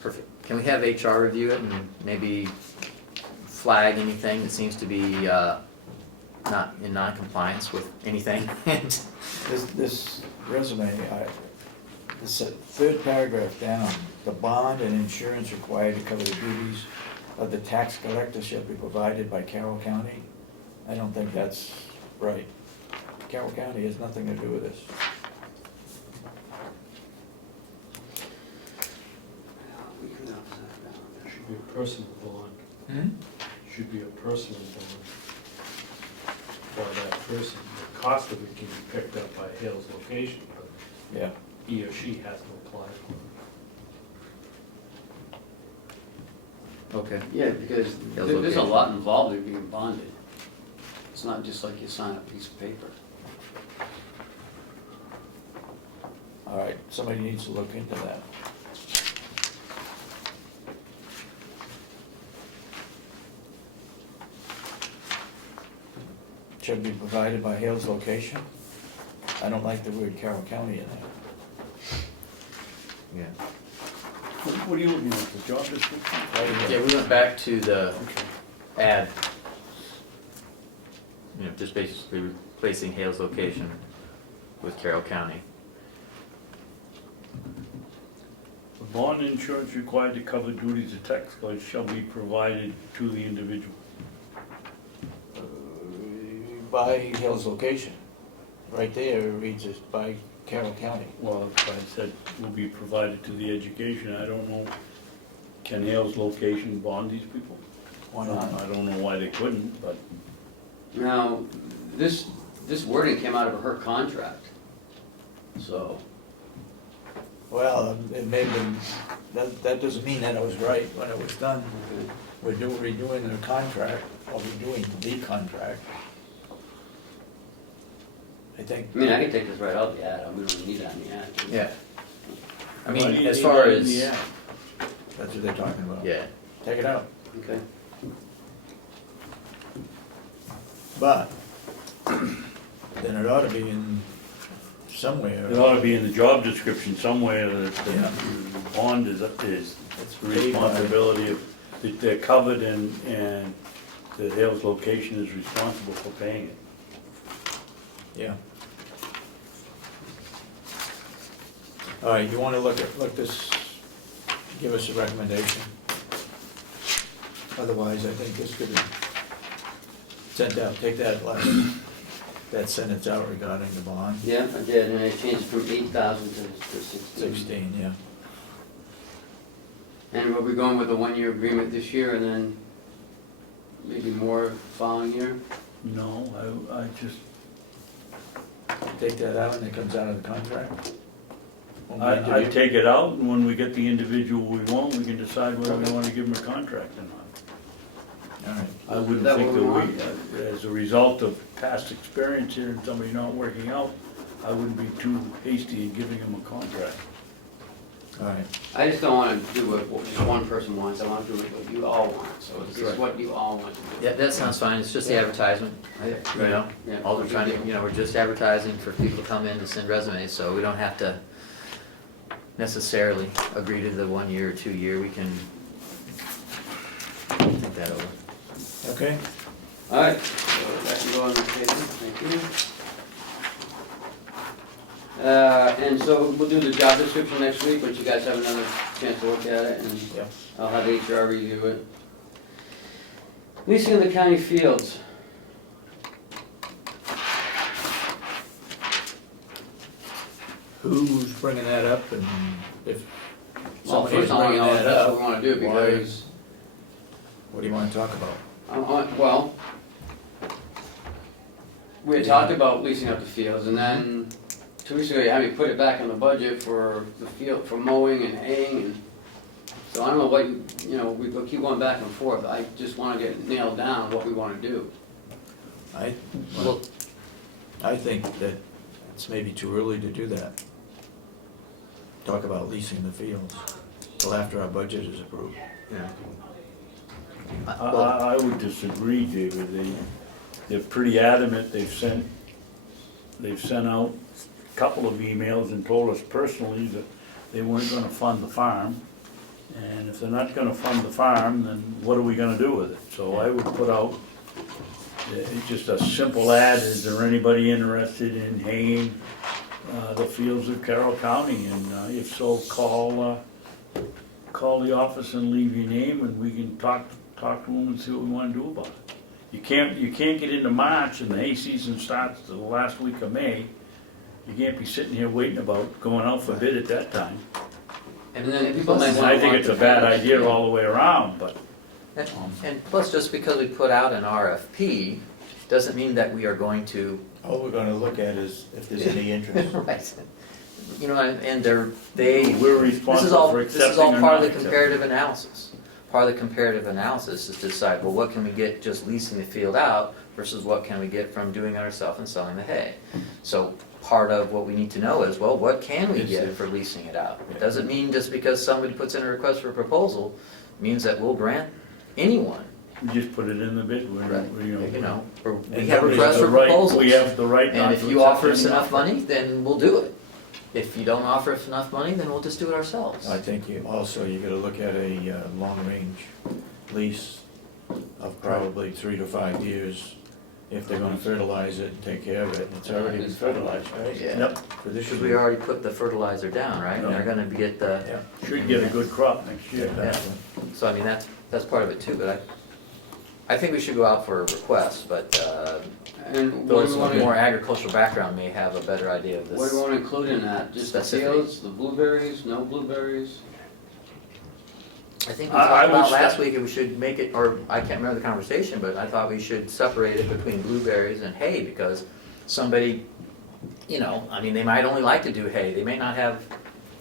perfect. Can we have HR review it and maybe flag anything that seems to be not in non-compliance with anything? This resume, this third paragraph down, the bond and insurance required to cover the duties of the tax collector shall be provided by Carroll County. I don't think that's right. Carroll County has nothing to do with this. Should be a personal bond, should be a personal bond for that person. The cost of it can be picked up by Hale's location, but Yeah. he or she has to apply for it. Okay. Yeah, because Hale's there's a location. lot involved in being bonded. It's not just like you sign a piece of paper. All right, somebody needs to look into that. Should be provided by Hale's location. I don't like the word Carroll County in there. Yeah. What are you looking at, the job description? Yeah, we went back to the ad. You know, just basically replacing Hale's location with Carroll County. The bond insurance required to cover duties of tax collector shall be provided to the individual. by Hill's location. Right there, it reads it's by Carroll County. Well, if I said will be provided to the education, I don't know, can Hale's location bond these people? Why not? I don't know why they couldn't, but Now, this wording came out of her contract, so. Well, it may have been, that doesn't mean that it was right when it was done. We're redoing the contract, or redoing the contract. I think. I mean, I can take this right out the ad, we don't need that in the ad. Yeah. I Why do mean, you as need far that in as, the ad? That's what they're talking about. yeah, Take it out. Okay. But, then it ought to be in somewhere. It ought to be in the job description somewhere that Yeah. the bond is It's the responsibility of, that they're covered and that Hale's location is responsible for paying it. Yeah. All right, you wanna look this, give us a recommendation? Otherwise, I think this could be sent out, take that sentence out regarding the bond. Yeah, I did, and I changed it from 8,000 to 16. 16, yeah. And we'll be going with a 1-year agreement this year and then maybe more following year? No, I just, Take that out and it comes out of the contract? When we I interview? take it out, and when we get the individual we want, we can decide whether we wanna give them a contract or not. All right, I wouldn't Is that think what that we we, want? as a result of past experience here and somebody not working out, I wouldn't be too hasty in giving them a contract. all right. I just don't wanna do what just one person wants, I wanna do what you all want, so it's just Right. what you all want to do. yeah, that sounds fine, it's just the advertisement, you know? Yeah. All we're trying to, you know, we're just advertising for people to come in to send resumes, so we don't have to necessarily agree to the 1 year or 2 year, we can think that over. Okay, Alright, so that can go on the table, thank you. And so we'll do the job description next week, once you guys have another chance to look at it, and yeah. I'll have HR review it. Leasing of the county fields. Who's bringing that up and if Well, somebody's first I wanna bringing know if that that's what up, we wanna do, why- because, what do you wanna talk about? well, we had talked about leasing up the fields, and then 2 weeks ago, you had me put it back in the budget for the field, for mowing and haying, and so I don't know what, you know, we'll keep going back and forth, I just wanna get nailed down what we wanna do. Well, I think that it's maybe too early to do that. Talk about leasing the fields till after our budget is approved. yeah. I would disagree, David, they're pretty adamant, they've sent out a couple of emails and told us personally that they weren't gonna fund the farm. And if they're not gonna fund the farm, then what are we gonna do with it? So I would put out, it's just a simple ad, is there anybody interested in haying the fields of Carroll County? And if so, call the office and leave your name, and we can talk to them and see what we wanna do about it. You can't get into March and the hay season starts the last week of May. You can't be sitting here waiting about going out for bid at that time. And then people might And wanna. I think want it's a the bad fence, idea yeah. all the way around, but And plus, just because we put out an RFP, doesn't mean that we are going to. All we're gonna look at is if there's any interest. Right. You know, and they, we're this is responsible all, for this is accepting all or part not of the accepting. comparative analysis. Part of the comparative analysis is to decide, well, what can we get just leasing the field out versus what can we get from doing it ourselves and selling the hay? So part of what we need to know is, well, what can we get for leasing it out? It doesn't mean just because somebody puts in a request for a proposal, means that we'll grant anyone. We just put it in the bid, Right. you know. We And have nobody's requests for the right- proposals. We have the right not And to if you accept offer us any enough offer. money, then we'll do it. If you don't offer us enough money, then we'll just do it ourselves. I think you gotta look at a long-range lease of probably 3 to 5 years. If they're gonna fertilize it and take care of it, it's already been fertilized, right? Yeah. Yep, For this Because we year. already put the fertilizer down, right? And they're gonna get the, Yeah. should get a good crop next year. yeah. So I mean, that's part of it too, but I think we should go out for a request, but And what do those we with want more to, agricultural background may have a better idea of what do we this. want to include in that? Just the Specific. fields, the blueberries, no blueberries? I think we I talked about would last start- week, and we should make it, or I can't remember the conversation, but I thought we should separate it between blueberries and hay, because somebody, you know, I mean, they might only like to do hay, they may not have,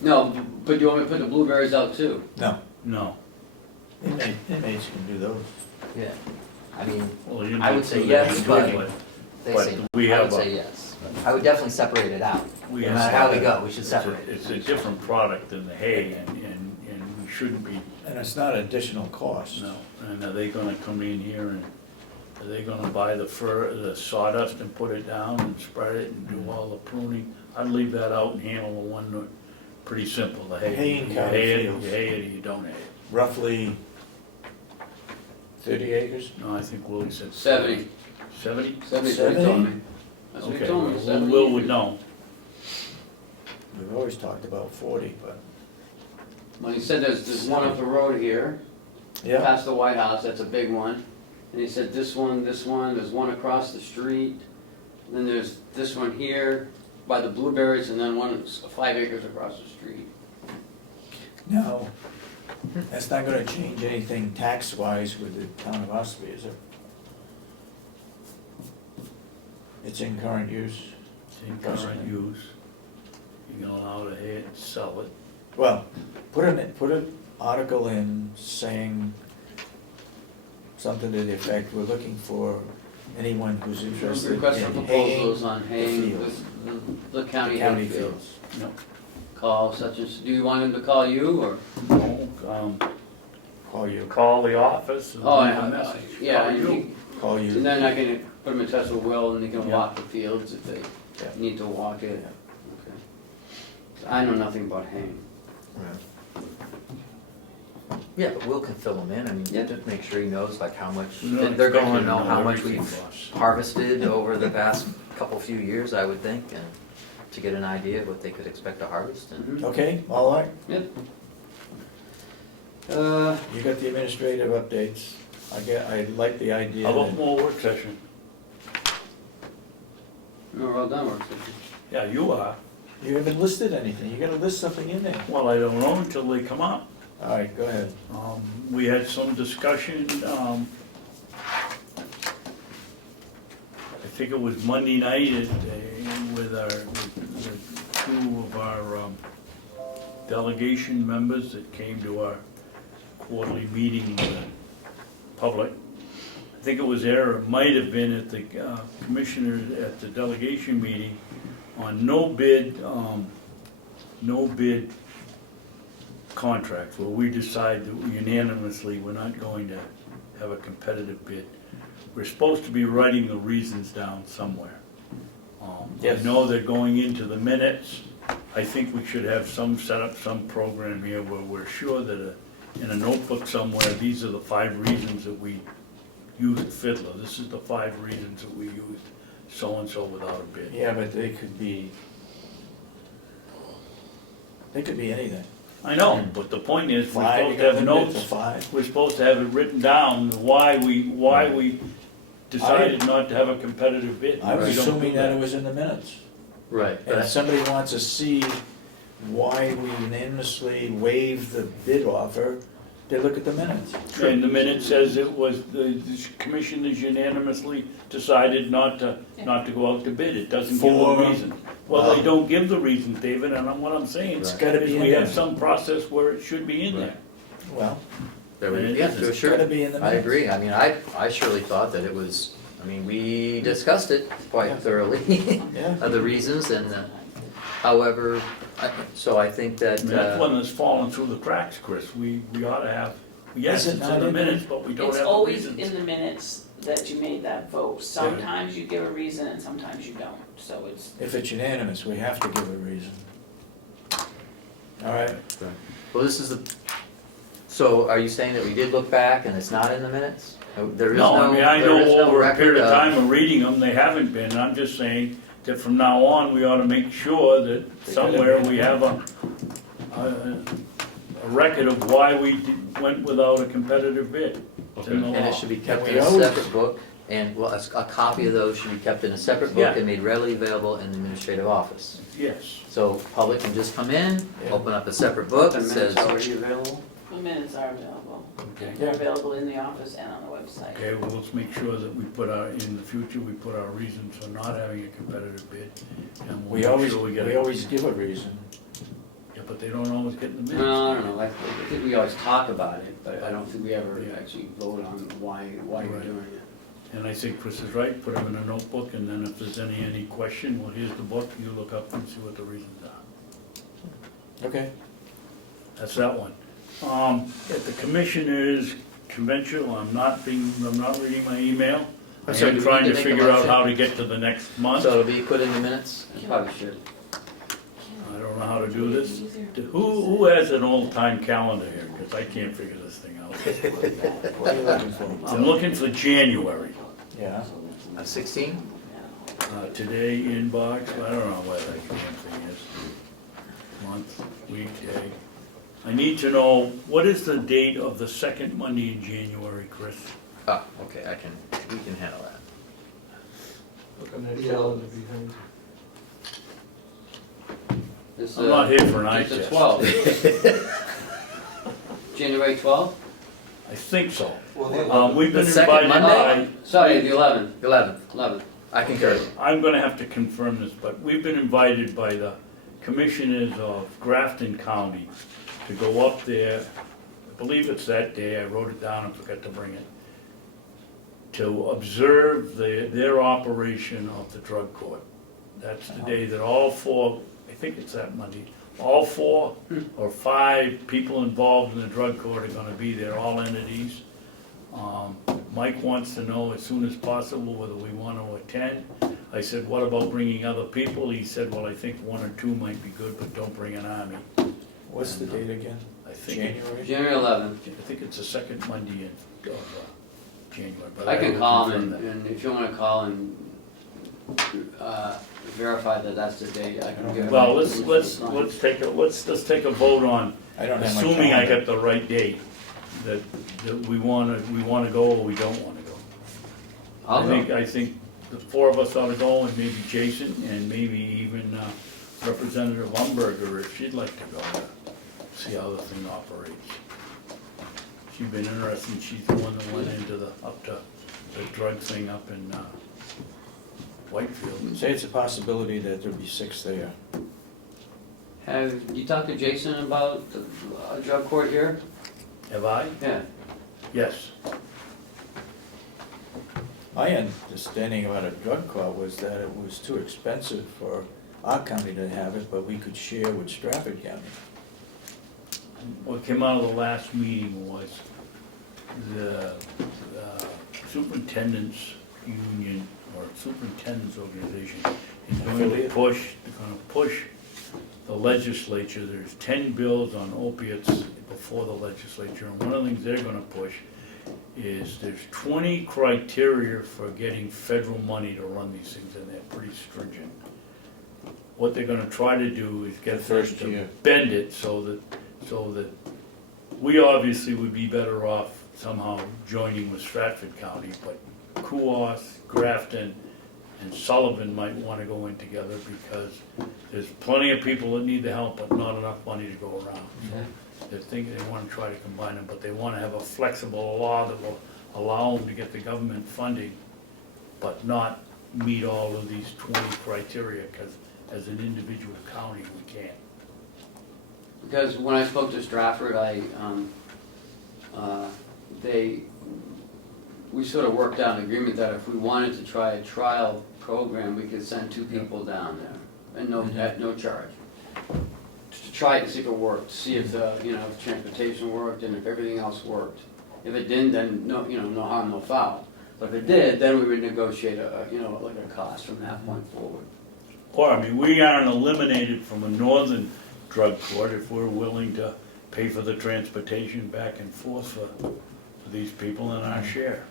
No, but you want me to put the blueberries out too? No, No. inmates can do those. yeah, I mean, Well, you I would know, say so yes, they but- do it, they But say, we I have would a- say yes. I would definitely separate it out, We no have matter how we some- go, we should separate it. It's a different product than the hay, and we shouldn't be, And it's not additional cost. no. And are they gonna come in here and, are they gonna buy the the sawdust and put it down and spread it and do all the pruning? I'd leave that out and handle the one, pretty simple, the hay. Hay in You county hay it, fields. you hay it, or you don't hay it. Roughly 30 acres? No, I think Willie said. 70. 70? 70's what he told me. That's what he Okay, told me, well, 70. Will would know. We've always talked about 40, but, Well, he said there's one up the road here, yeah, past the White House, that's a big one. And he said this one, there's one across the street, then there's this one here by the blueberries, and then one 5 acres across the street. no, that's not gonna change anything tax-wise with the town of Ossipee, is it? It's in current use. It's in current use. You can allow to hay it and sell it. Well, put an article in saying something to the effect, we're looking for anyone who's interested Request for in haying proposals on haying fields. the county county hay fields. fields. No, Call such and, do you want him to call you, or? no, Call you, call the office and Oh, leave yeah, a message. yeah, Call and you. he- call and you. then I can put him in touch with Will, and he can Yeah. walk the fields if they Yeah. need to walk it. Okay. I know nothing about haying. Yeah, but Will can fill them in, I mean, Yeah. just make sure he knows like how much, You don't they're expect going you to know how much everything, we've boss. harvested over the past few years, I would think, and to get an idea of what they could expect to harvest, and Okay, all right, Yep. you got the administrative updates. I like the idea How about that, more work session? No, we're all done work session. Yeah, you are. you haven't listed anything, you gotta list something in there. Well, I don't know until they come up. All right, go ahead. We had some discussion, I think it was Monday night with two of our delegation members that came to our quarterly meeting with the public. I think it was there, or it might have been at the commissioners, at the delegation meeting, on no bid contracts, where we decide that unanimously we're not going to have a competitive bid. We're supposed to be writing the reasons down somewhere. I Yes. know they're going into the minutes. I think we should have set up some program here where we're sure that in a notebook somewhere, these are the 5 reasons that we used Fiddler. This is the 5 reasons that we used so-and-so without a bid. Yeah, but they could be anything. I know, but the point is, we're 5, supposed you to got have limited notes. to 5. We're supposed to have it written down, why we decided not to have a competitive bid. I was We don't do assuming that it was in the minutes. right, And if somebody wants to see why we unanimously waived the bid offer, they look at the minutes. And the minute says it was, the commissioners unanimously decided not to go out to bid. It doesn't give For- a reason. Well, they don't give the reasons, David, and what I'm saying It's is gotta be in we have there. some process where it should be in there. Well, there we, It yeah, is. to it's assure, gotta be in the I minutes. agree, I mean, I surely thought that it was, I mean, we discussed it quite Yeah. thoroughly, Yeah, of the reasons, and however, so I think I that, mean, that's one that's fallen through the cracks, Chris. We ought to have, yes, Is it it's in not the in there? minutes, but we don't It's have the always reasons. in the minutes that you made that vote. Sometimes you give a reason and sometimes you don't, so it's, if it's unanimous, we have to give a reason. All right, well, this is the, so are you saying that we did look back and it's not in the minutes? There is No, I mean, I there is know no over a record period of time of reading them, they haven't been. I'm just saying that from now on, we ought to make sure that somewhere we have a record of why we went without a competitive bid. It's in the And law. it should be kept And in we a always- separate book, and, well, a copy of those should be kept in a separate book Yeah. and made readily available in the administrative office. Yes. So public can just come in, Yeah. open up a separate book The that minutes says, already available? The minutes are available. Okay. They're available in the office and on the website. Okay, well, let's make sure that we put our, in the future, we put our reasons for not having a competitive bid. And we'll We make always, sure we get we it. always give a reason. Yeah, but they don't always get in the minutes. No, I don't know, I think we always talk about it, but I don't think we ever Yeah. actually vote on why we're Right. doing it. And I think Chris is right, put them in a notebook, and then if there's any question, well, here's the book, you look up and see what the reasons are. Okay. That's that one. At the Commissioners Convention, I'm not reading my email. I So do am we trying need to to make a figure out motion? how to get to the next month. so it'll be put in the minutes? I probably should. I don't know how to do this. Who has an old-time calendar here? Because I can't figure this thing out. What are you looking for? I'm looking for January. Yeah, 16? Today inbox, I don't know where that damn thing is. Month, week, day. I need to know, what is the date of the second Monday in January, Chris? Oh, okay, we can handle that. Look on that calendar behind you. It's, I'm not here for an eye it's the test. 12th. January 12th? I think so. Well, We've been The second invited Monday? by, Sorry, the 11th, 11th, 11th. I concur. I'm gonna have to confirm this, but we've been invited by the commissioners of Grafton County to go up there, I believe it's that day, I wrote it down and forgot to bring it, to observe their operation of the drug court. That's the day that all four, I think it's that Monday, all 4 or 5 people involved in the drug court are gonna be there, all entities. Mike wants to know as soon as possible whether we want to attend. I said, what about bringing other people? He said, well, I think 1 or 2 might be good, but don't bring an army. what's the date again? I think, January? January 11th. I think it's the second Monday of January. but I can will call confirm him, that. and if you wanna call and verify that that's the date, I can give. Well, let's take a vote on, I don't have my assuming I calendar. got the right date, that we wanna go or we don't wanna go. I'll go. I think the 4 of us ought to go, and maybe Jason, and maybe even Representative Umberger, if she'd like to go, see how the thing operates. She's been interested, she's the one that went into up to the drug thing up in Whitefield. Say it's a possibility that there'll be 6 there. Have you talked to Jason about the drug court here? Have I? Yeah. Yes. My understanding about a drug court was that it was too expensive for our county to have it, but we could share with Stratford County. What came out of the last meeting was the superintendent's union, or superintendent's organization, is going to Affiliate. they're gonna push the legislature. There's 10 bills on opiates before the legislature, and one of the things they're gonna push is there's 20 criteria for getting federal money to run these things, and they're pretty stringent. What they're gonna try to do is get The first us to year. bend it so that we obviously would be better off somehow joining with Stratford County, but Coos, Grafton, and Sullivan might wanna go in together because there's plenty of people that need the help, but not enough money to go around. They're thinking they wanna try to combine them, but they wanna have a flexible law that will allow them to get the government funding, but not meet all of these 20 criteria, because as an individual county, we can't. Because when I spoke to Stratford, we sort of worked out an agreement that if we wanted to try a trial program, we could send 2 people down there, and at no charge. To try it to see if it worked, see if if transportation worked and if everything else worked. If it didn't, then no harm, no foul. But if it did, then we would negotiate like a cost from that point forward. Or, I mean, we aren't eliminated from a northern drug court if we're willing to pay for the transportation back and forth for these people and our share.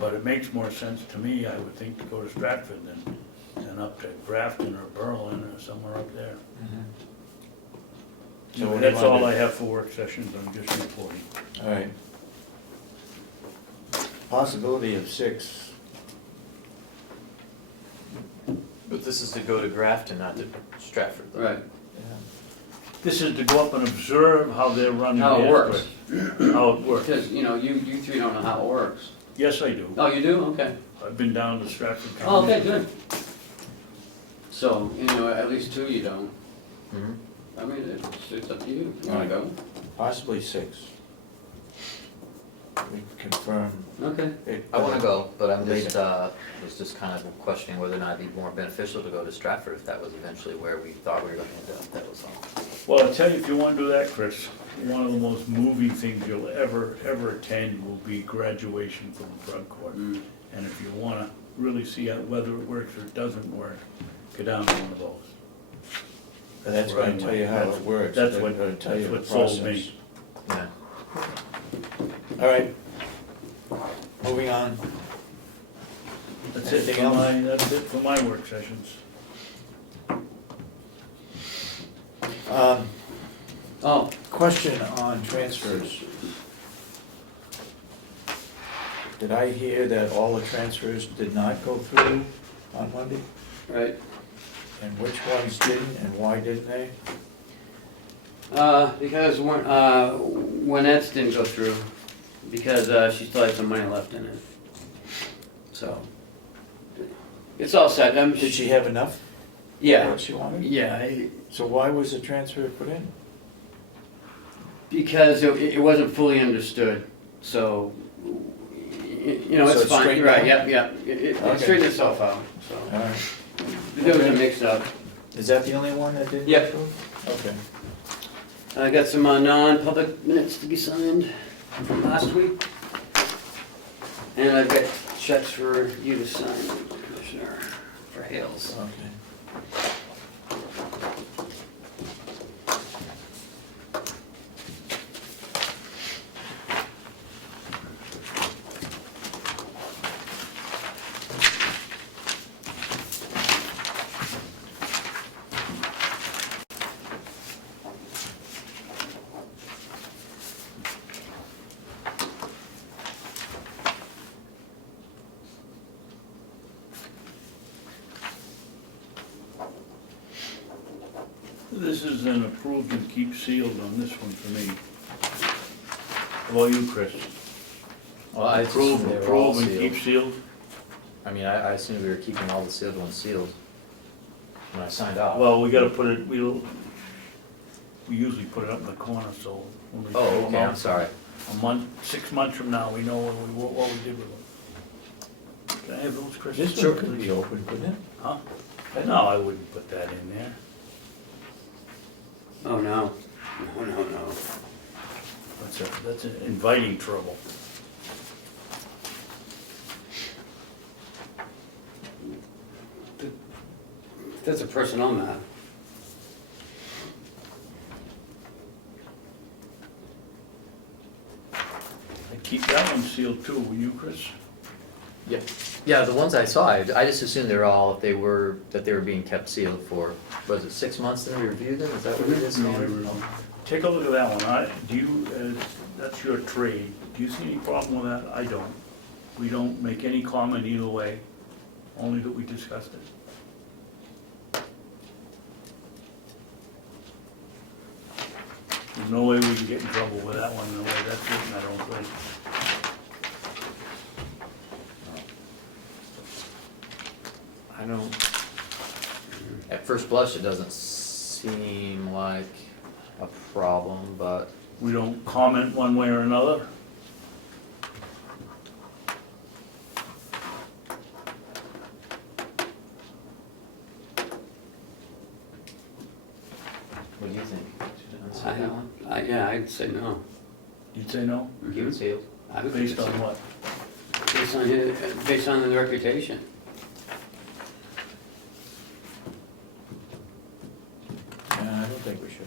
But it makes more sense to me, I would think, to go to Stratford than up to Grafton or Berlin or somewhere up there. So what do you That's want all to- I have for work sessions, I'm just reporting. All right. possibility of 6. But this is to go to Grafton, not to Stratford, though. Right, Yeah. This is to go up and observe how they're running. how it the works, airport. How it works. because, you know, you three don't know how it works. Yes, I do. Oh, you do, okay. I've been down to Stratford County. Oh, okay, good. So, you know, at least 2 you don't. Mhm. I mean, it's up to you, if you wanna go. Possibly 6. We confirm. Okay. it. I wanna go, but I'm just, was just kind of questioning whether or not it'd be more beneficial to go to Stratford if that was eventually where we thought we were gonna end up, that was all. Well, I'll tell you, if you wanna do that, Chris, one of the most moving things you'll ever attend will be graduation from the drug court. Mm. And if you wanna really see how- whether it works or it doesn't work, go down to one of those. And that's gonna tell you how it works. That's They're what- gonna tell you that's the what sold me. process. Yeah. All right. Moving on. That's it Anything for else? that's it for my work sessions. Oh, Question on transfers. Did I hear that all the transfers did not go through on Monday? right. And which ones didn't and why didn't they? Because Wynette's didn't go through, because she still had some money left in it. So, it's all set. Did she have enough? Yeah, What she wanted? yeah, So why was the transfer put in? because it wasn't fully understood, so, you know, So it's it's fine, straightened right, out? yep, yep. It Okay. straightened itself out, so. All right. There was a mix-up. Is that the only one that didn't? Yep. go through? Okay. I got some non-public minutes to be signed from last week. And I've got checks for you to sign, Commissioner, for Hales. Okay. This is an approved and keep sealed on this one for me. How about you, Chris? Well, I Approve, assumed they were all approve and keep sealed. sealed? I mean, I assumed we were keeping all the sealed ones sealed when I signed off. Well, we gotta put it, we usually put it up in the corner, so when we. Oh, fill 'em okay, I'm out, sorry. A month, 6 months from now, we know what we did with them. Can I have those, Chris? This one could be open, couldn't it? Huh? No, I wouldn't put that in there. Oh, no. No. That's inviting trouble. That's a personnel matter. I'd keep that one sealed too, will you, Chris? Yeah, the ones I saw, I just assumed they were all, they were being kept sealed for, was it 6 months that we reviewed them? Is that what it is? Take a look at that one. Do you, that's your trade. Do you see any problem with that? I don't. We don't make any comment either way, only that we discussed it. There's no way we can get in trouble with that one, no way. That's it, I don't think. I don't, At first blush, it doesn't seem like a problem, but We don't comment one way or another. what do you think? Should I unseal that one? Yeah, I'd say no. You'd say no? Keep it sealed? I would Based say on so. what? Based on the reputation. I don't think we should.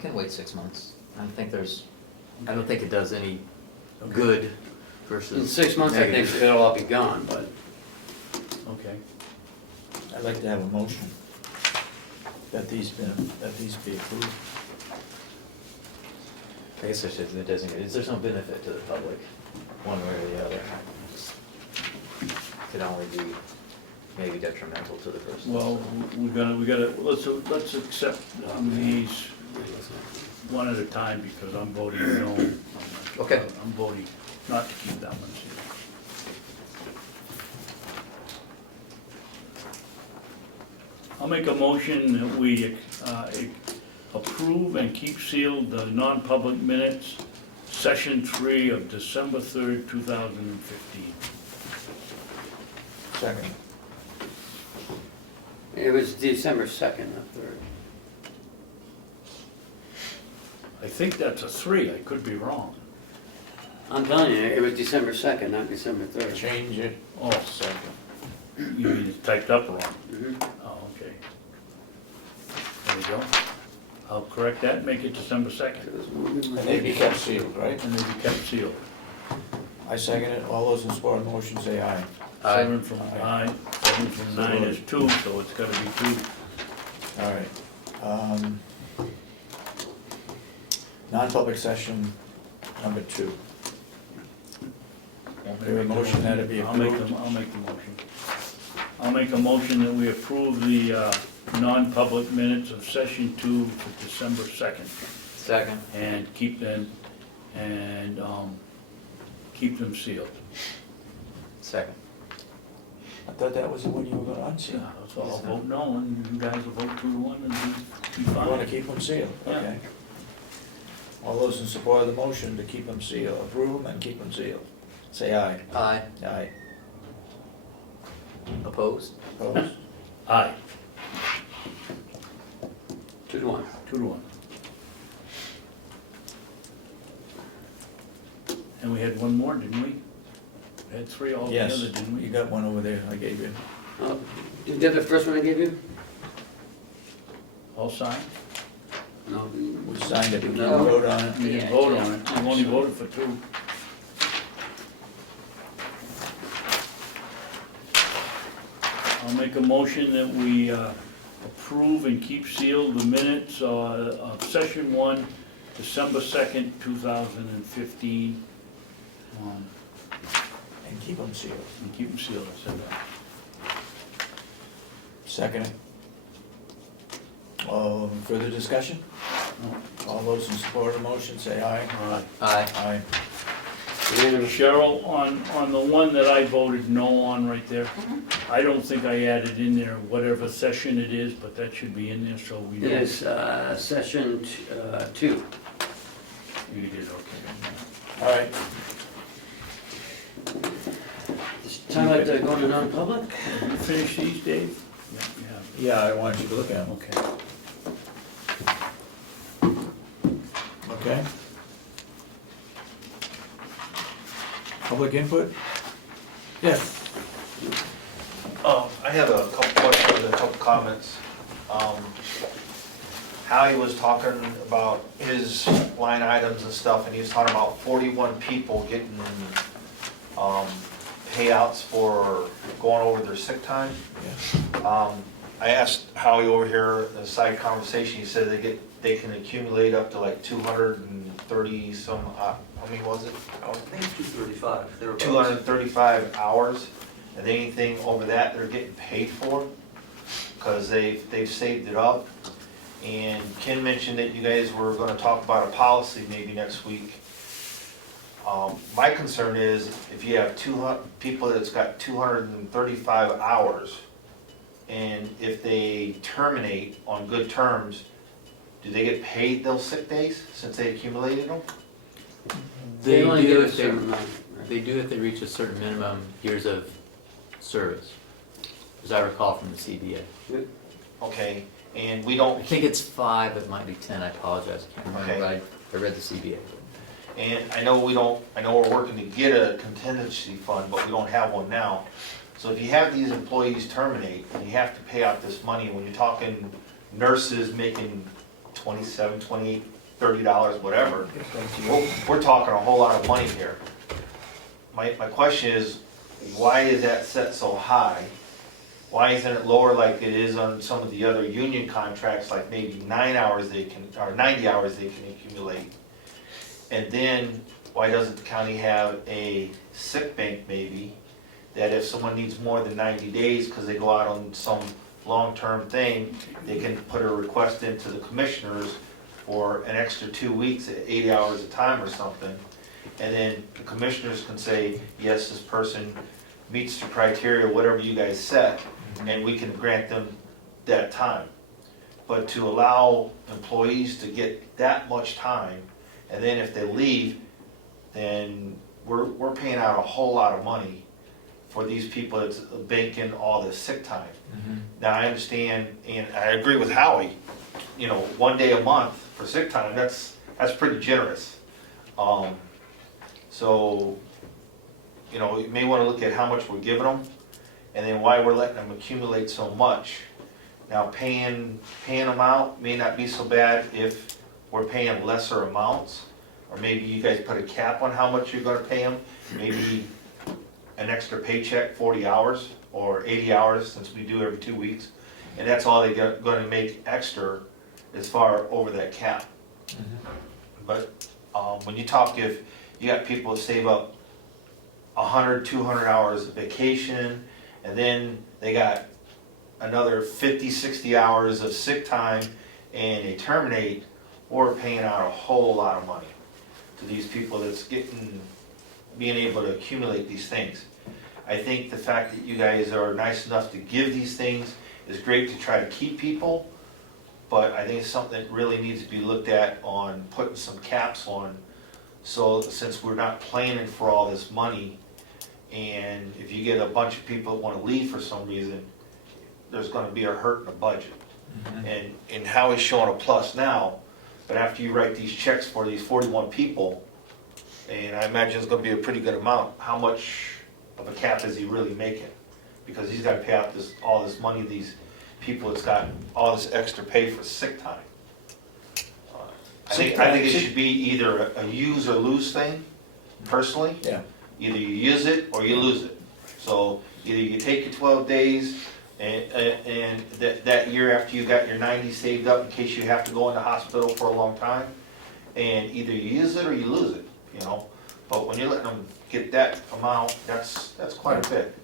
Can wait 6 months. I don't think it does any Okay. good versus. In 6 months, I think negative. it'll all be gone, but Okay. I'd like to have a motion that these be approved. I guess I should designate, is there some benefit to the public? one way or the other. Could only be maybe detrimental to the person. Well, we gotta, let's accept these one at a time, because I'm voting no. Okay. I'm voting not to keep that one sealed. I'll make a motion that we approve and keep sealed the non-public minutes, session 3 of December 3rd, 2015. Second. It was December 2nd, not 3rd. I think that's a 3, I could be wrong. I'm telling you, it was December 2nd, not December 3rd. Change it. Oh, Second. you mean it's typed up wrong? Mhm. Oh, okay. There we go. I'll correct that, make it December 2nd, It was moving And like- they be kept sealed, right? and they be kept sealed. I second it. All those in support of the motion say aye. Aye. 7 from 9 is 2, so it's gotta be 2. All right. Non-public session number 2. We have a motion that it be I'll make approved. I'll make the motion. I'll make a motion that we approve the non-public minutes of session 2 for December 2nd, Second. and keep them, keep them sealed. Second. I thought that was the one you were gonna unseal. So I'll vote no, and you guys will vote 2-1, and be You wanna fine. keep them sealed? Yeah. Okay. All those in support of the motion to keep them sealed, approve them and keep them sealed, say aye. Aye. Aye. Opposed? Opposed? Aye, 2-1. 2-1. And we had one more, didn't we? We had 3 Yes, altogether, didn't we? you got one over there I gave you. Did you get the first one I gave you? All signed? No. We signed it, we didn't No. vote on it. We didn't Yeah, vote yeah. on it, we've only voted for 2. I'll make a motion that we approve and keep sealed the minutes of session 1, December 2nd, 2015. And keep them sealed. And keep them sealed, I said that. Second it. Further discussion? No. All those in support of the motion say aye. All right. Aye. Aye. Unanimous. Cheryl, on the one that I voted no on right there, I don't think I added in there whatever session it is, but that should be in there so we know. It is session 2. You did, okay. All right. It's time to go into non-public? Did you finish these, Dave? Yeah, I want you to look at them. Okay. Okay. Public input? Yeah. I have a couple questions, a couple comments. Howie was talking about his line items and stuff, and he was talking about 41 people getting payouts for going over their sick time. Yeah. I asked Howie over here, in a side conversation, he said they can accumulate up to like 230 some, how many was it? I think it's 235. 235 hours, and anything over that, they're getting paid for, because they've saved it up. And Ken mentioned that you guys were gonna talk about a policy maybe next week. My concern is, if you have 200 people that's got 235 hours, and if they terminate on good terms, do they get paid those sick days, since they accumulated them? They only do get a if certain amount, right? they do if they reach a certain minimum years of service, as I recall from the CBA. Okay, and we I don't, think it's 5, it might be 10, I apologize, I can't remember, Okay. but I read the CBA. and I know we're working to get a contingency fund, but we don't have one now. So if you have these employees terminate, and you have to pay out this money, when you're talking nurses making $27, $28, $30, whatever, we're talking a whole lot of money here. My question is, why is that set so high? Why isn't it lower like it is on some of the other union contracts, like maybe 9 hours they can, or 90 hours they can accumulate? And then, why doesn't the county have a sick bank maybe? That if someone needs more than 90 days because they go out on some long-term thing, they can put a request into the commissioners for an extra 2 weeks at 80 hours a time or something. And then the commissioners can say, yes, this person meets the criteria, whatever you guys set, and we can grant them that time. But to allow employees to get that much time, and then if they leave, then we're paying out a whole lot of money for these people that's banking all this sick time. Now, I understand, and I agree with Howie, 1 day a month for sick time, that's pretty generous. So, you may wanna look at how much we're giving them, and then why we're letting them accumulate so much. Now, paying them out may not be so bad if we're paying lesser amounts, or maybe you guys put a cap on how much you're gonna pay them, maybe an extra paycheck, 40 hours, or 80 hours, since we do every 2 weeks, and that's all they're gonna make extra as far over that cap. But when you talk, if you got people that save up 100, 200 hours of vacation, and then they got another 50, 60 hours of sick time, and they terminate, we're paying out a whole lot of money to these people that's being able to accumulate these things. I think the fact that you guys are nice enough to give these things is great to try to keep people, but I think it's something that really needs to be looked at on putting some caps on. So since we're not planning for all this money, and if you get a bunch of people that want to leave for some reason, there's going to be a hurt in the budget. And Howie's showing a plus now, but after you write these checks for these 41 people, and I imagine it's going to be a pretty good amount, how much of a cap is he really making? Because he's got to pay out all this money to these people that's got all this extra pay for sick time. I think it should be either a use or lose thing, personally. Yeah. Either you use it or you lose it. So either you take your 12 days and that year after you got your 90 saved up in case you have to go in the hospital for a long time, and either you use it or you lose it, But when you're letting them get that amount, that's quite a bit.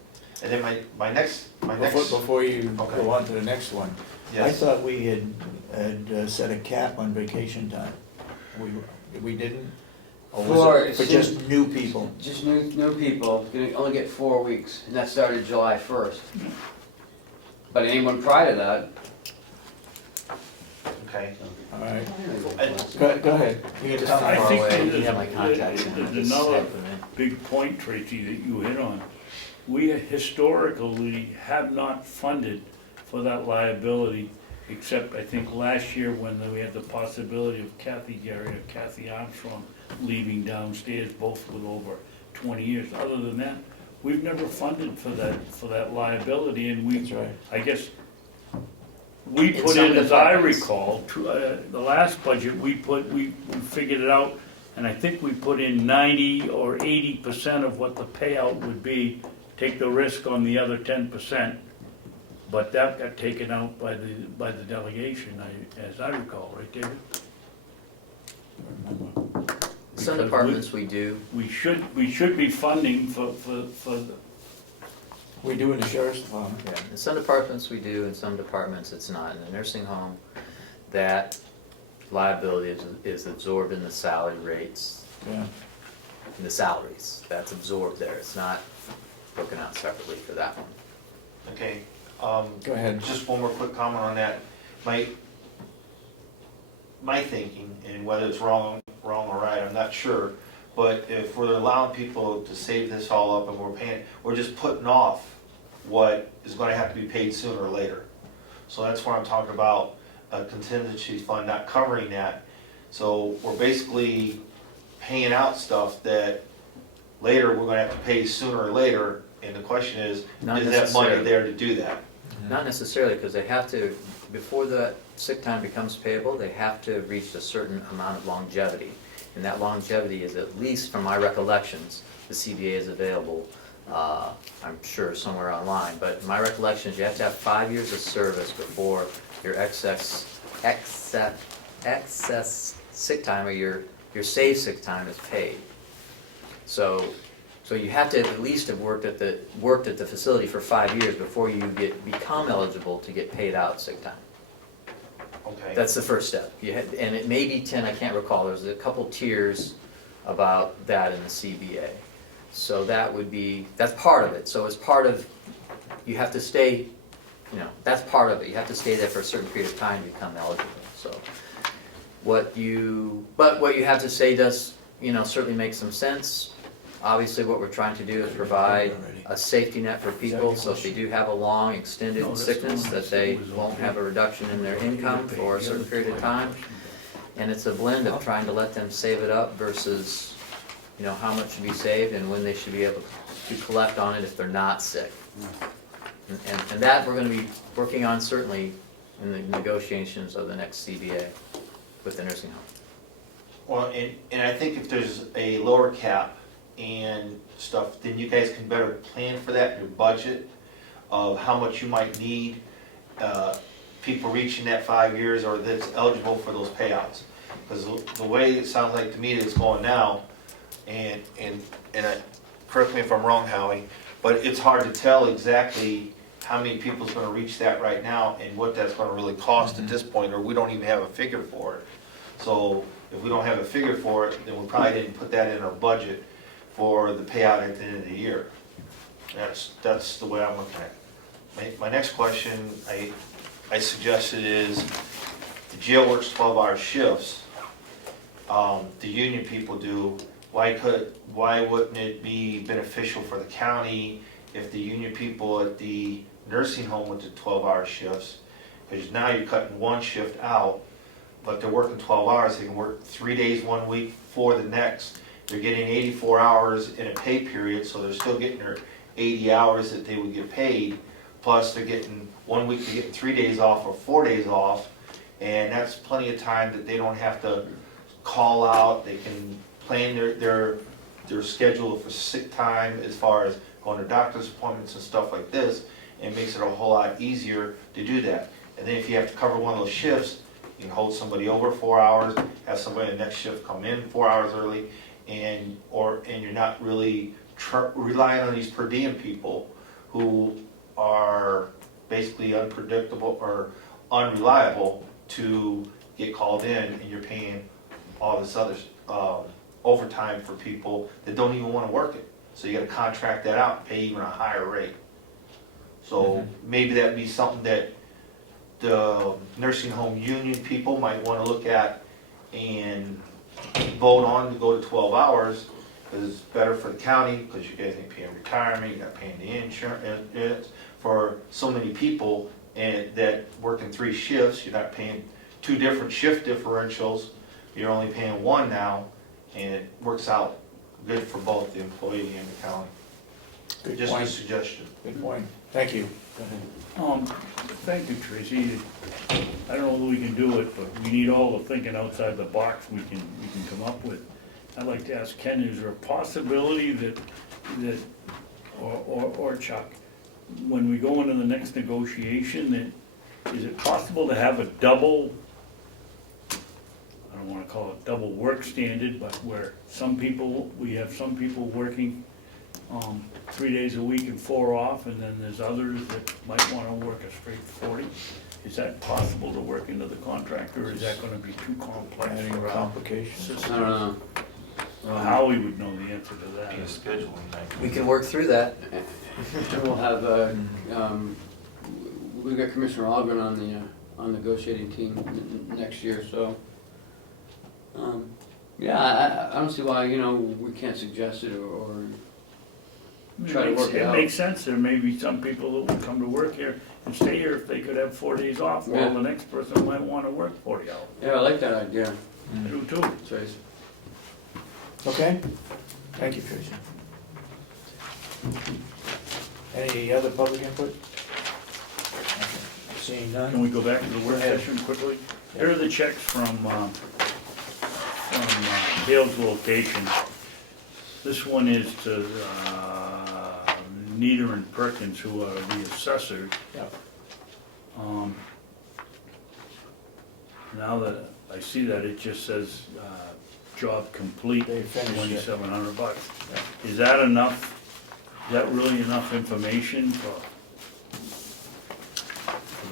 And then my next. Before you Okay. go on to the next one, I Yes. thought we had set a cap on vacation time. We didn't? Or was it for just new people? Just new people, gonna only get 4 weeks, and that started July 1st. But anyone prior to that, Okay. All right, And- go ahead. You can tell me. I far think away. there's You have my contacts in. there's another big point, Tracy, that you hit on. We historically have not funded for that liability, except I think last year when we had the possibility of Kathy Armstrong leaving downstairs, both with over 20 years. Other than that, we've never funded for that liability, and That's right. I guess, we In put some in, as I departments. recall, the last budget, we figured it out, and I think we put in 90 or 80% of what the payout would be, take the risk on the other 10%. But that got taken out by the delegation, as I recall, right, David? Some Because departments we do, We should be funding for We do in the sheriff's department. yeah, in some departments we do, in some departments it's not. In the nursing home, that liability is absorbed in the salary rates, Yeah. in the salaries, that's absorbed there, it's not broken out separately for that one. Okay. Go ahead. Just one more quick comment on that. My thinking, and whether it's wrong or right, I'm not sure, but if we're allowing people to save this all up and we're just putting off what is gonna have to be paid sooner or later. So that's where I'm talking about a contingency fund not covering that. So we're basically paying out stuff that later we're gonna have to pay sooner or later, and the question is Not that money necessarily. there to do that? Not necessarily, because they have to, before the sick time becomes payable, they have to have reached a certain amount of longevity. And that longevity is, at least from my recollections, the CBA is available, I'm sure somewhere online, but my recollection is you have to have 5 years of service before your excess sick time or your saved sick time is paid. So you have to at least have worked at the facility for 5 years before you become eligible to get paid out sick time. Okay. That's the first step. And it may be 10, I can't recall, there's a couple tiers about that in the CBA. So that's part of it. So as part of, you have to stay, that's part of it. You have to stay there for a certain period of time to become eligible. So what you have to say does, certainly make some sense. Obviously, what we're trying to do is provide a safety net for people, so if they do have a long, extended sickness, that they won't have a reduction in their income for a certain period of time. And it's a blend of trying to let them save it up versus, how much should be saved and when they should be able to collect on it if they're not sick. And that we're gonna be working on certainly in the negotiations of the next CBA with the nursing home. Well, and I think if there's a lower cap and stuff, then you guys can better plan for that in your budget of how much you might need, people reaching that 5 years or that's eligible for those payouts. Because the way it sounds like to me that it's going now, and correct me if I'm wrong, Howie, but it's hard to tell exactly how many people's gonna reach that right now and what that's gonna really cost at this point, or we don't even have a figure for it. So if we don't have a figure for it, then we probably didn't put that in our budget for the payout at the end of the year. That's the way I'm looking at it. My next question I suggested is, the jail works 12-hour shifts. The union people do. Why wouldn't it be beneficial for the county if the union people at the nursing home went to 12-hour shifts? Because now you're cutting one shift out, but they're working 12 hours. They can work 3 days 1 week, 4 the next. They're getting 84 hours in a pay period, so they're still getting their 80 hours that they would get paid. Plus they're getting 1 week, they're getting 3 days off or 4 days off. And that's plenty of time that they don't have to call out. They can plan their schedule for sick time as far as going to doctor's appointments and stuff like this. It makes it a whole lot easier to do that. And then if you have to cover one of those shifts, you can hold somebody over 4 hours, have somebody in the next shift come in 4 hours early, and you're not really relying on these per diem people who are basically unpredictable or unreliable to get called in, and you're paying all this other overtime for people that don't even want to work it. So you got to contract that out and pay even a higher rate. So maybe that'd be something that the nursing home union people might want to look at and vote on to go to 12 hours, because it's better for the county, because you guys ain't paying retirement, you're not paying the insurance for so many people, and that work in 3 shifts, you're not paying 2 different shift differentials, you're only paying 1 now, and it works out good for both the employee and the county. Good Just a point. suggestion. Good point. Thank you. Go ahead. Thank you, Tracy. I don't know that we can do it, but we need all the thinking outside the box we can come up with. I'd like to ask Ken, is there a possibility that or Chuck, when we go into the next negotiation, that is it possible to have a double, I don't wanna call it double work standard, but where we have some people working 3 days a week and 4 off, and then there's others that might wanna work a straight 40? Is that possible to work into the contract, or is that gonna be too complex Adding for our complications. system? I don't know. Howie would know the answer to that. Be a scheduling night. We can work through that. We'll have, we've got Commissioner Ahlgren on the negotiating team next year, so. Yeah, I don't see why, we can't suggest it or try to work it out. It makes sense, there may be some people that would come to work here and stay here if they could have 4 days off, while Yeah. the next person might wanna work 40 hours. Yeah, I like that idea, I do too. Trace. Okay, thank you, Tracy. Any other public input? Okay. Seeing Can none? we go back to the work Go ahead. session quickly? Here are the checks from Dale's location. This one is to Nieder and Perkins, who are the assessors. Yep. Now that I see that, it just says job complete, They finished it. $2,700. Is that enough? Is that really enough information for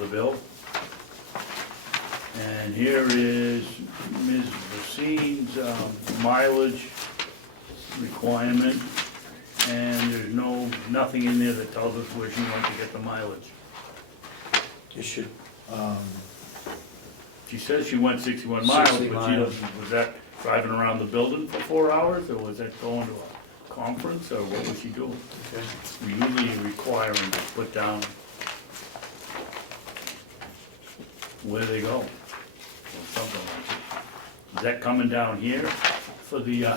the bill? And here is Ms. Bassine's mileage requirement, and there's nothing in there that tells us where she wants to get the mileage. You should, She says she went 61 miles, 60 but she miles. doesn't, was that driving around the building for 4 hours, or was that going to a conference, or what was she doing? okay. We usually require them to put down where they go, or something like that. Is that coming down here for the,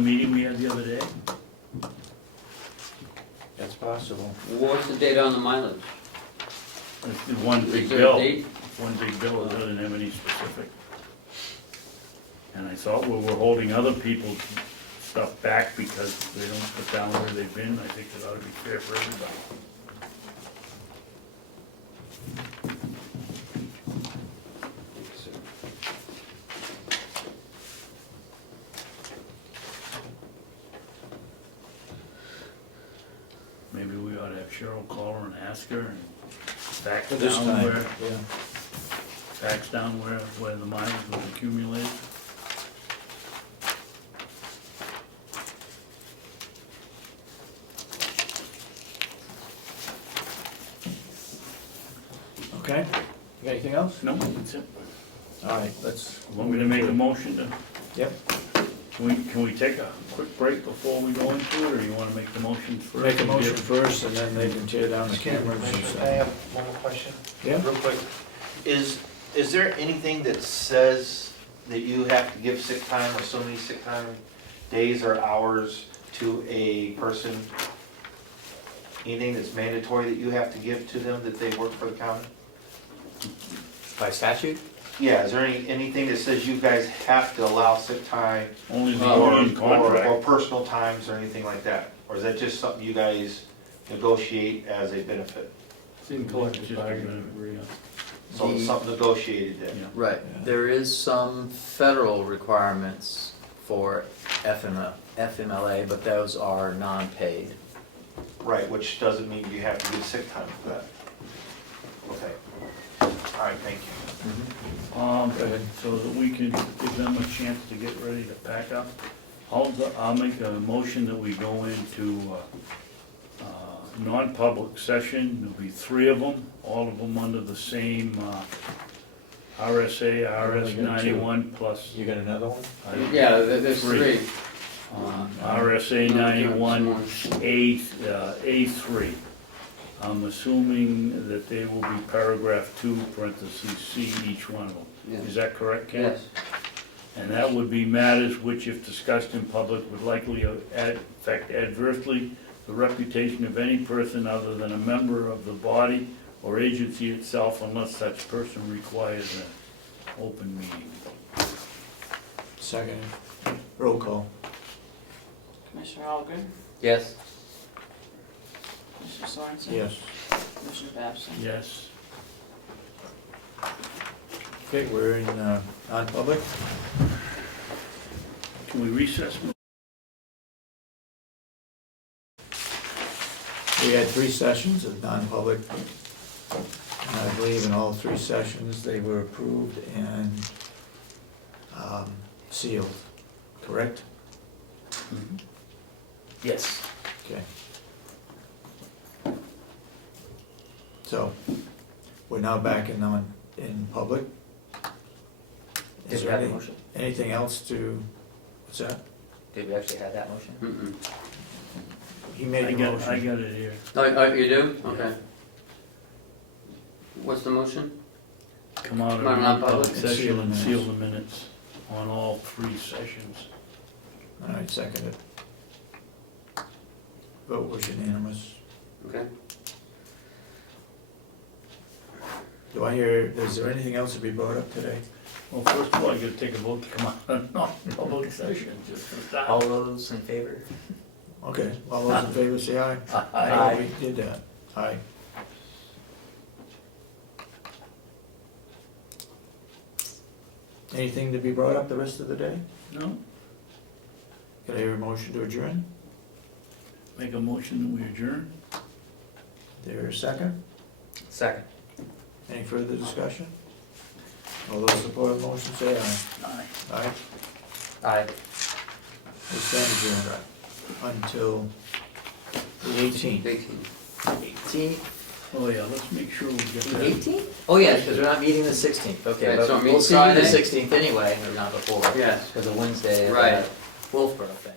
meeting we had the other day? That's possible. What's the date on the mileage? It's the one big Is there a bill. date? One big bill, it doesn't have any specific. And I thought we were holding other people's stuff back because they don't put down where they've been. I think it ought to be fair for everybody. Maybe we ought to have Cheryl call her and ask her and fax For this down time, where, yeah. fax down where the mileage was accumulated. Okay, you got anything else? No, that's it. All right, let's. Want me to make a motion to, Yep, can we take a quick break before we go into it, or you wanna make the motion first? make a motion first, and then they can tear down the cameras and Commissioner, stuff. I have one more question, Yeah, real quick. Is there anything that says that you have to give sick time or so many sick time days or hours to a person? Anything that's mandatory that you have to give to them that they work for the county? By statute? Yeah, is there anything that says you guys have to allow sick time Only the or union contract. personal times or anything like that? Or is that just something you guys negotiate as a benefit? It's in collective bargaining agreement. So it's something negotiated then? Yeah. Right, Yeah. there is some federal requirements for FMLA, but those are non-paid. Right, which doesn't mean you have to give sick time for that. Okay. All right, thank you. Go ahead. So that we can give them a chance to get ready to pack up. I'll make a motion that we go into non-public session. There'll be 3 of them, all of them under the same RSA, RS 91 plus. You got another one? Yeah, there's Three. 3. RSA 91 A3. I'm assuming that they will be paragraph 2, parentheses C, each one of them. Is that correct, Ken? Yes. And that would be matters which, if discussed in public, would likely affect adversely the reputation of any person other than a member of the body or agency itself, unless such person requires an open meeting. Second, roll call. Commissioner Ahlgren, Yes. Commissioner Sorensen. Yes. Commissioner Babson. Yes. Okay, we're in non-public. Can we recess? We had 3 sessions of non-public. And I believe in all 3 sessions, they were approved and sealed, correct? Yes. Okay. So, we're now back in public. Is Did we there have a any- motion? anything else to, what's that? Did we actually have that motion? Mm-mm. He made I the got motion. it here. Oh, you do? Okay. What's the motion? Come out of Come out of non-public non-public and seal session the and minutes. seal the minutes on all 3 sessions. All right, seconded. Vote was unanimous. Okay. Do I hear, is there anything else to be brought up today? Well, first of all, I gotta take a vote to come out of non-public session, just for start. All those in favor? Okay, all those in favor say aye. Aye. We did that. Aye. Anything to be brought up the rest of the day? No? Can I hear a motion to adjourn? Make a motion that we adjourn? There a second? Second. Any further discussion? All those support the motion say aye. Aye. Aye. Aye. We stand adjourned until the 18th. 18th. Oh, yeah, let's make sure we get that. 18th? Oh, yeah, because we're not meeting the 16th, okay, Right, so but it we'll means see you the Friday? 16th anyway, or not before. Yes. Because of Wednesday, Right. Wolfboro thing.